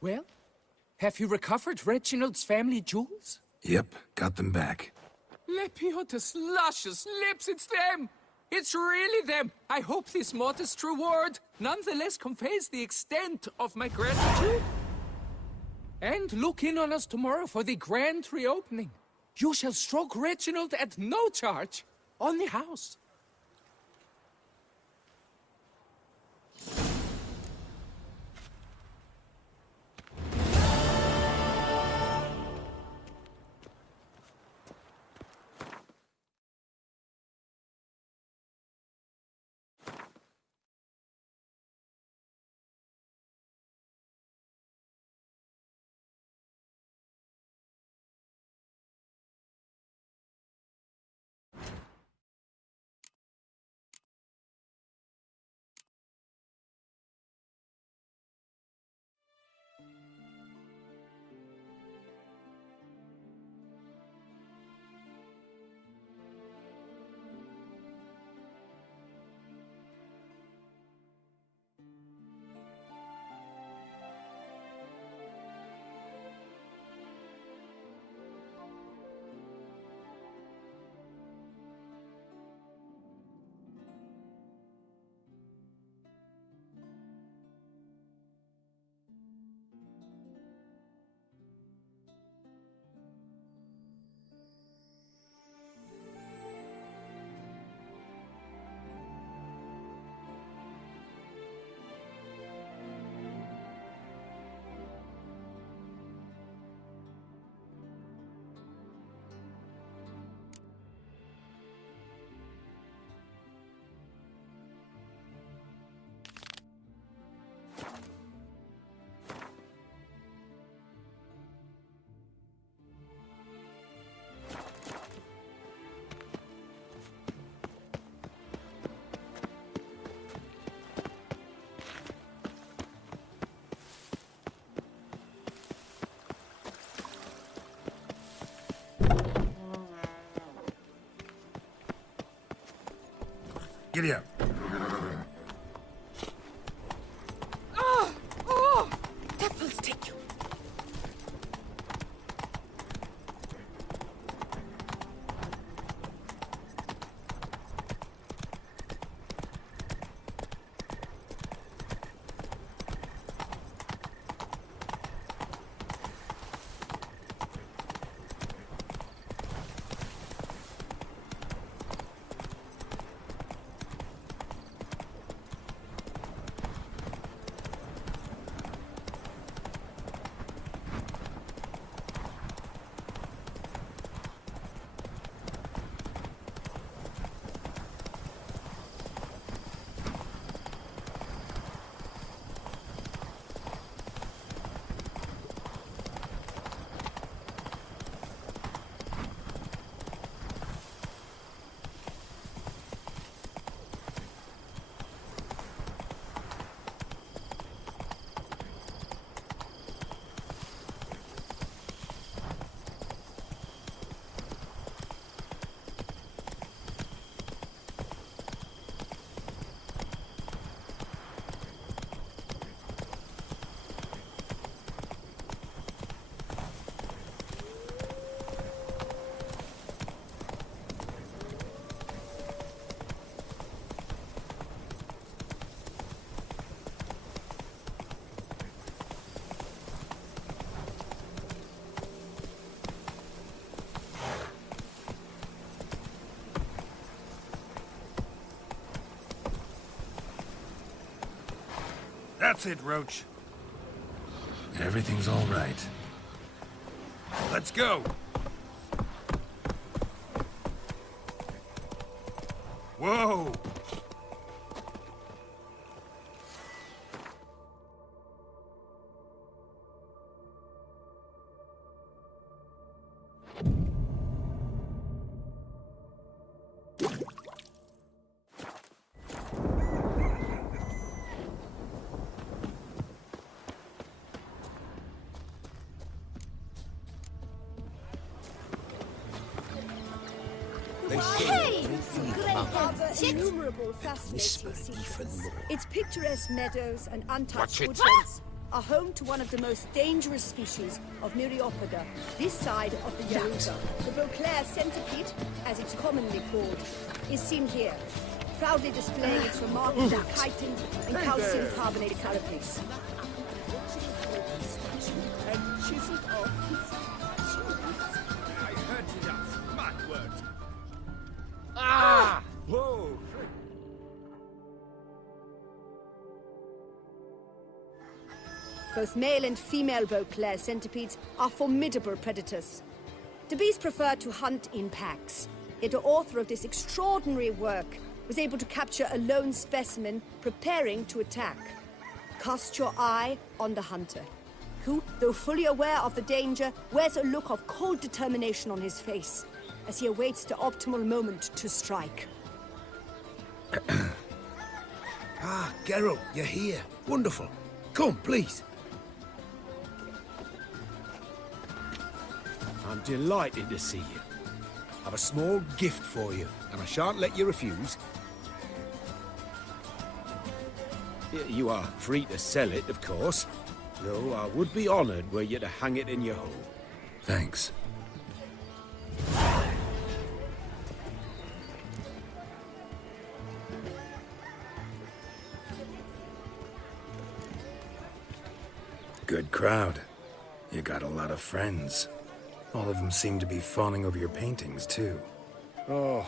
Well, have you recovered Reginald's family jewels? Yep, got them back. Lepiotus luscious lips, it's them! It's really them! I hope this modest reward nonetheless conveys the extent of my gratitude. And look in on us tomorrow for the grand reopening. You shall stroke Reginald at no charge on the house. Giddy up. Oh! Oh! Devils take you! That's it, Roach. Everything's all right. Let's go. Whoa! Innumerable fascinating secrets. Its picturesque meadows and untouched Watch it. woodlands are home to one of the most dangerous species of Myriapoda, this side of the Yaruga. The Beauclair centipede, as it's commonly called, is seen here, proudly displaying its remarkable chitin and calcium carbonate carapace. I heard enough. Mad words. Ah! Whoa! Both male and female Beauclair centipedes are formidable predators. The bees prefer to hunt in packs, yet the author of this extraordinary work was able to capture a lone specimen preparing to attack. Cast your eye on the hunter, who, though fully aware of the danger, wears a look of cold determination on his face as he awaits the optimal moment to strike. Ah, Geralt, you're here. Wonderful. Come, please. I'm delighted to see you. I've a small gift for you, and I shan't let you refuse. You are free to sell it, of course, though I would be honoured were you to hang it in your home. Thanks. Good crowd. You got a lot of friends. All of them seem to be fawning over your paintings, too. Oh,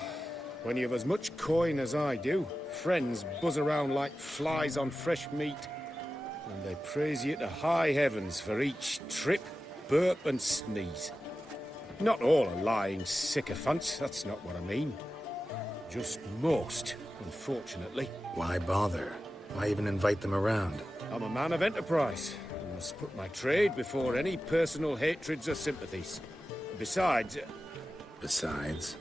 when you have as much coin as I do, friends buzz around like flies on fresh meat. And they praise you to high heavens for each trip, burp and sneeze. Not all are lying sycophants, that's not what I mean. Just most, unfortunately. Why bother? Why even invite them around? I'm a man of enterprise. I must put my trade before any personal hatreds or sympathies. Besides... Besides?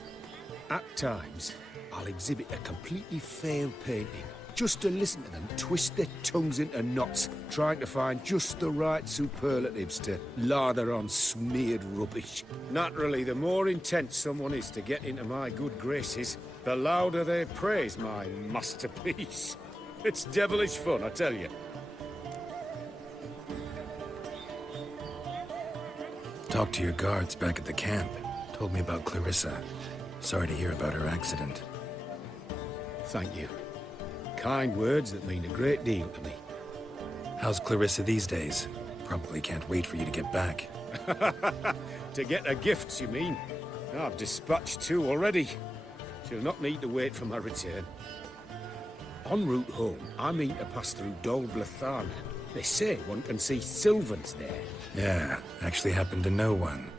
At times, I'll exhibit a completely failed painting, just to listen to them twist their tongues into knots, trying to find just the right superlatives to lather on smeared rubbish. Naturally, the more intent someone is to get into my good graces, The louder they praise my masterpiece. It's devilish fun, I tell you. Talked to your guards back at the camp. Told me about Clarissa. Sorry to hear about her accident. Thank you. Kind words that mean a great deal to me. How's Clarissa these days? Probably can't wait for you to get back. To get her gifts, you mean? I've dispatched 2 already. She'll not need to wait for my return. En route home, I mean to pass through Dol Blatharna. They say one can see Sylvans there. Yeah, actually happen to know one.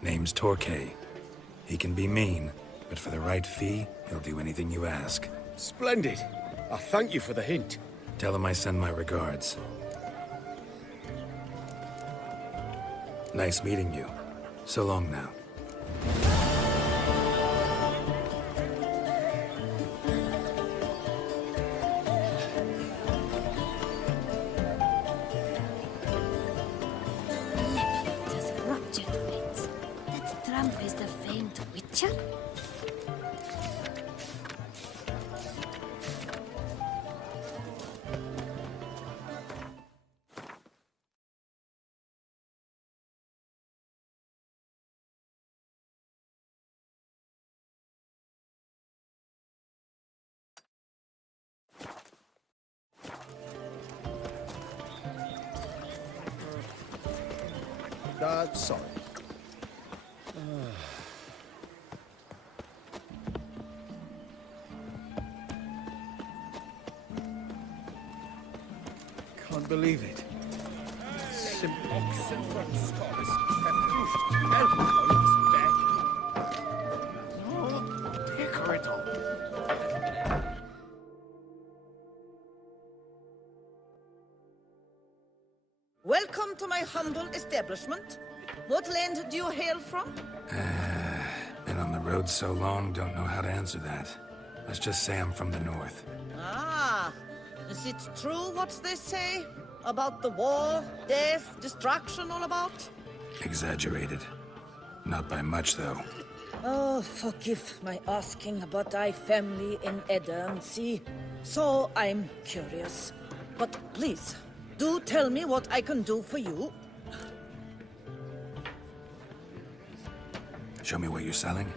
Name's Torquay. He can be mean, but for the right fee, he'll do anything you ask. Splendid. I thank you for the hint. Tell him I send my regards. Nice meeting you. So long now. Does rupture fates? That tramp is the famed witcher? Sorry. Can't believe it. Simple oxen from Scotland have proved help on its back. No, picker it all. Welcome to my humble establishment. What land do you hail from? Been on the road so long, don't know how to answer that. Let's just say I'm from the north. Ah, is it true what they say? About the war, death, destruction all about? Exaggerated. Not by much, though. Oh, forgive my asking, but I family in Edda, see? So I'm curious. But please, do tell me what I can do for you. Show me what you're selling.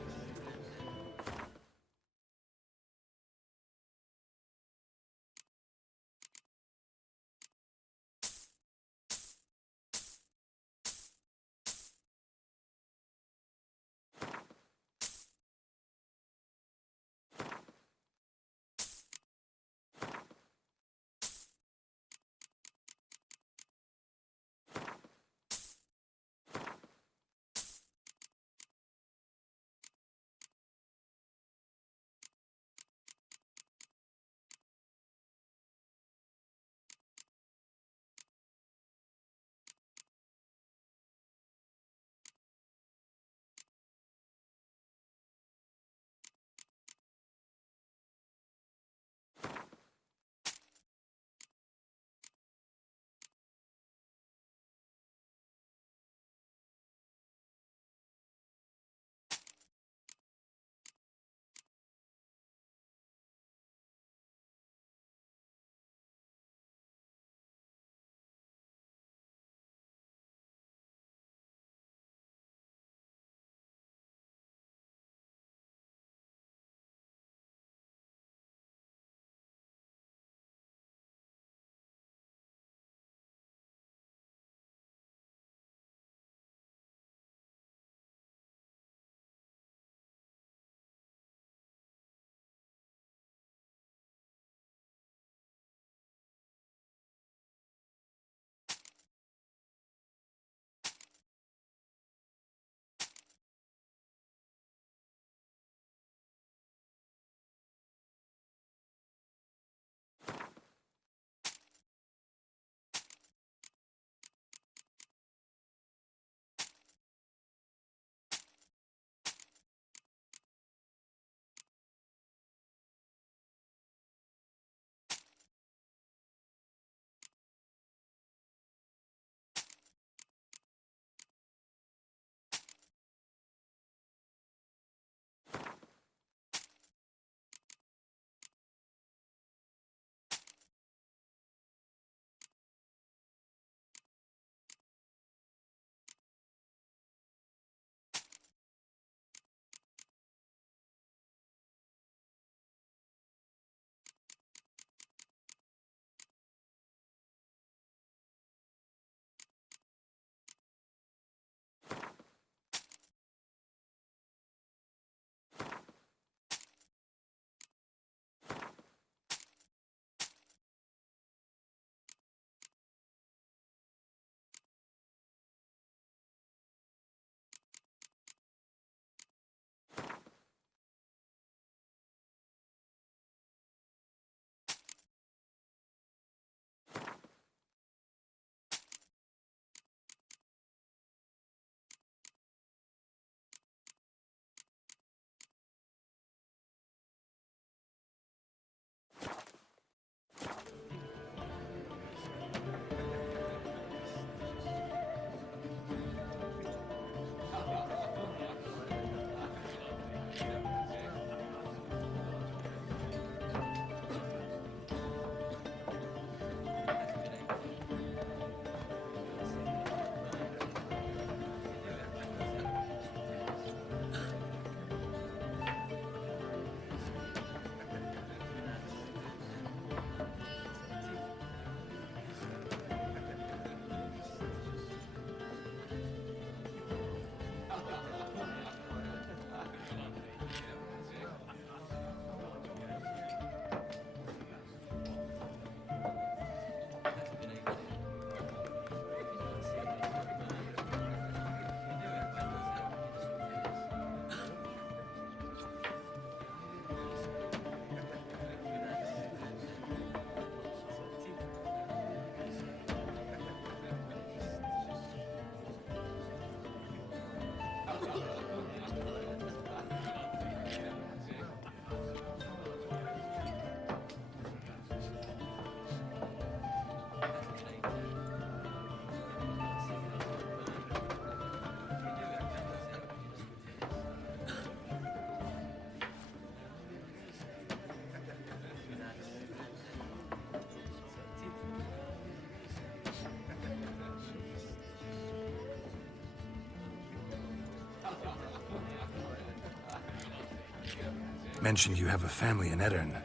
Mentioned you have a family in Edirn.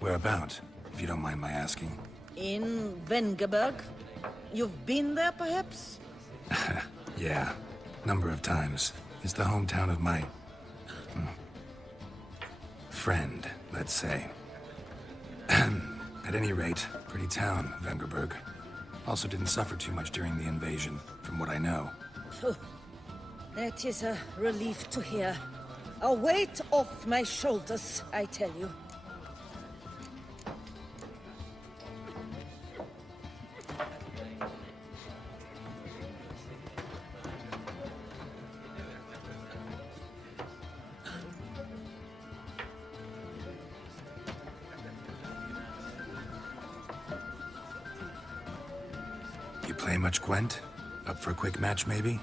Whereabout, if you don't mind my asking? In Vengerberg? You've been there, perhaps? Yeah, number of times. It's the hometown of my... friend, let's say. At any rate, pretty town, Vengerberg. Also didn't suffer too much during the invasion, from what I know. Phew. That is a relief to hear. A weight off my shoulders, I tell you. You play much, Gwent? Up for a quick match, maybe?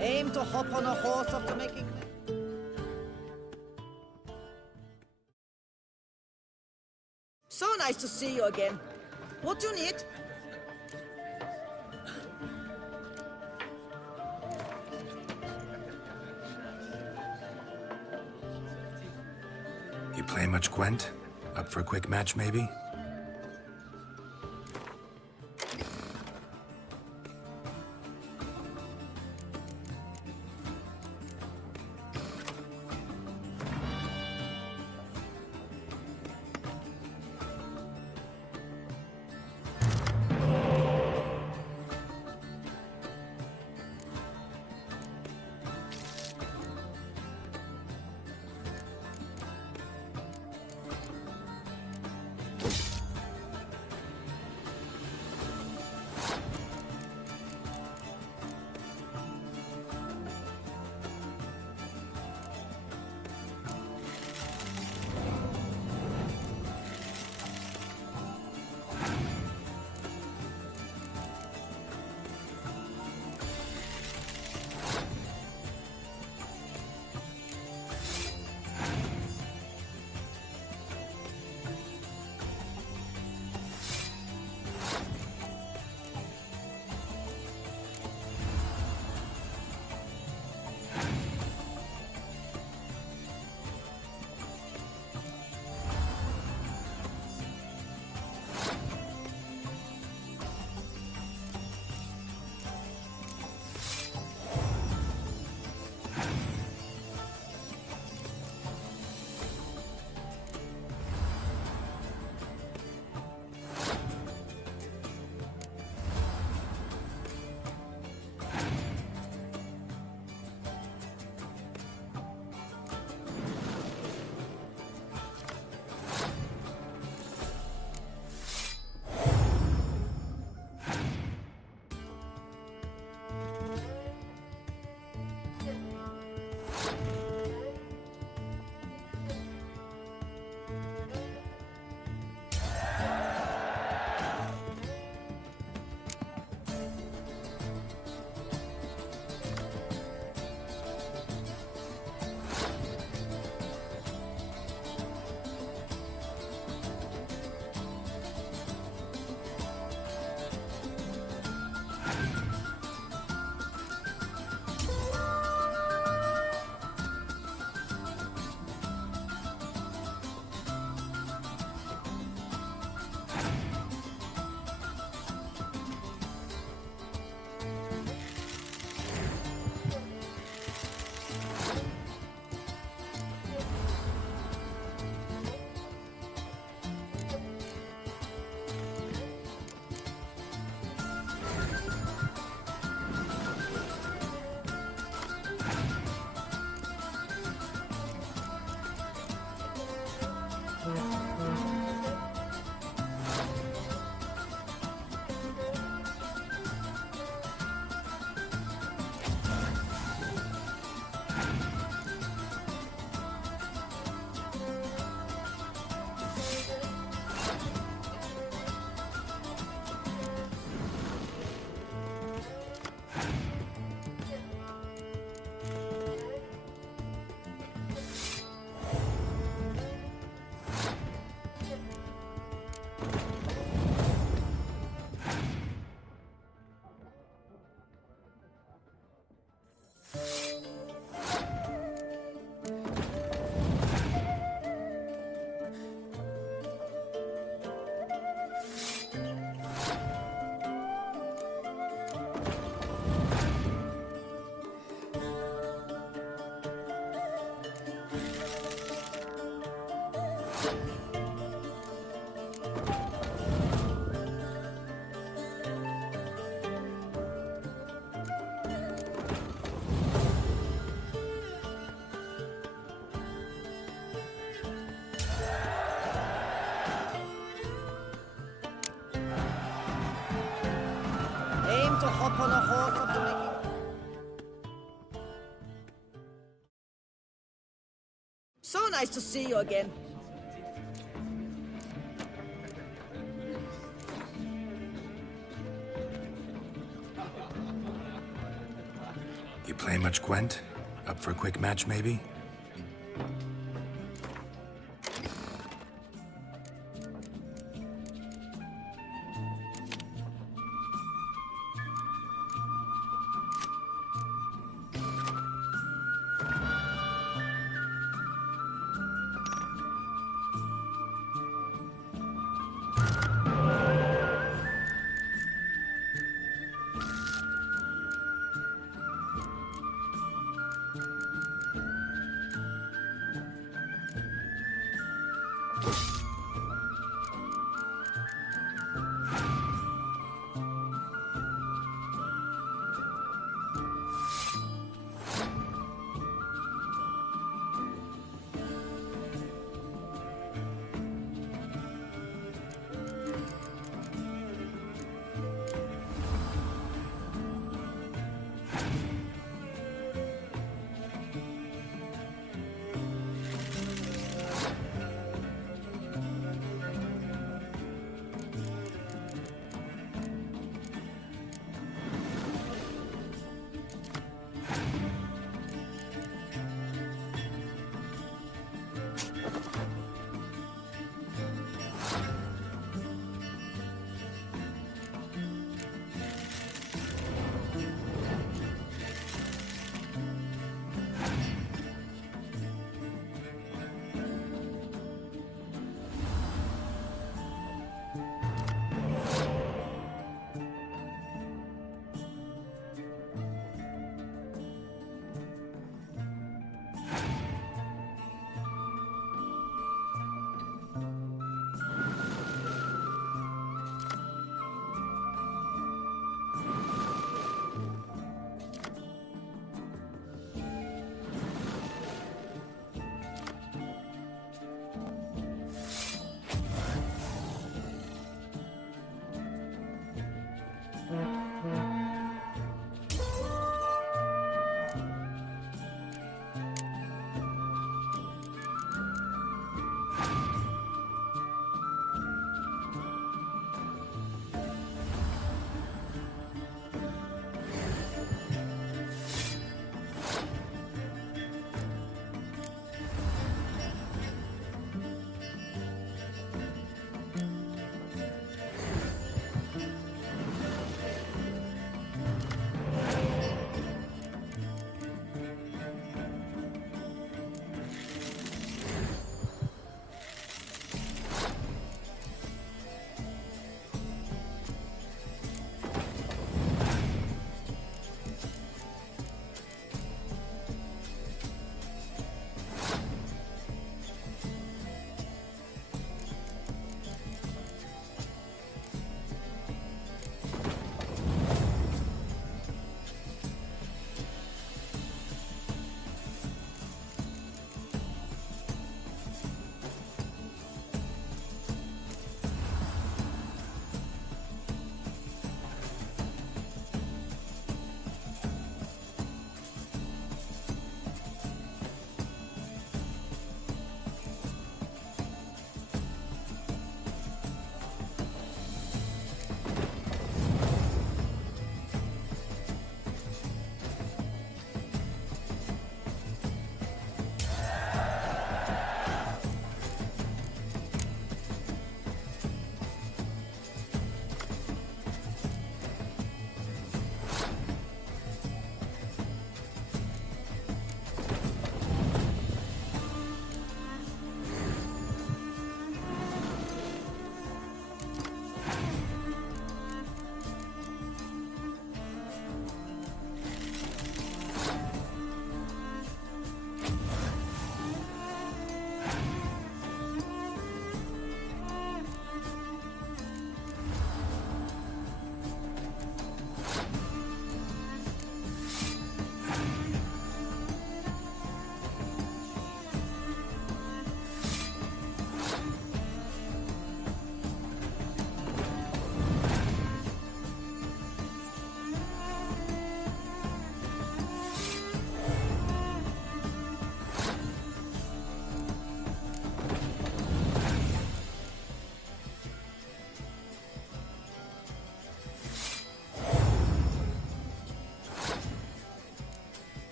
Aim to hop on a horse after making... So nice to see you again. What do you need? You play much, Gwent? Up for a quick match, maybe? hop on a horse after making... So nice to see you again. You play much, Gwent? Up for a quick match, maybe?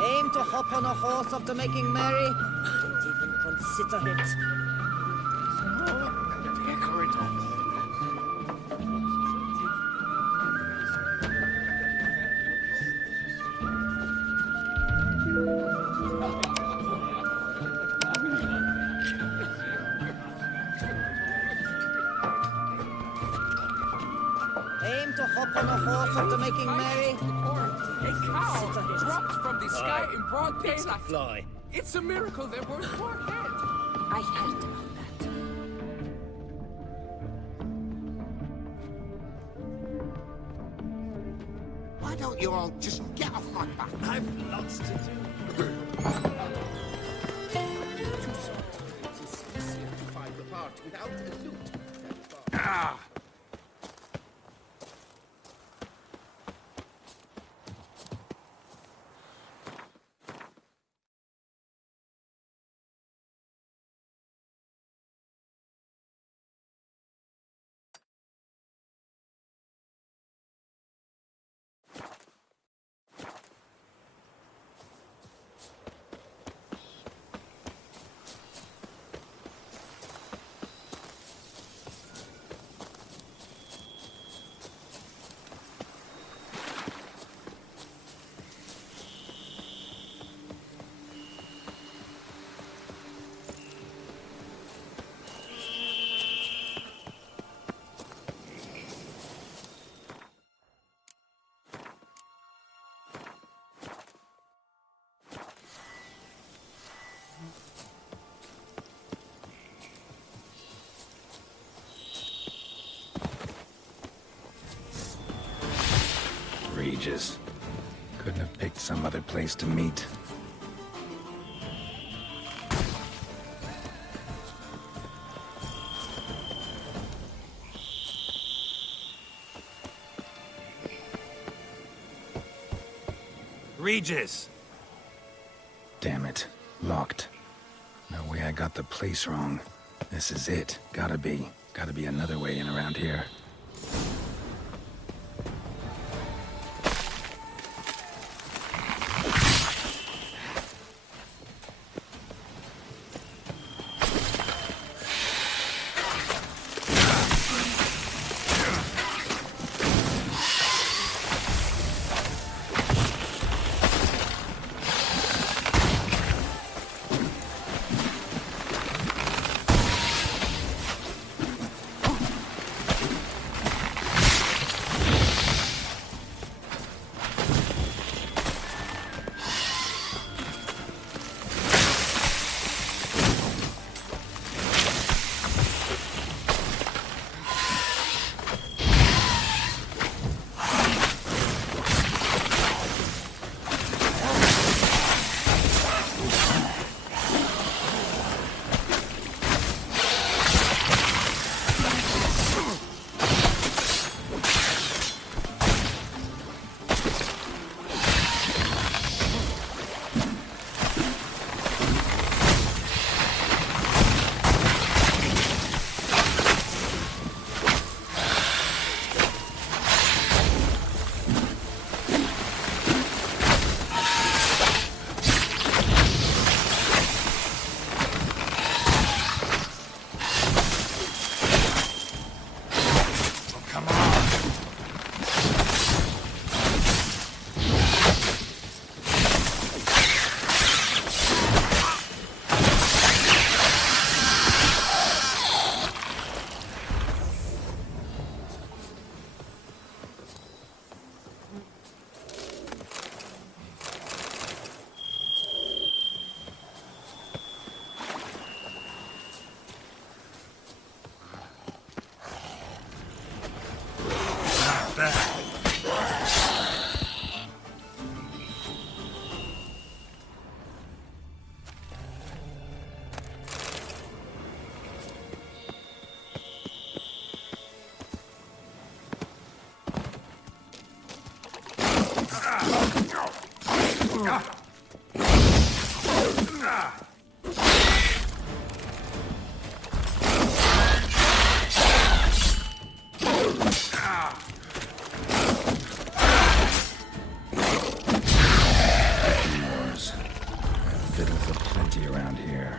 Aim to hop on a horse after making merry? Don't even consider it. Aim to hop on a horse after making merry? A cow dropped from the sky Aye. in broad It's a daylight. fly. It's a miracle there weren't more dead. I heard about that. Why don't you all just get off my back? I've lots to do. Too soft. It is easier to find the heart without a loot. Ah! Regis. Couldn't have picked some other place to meet. Regis! Damn it. Locked. No way I got the place wrong. This is it. Gotta be. Gotta be another way in around here. Fiddles aplenty around here.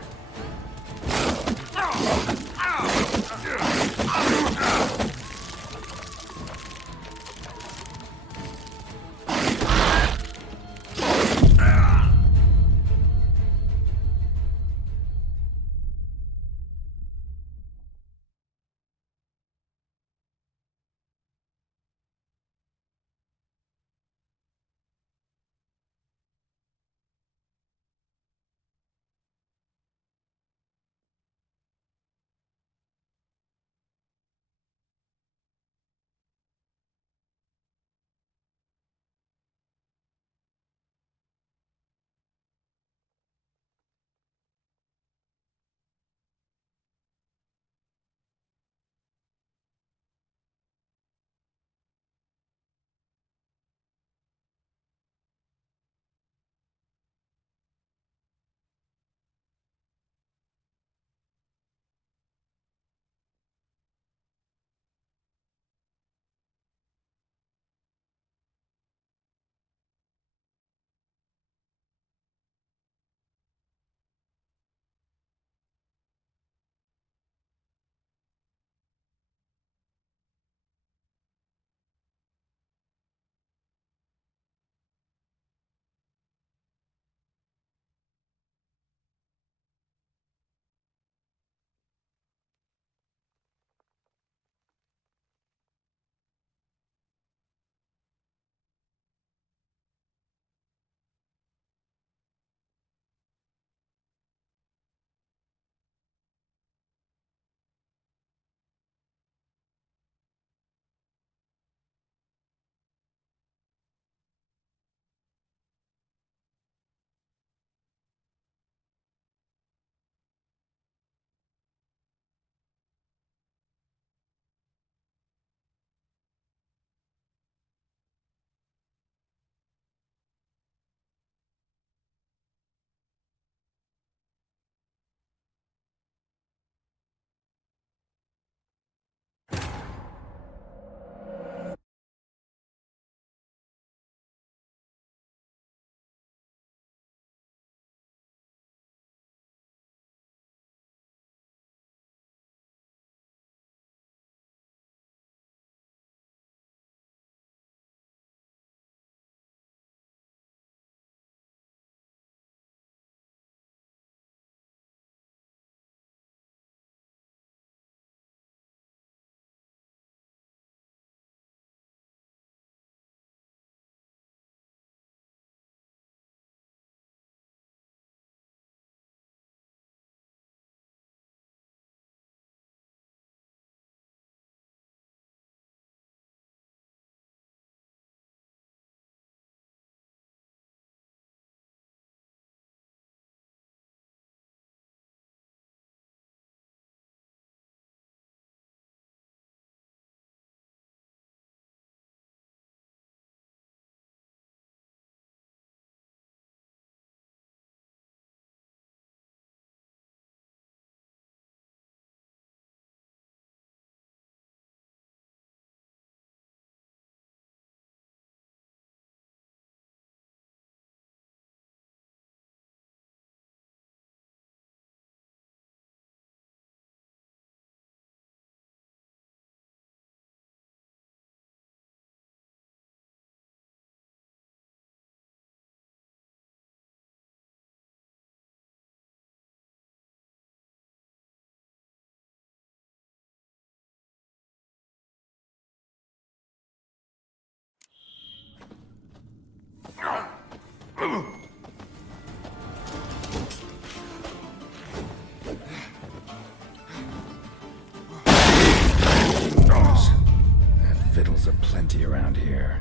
Victuals aplenty around here.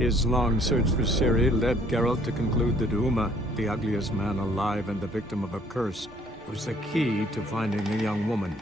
His long search for Ciri led Geralt to conclude that Uma, the ugliest man alive and the victim of a curse, was the key to finding the young woman.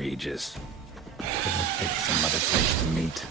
Regis. Couldn't pick some other place to meet.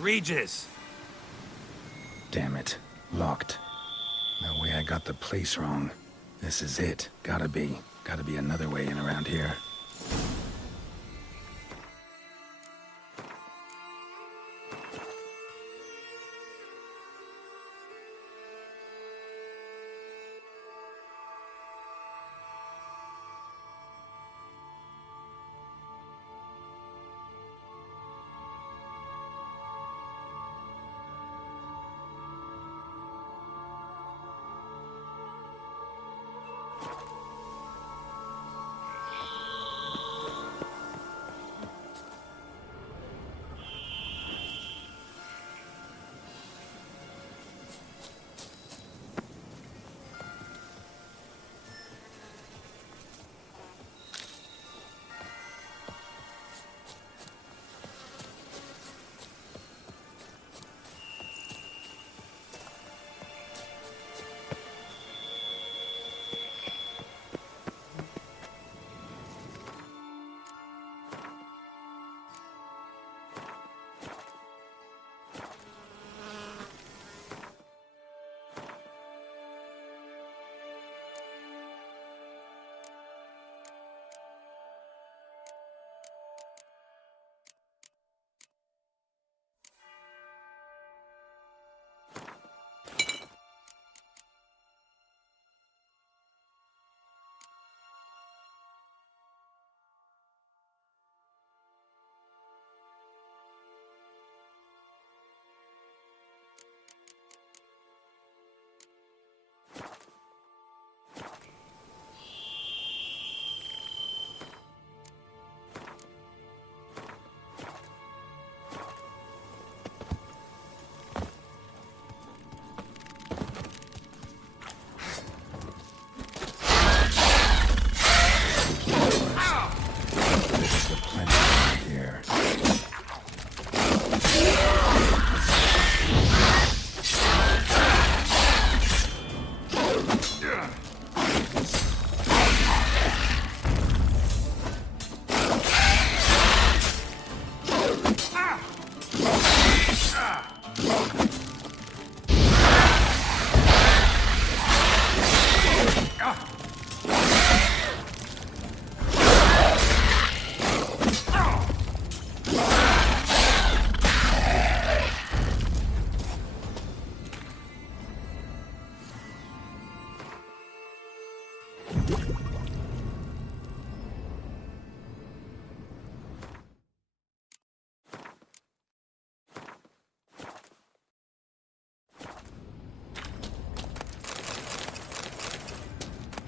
Regis! Damn it. Locked. got the place wrong. This is it. Gotta be another way in around here.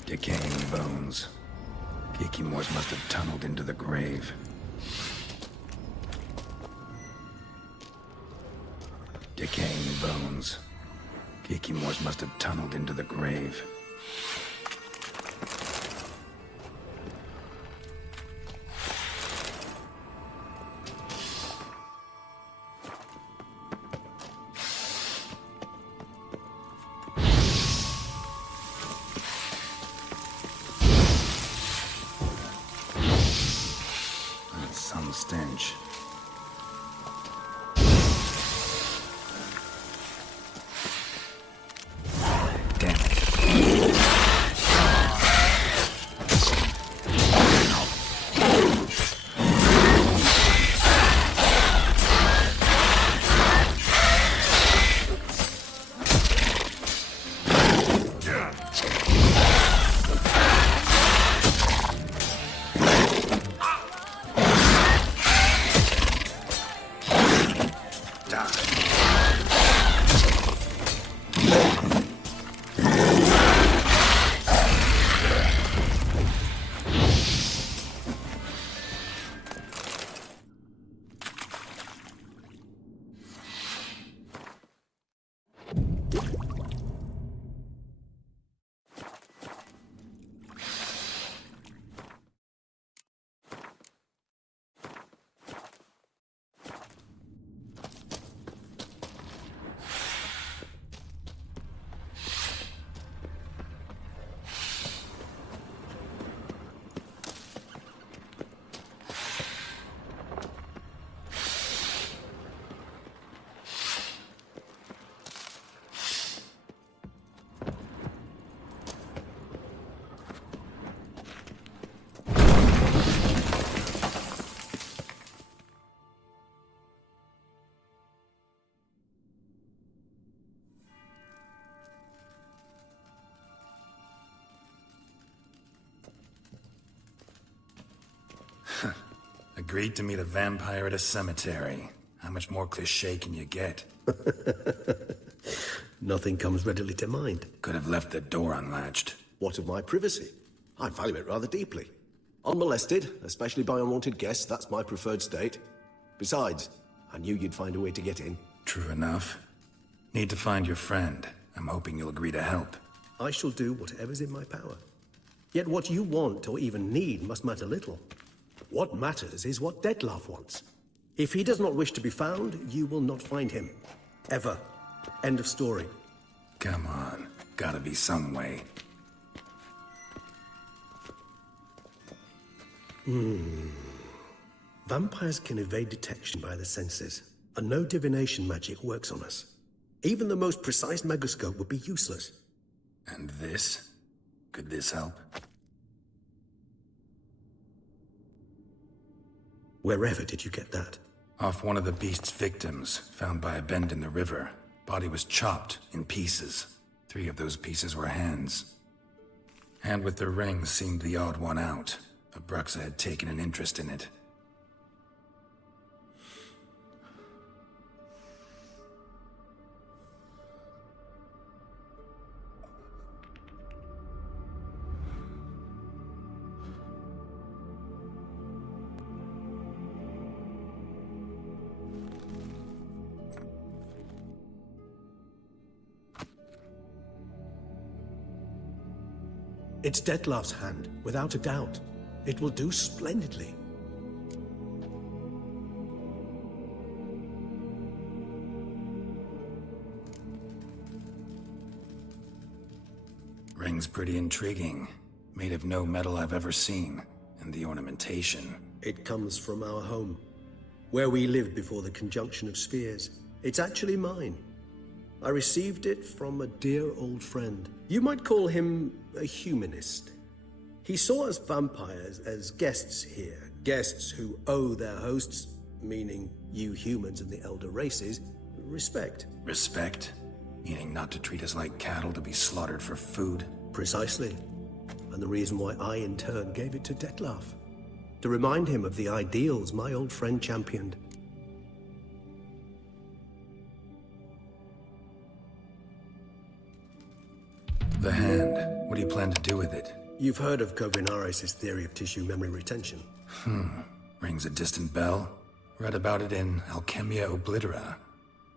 Decaying bones. Kikimors must have tunneled into the grave. Decaying bones. Kikimors must have tunneled into the grave. Some stench. Damn it. Agreed to meet a vampire at a cemetery. How much more cliché can you get? Nothing comes readily to mind. Could have left the door unlatched. What of my privacy? I value it rather deeply. Unmolested, especially by unwanted guests, that's my preferred state. Besides, I knew you'd find a way to get in. True enough. Need to find your friend. I'm hoping you'll agree to help. I shall do whatever's in my power. Yet what you want or even need must matter little. What matters is what Dettlaff wants. If he does not wish to be found, you will not find him. Ever. End of story. Come on. Gotta be some way. Vampires can evade detection by the senses, and no divination magic works on us. Even the most precise megascope would be useless. And this? Could this help? Wherever did you get that? Off one of the beast's victims, found by a bend in the river. Body was chopped in pieces. 3 of those pieces were hands. Hand with the ring seemed the odd one out. Abruxa had taken an interest in it. It's Dettlaff's hand, without a doubt. It will do splendidly. Ring's pretty intriguing. Made of no metal I've ever seen. And the ornamentation. It comes from our home, where we lived before the conjunction of spheres. It's actually mine. I received it from a dear old friend. You might call him a humanist. He saw us vampires as guests here, guests who owe their hosts, meaning you humans and the elder races, respect. Respect? Meaning not to treat us like cattle to be slaughtered for food? Precisely. And the reason why I, in turn, gave it to Dettlaff. To remind him of the ideals my old friend championed. The hand. What do you plan to do with it? You've heard of Kovinaris' theory of tissue memory retention. Rings a distant bell. Read about it in Alchemia Oblitera.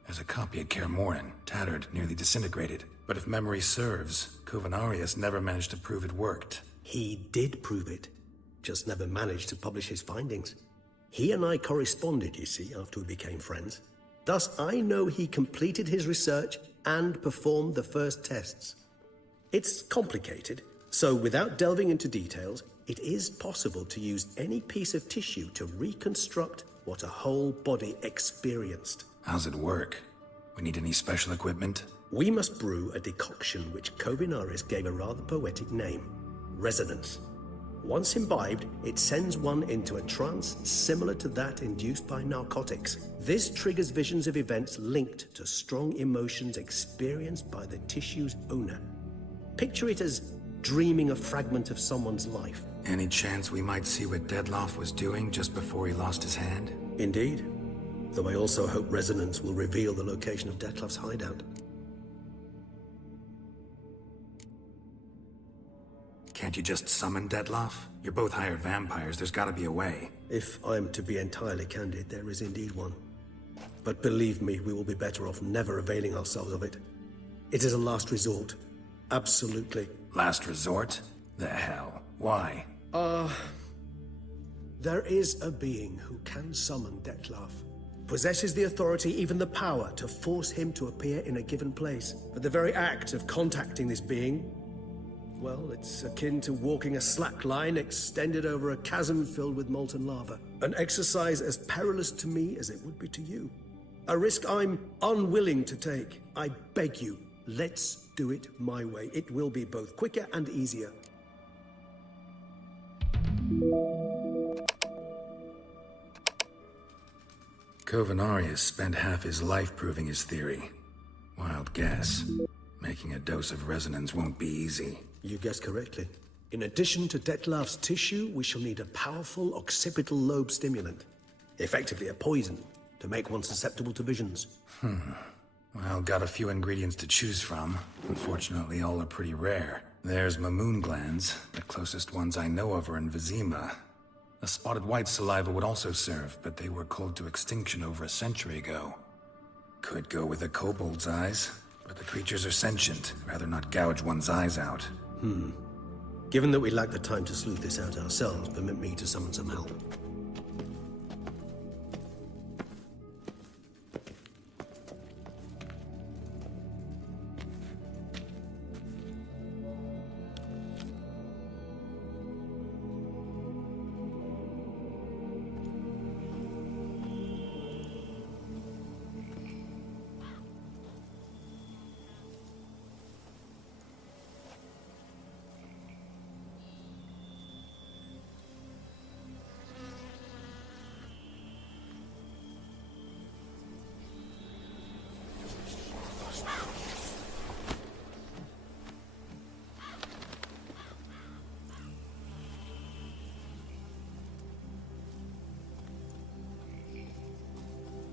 There's a copy at Kaer Morhen, tattered, nearly disintegrated. But if memory serves, Kovinaris never managed to prove it worked. He did prove it, just never managed to publish his findings. He and I corresponded, you see, after we became friends. Thus, I know he completed his research and performed the first tests. It's complicated, so without delving into details, it is possible to use any piece of tissue to reconstruct what a whole body experienced. How's it work? We need any special equipment? We must brew a decoction which Kovinaris gave a rather poetic name, resonance. Once imbibed, it sends one into a trance similar to that induced by narcotics. This triggers visions of events linked to strong emotions experienced by the tissue's owner. Picture it as dreaming a fragment of someone's life. Any chance we might see what Dettlaff was doing just before he lost his hand? Indeed. Though I also hope resonance will reveal the location of Dettlaff's hideout. Can't you just summon Dettlaff? You're both hired vampires, there's gotta be a way. If I'm to be entirely candid, there is indeed one. But believe me, we will be better off never availing ourselves of it. It is a last resort. Absolutely. Last resort? The hell? Why? There is a being who can summon Dettlaff. Possesses the authority, even the power, to force him to appear in a given place. But the very act of contacting this being, well, it's akin to walking a slack line extended over a chasm filled with molten lava. An exercise as perilous to me as it would be to you. A risk I'm unwilling to take. I beg you, let's do it my way. It will be both quicker and easier. Kovinaris spent half his life proving his theory. Wild guess. Making a dose of resonance won't be easy. You guessed correctly. In addition to Detlef's tissue, we shall need a powerful occipital lobe stimulant. Effectively a poison, to make one susceptible to visions. Well, got a few ingredients to choose from. Unfortunately, all are pretty rare. There's Mamoon glands. The closest ones I know of are in Vizima. A spotted white saliva would also serve, but they were culled to extinction over a century ago. Could go with a kobold's eyes, but the creatures are sentient. Rather not gouge one's eyes out. Given that we lack the time to sleuth this out ourselves, permit me to summon some help.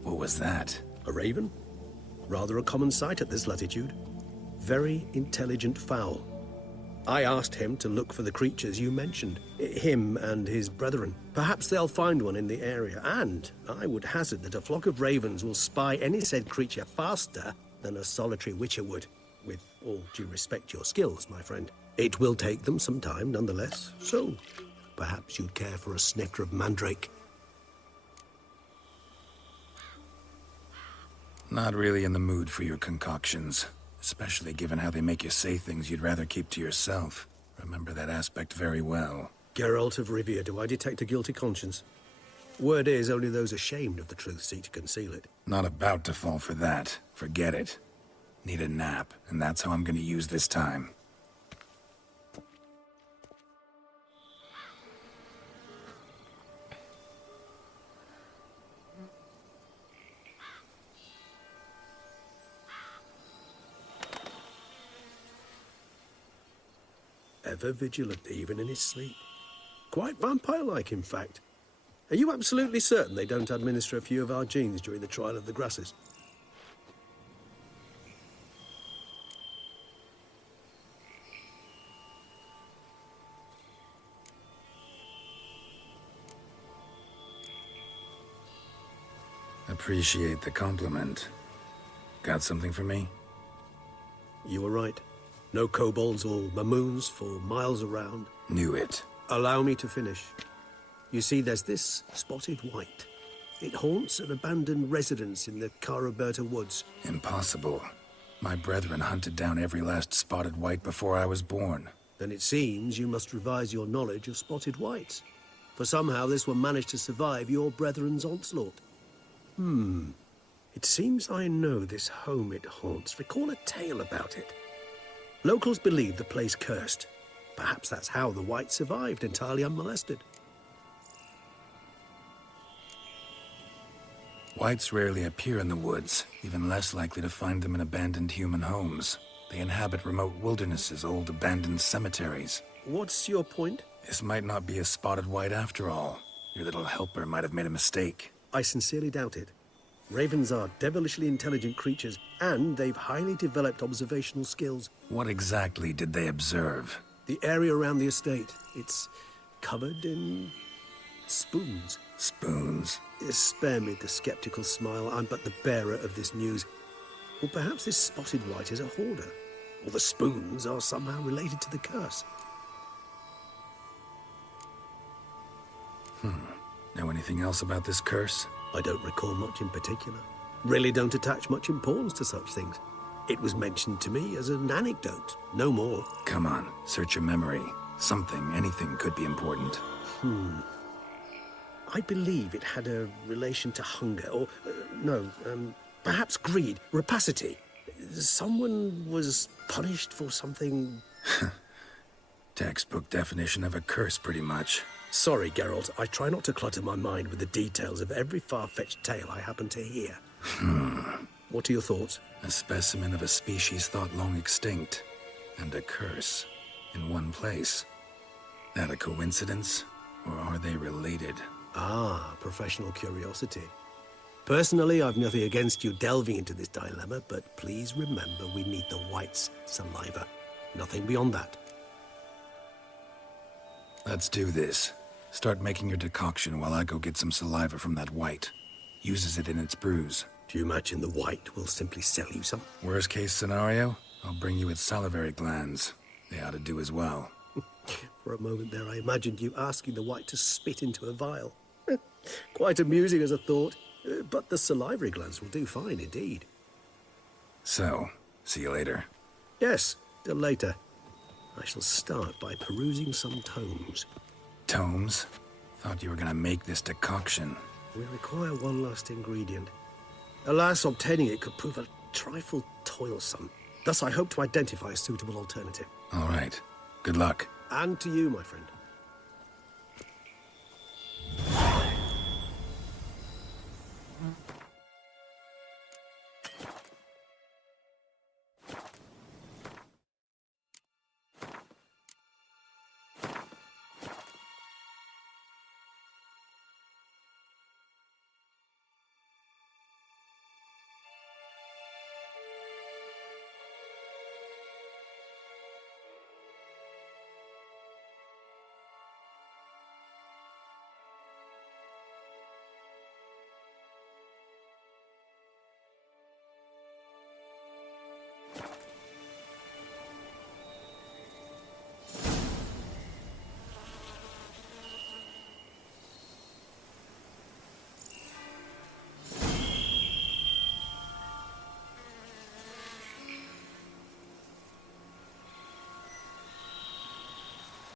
What was that? A raven? Rather a common sight at this latitude. Very intelligent fowl. I asked him to look for the creatures you mentioned. Him and his brethren. Perhaps they'll find one in the area, and I would hazard that a flock of ravens will spy any said creature faster than a solitary witcher would. With all due respect to your skills, my friend. It will take them some time, nonetheless. So, perhaps you'd care for a snitter of mandrake. Not really in the mood for your concoctions. Especially given how they make you say things you'd rather keep to yourself. Remember that aspect very well. Geralt of Rivia, do I detect a guilty conscience? Word is, only those ashamed of the truth seek to conceal it. Not about to fall for that. Forget it. Need a nap, and that's how I'm gonna use this time. Ever vigilant, even in his sleep. Quite vampire-like, in fact. Are you absolutely certain they don't administer a few of our genes during the trial of the grasses? Appreciate the compliment. Got something for me? You were right. No kobolds or mamoons for miles around. Knew it. Allow me to finish. You see, there's this spotted white. It haunts an abandoned residence in the Caraberta woods. Impossible. My brethren hunted down every last spotted white before I was born. Then it seems you must revise your knowledge of spotted whites. For somehow this one managed to survive your brethren's onslaught. It seems I know this home it haunts. Recall a tale about it. Locals believe the place cursed. Perhaps that's how the whites survived entirely unmolested. Whites rarely appear in the woods, even less likely to find them in abandoned human homes. They inhabit remote wildernesses, old abandoned cemeteries. What's your point? This might not be a spotted white after all. Your little helper might have made a mistake. I sincerely doubt it. Ravens are devilishly intelligent creatures, and they've highly developed observational skills. What exactly did they observe? The area around the estate. It's covered in spoons. Spoons? Spare me the skeptical smile. I'm but the bearer of this news. Or perhaps this spotted white is a hoarder. Or the spoons are somehow related to the curse. Know anything else about this curse? I don't recall much in particular. Really don't attach much importance to such things. It was mentioned to me as an anecdote, no more. Come on, search your memory. Something, anything could be important. I believe it had a relation to hunger, or, perhaps greed, rapacity. Someone was punished for something... Textbook definition of a curse, pretty much. Sorry, Geralt. I try not to clutter my mind with the details of every far-fetched tale I happen to hear. What are your thoughts? A specimen of a species thought long extinct. And a curse. In one place. That a coincidence? Or are they related? Ah, professional curiosity. Personally, I've nothing against you delving into this dilemma, but please remember we need the white's saliva. Nothing beyond that. Let's do this. Start making your decoction while I go get some saliva from that white. Uses it in its brews. Do you imagine the white will simply sell you some? Worst case scenario, I'll bring you its salivary glands. They ought to do as well. For a moment there, I imagined you asking the white to spit into a vial. Quite amusing as a thought, but the salivary glands will do fine indeed. So, see you later. Yes, till later. I shall start by perusing some tomes. Tomes? Thought you were gonna make this decoction. We require one last ingredient. Alas, obtaining it could prove a trifle toilsome. Thus, I hope to identify a suitable alternative. All right. Good luck. And to you, my friend.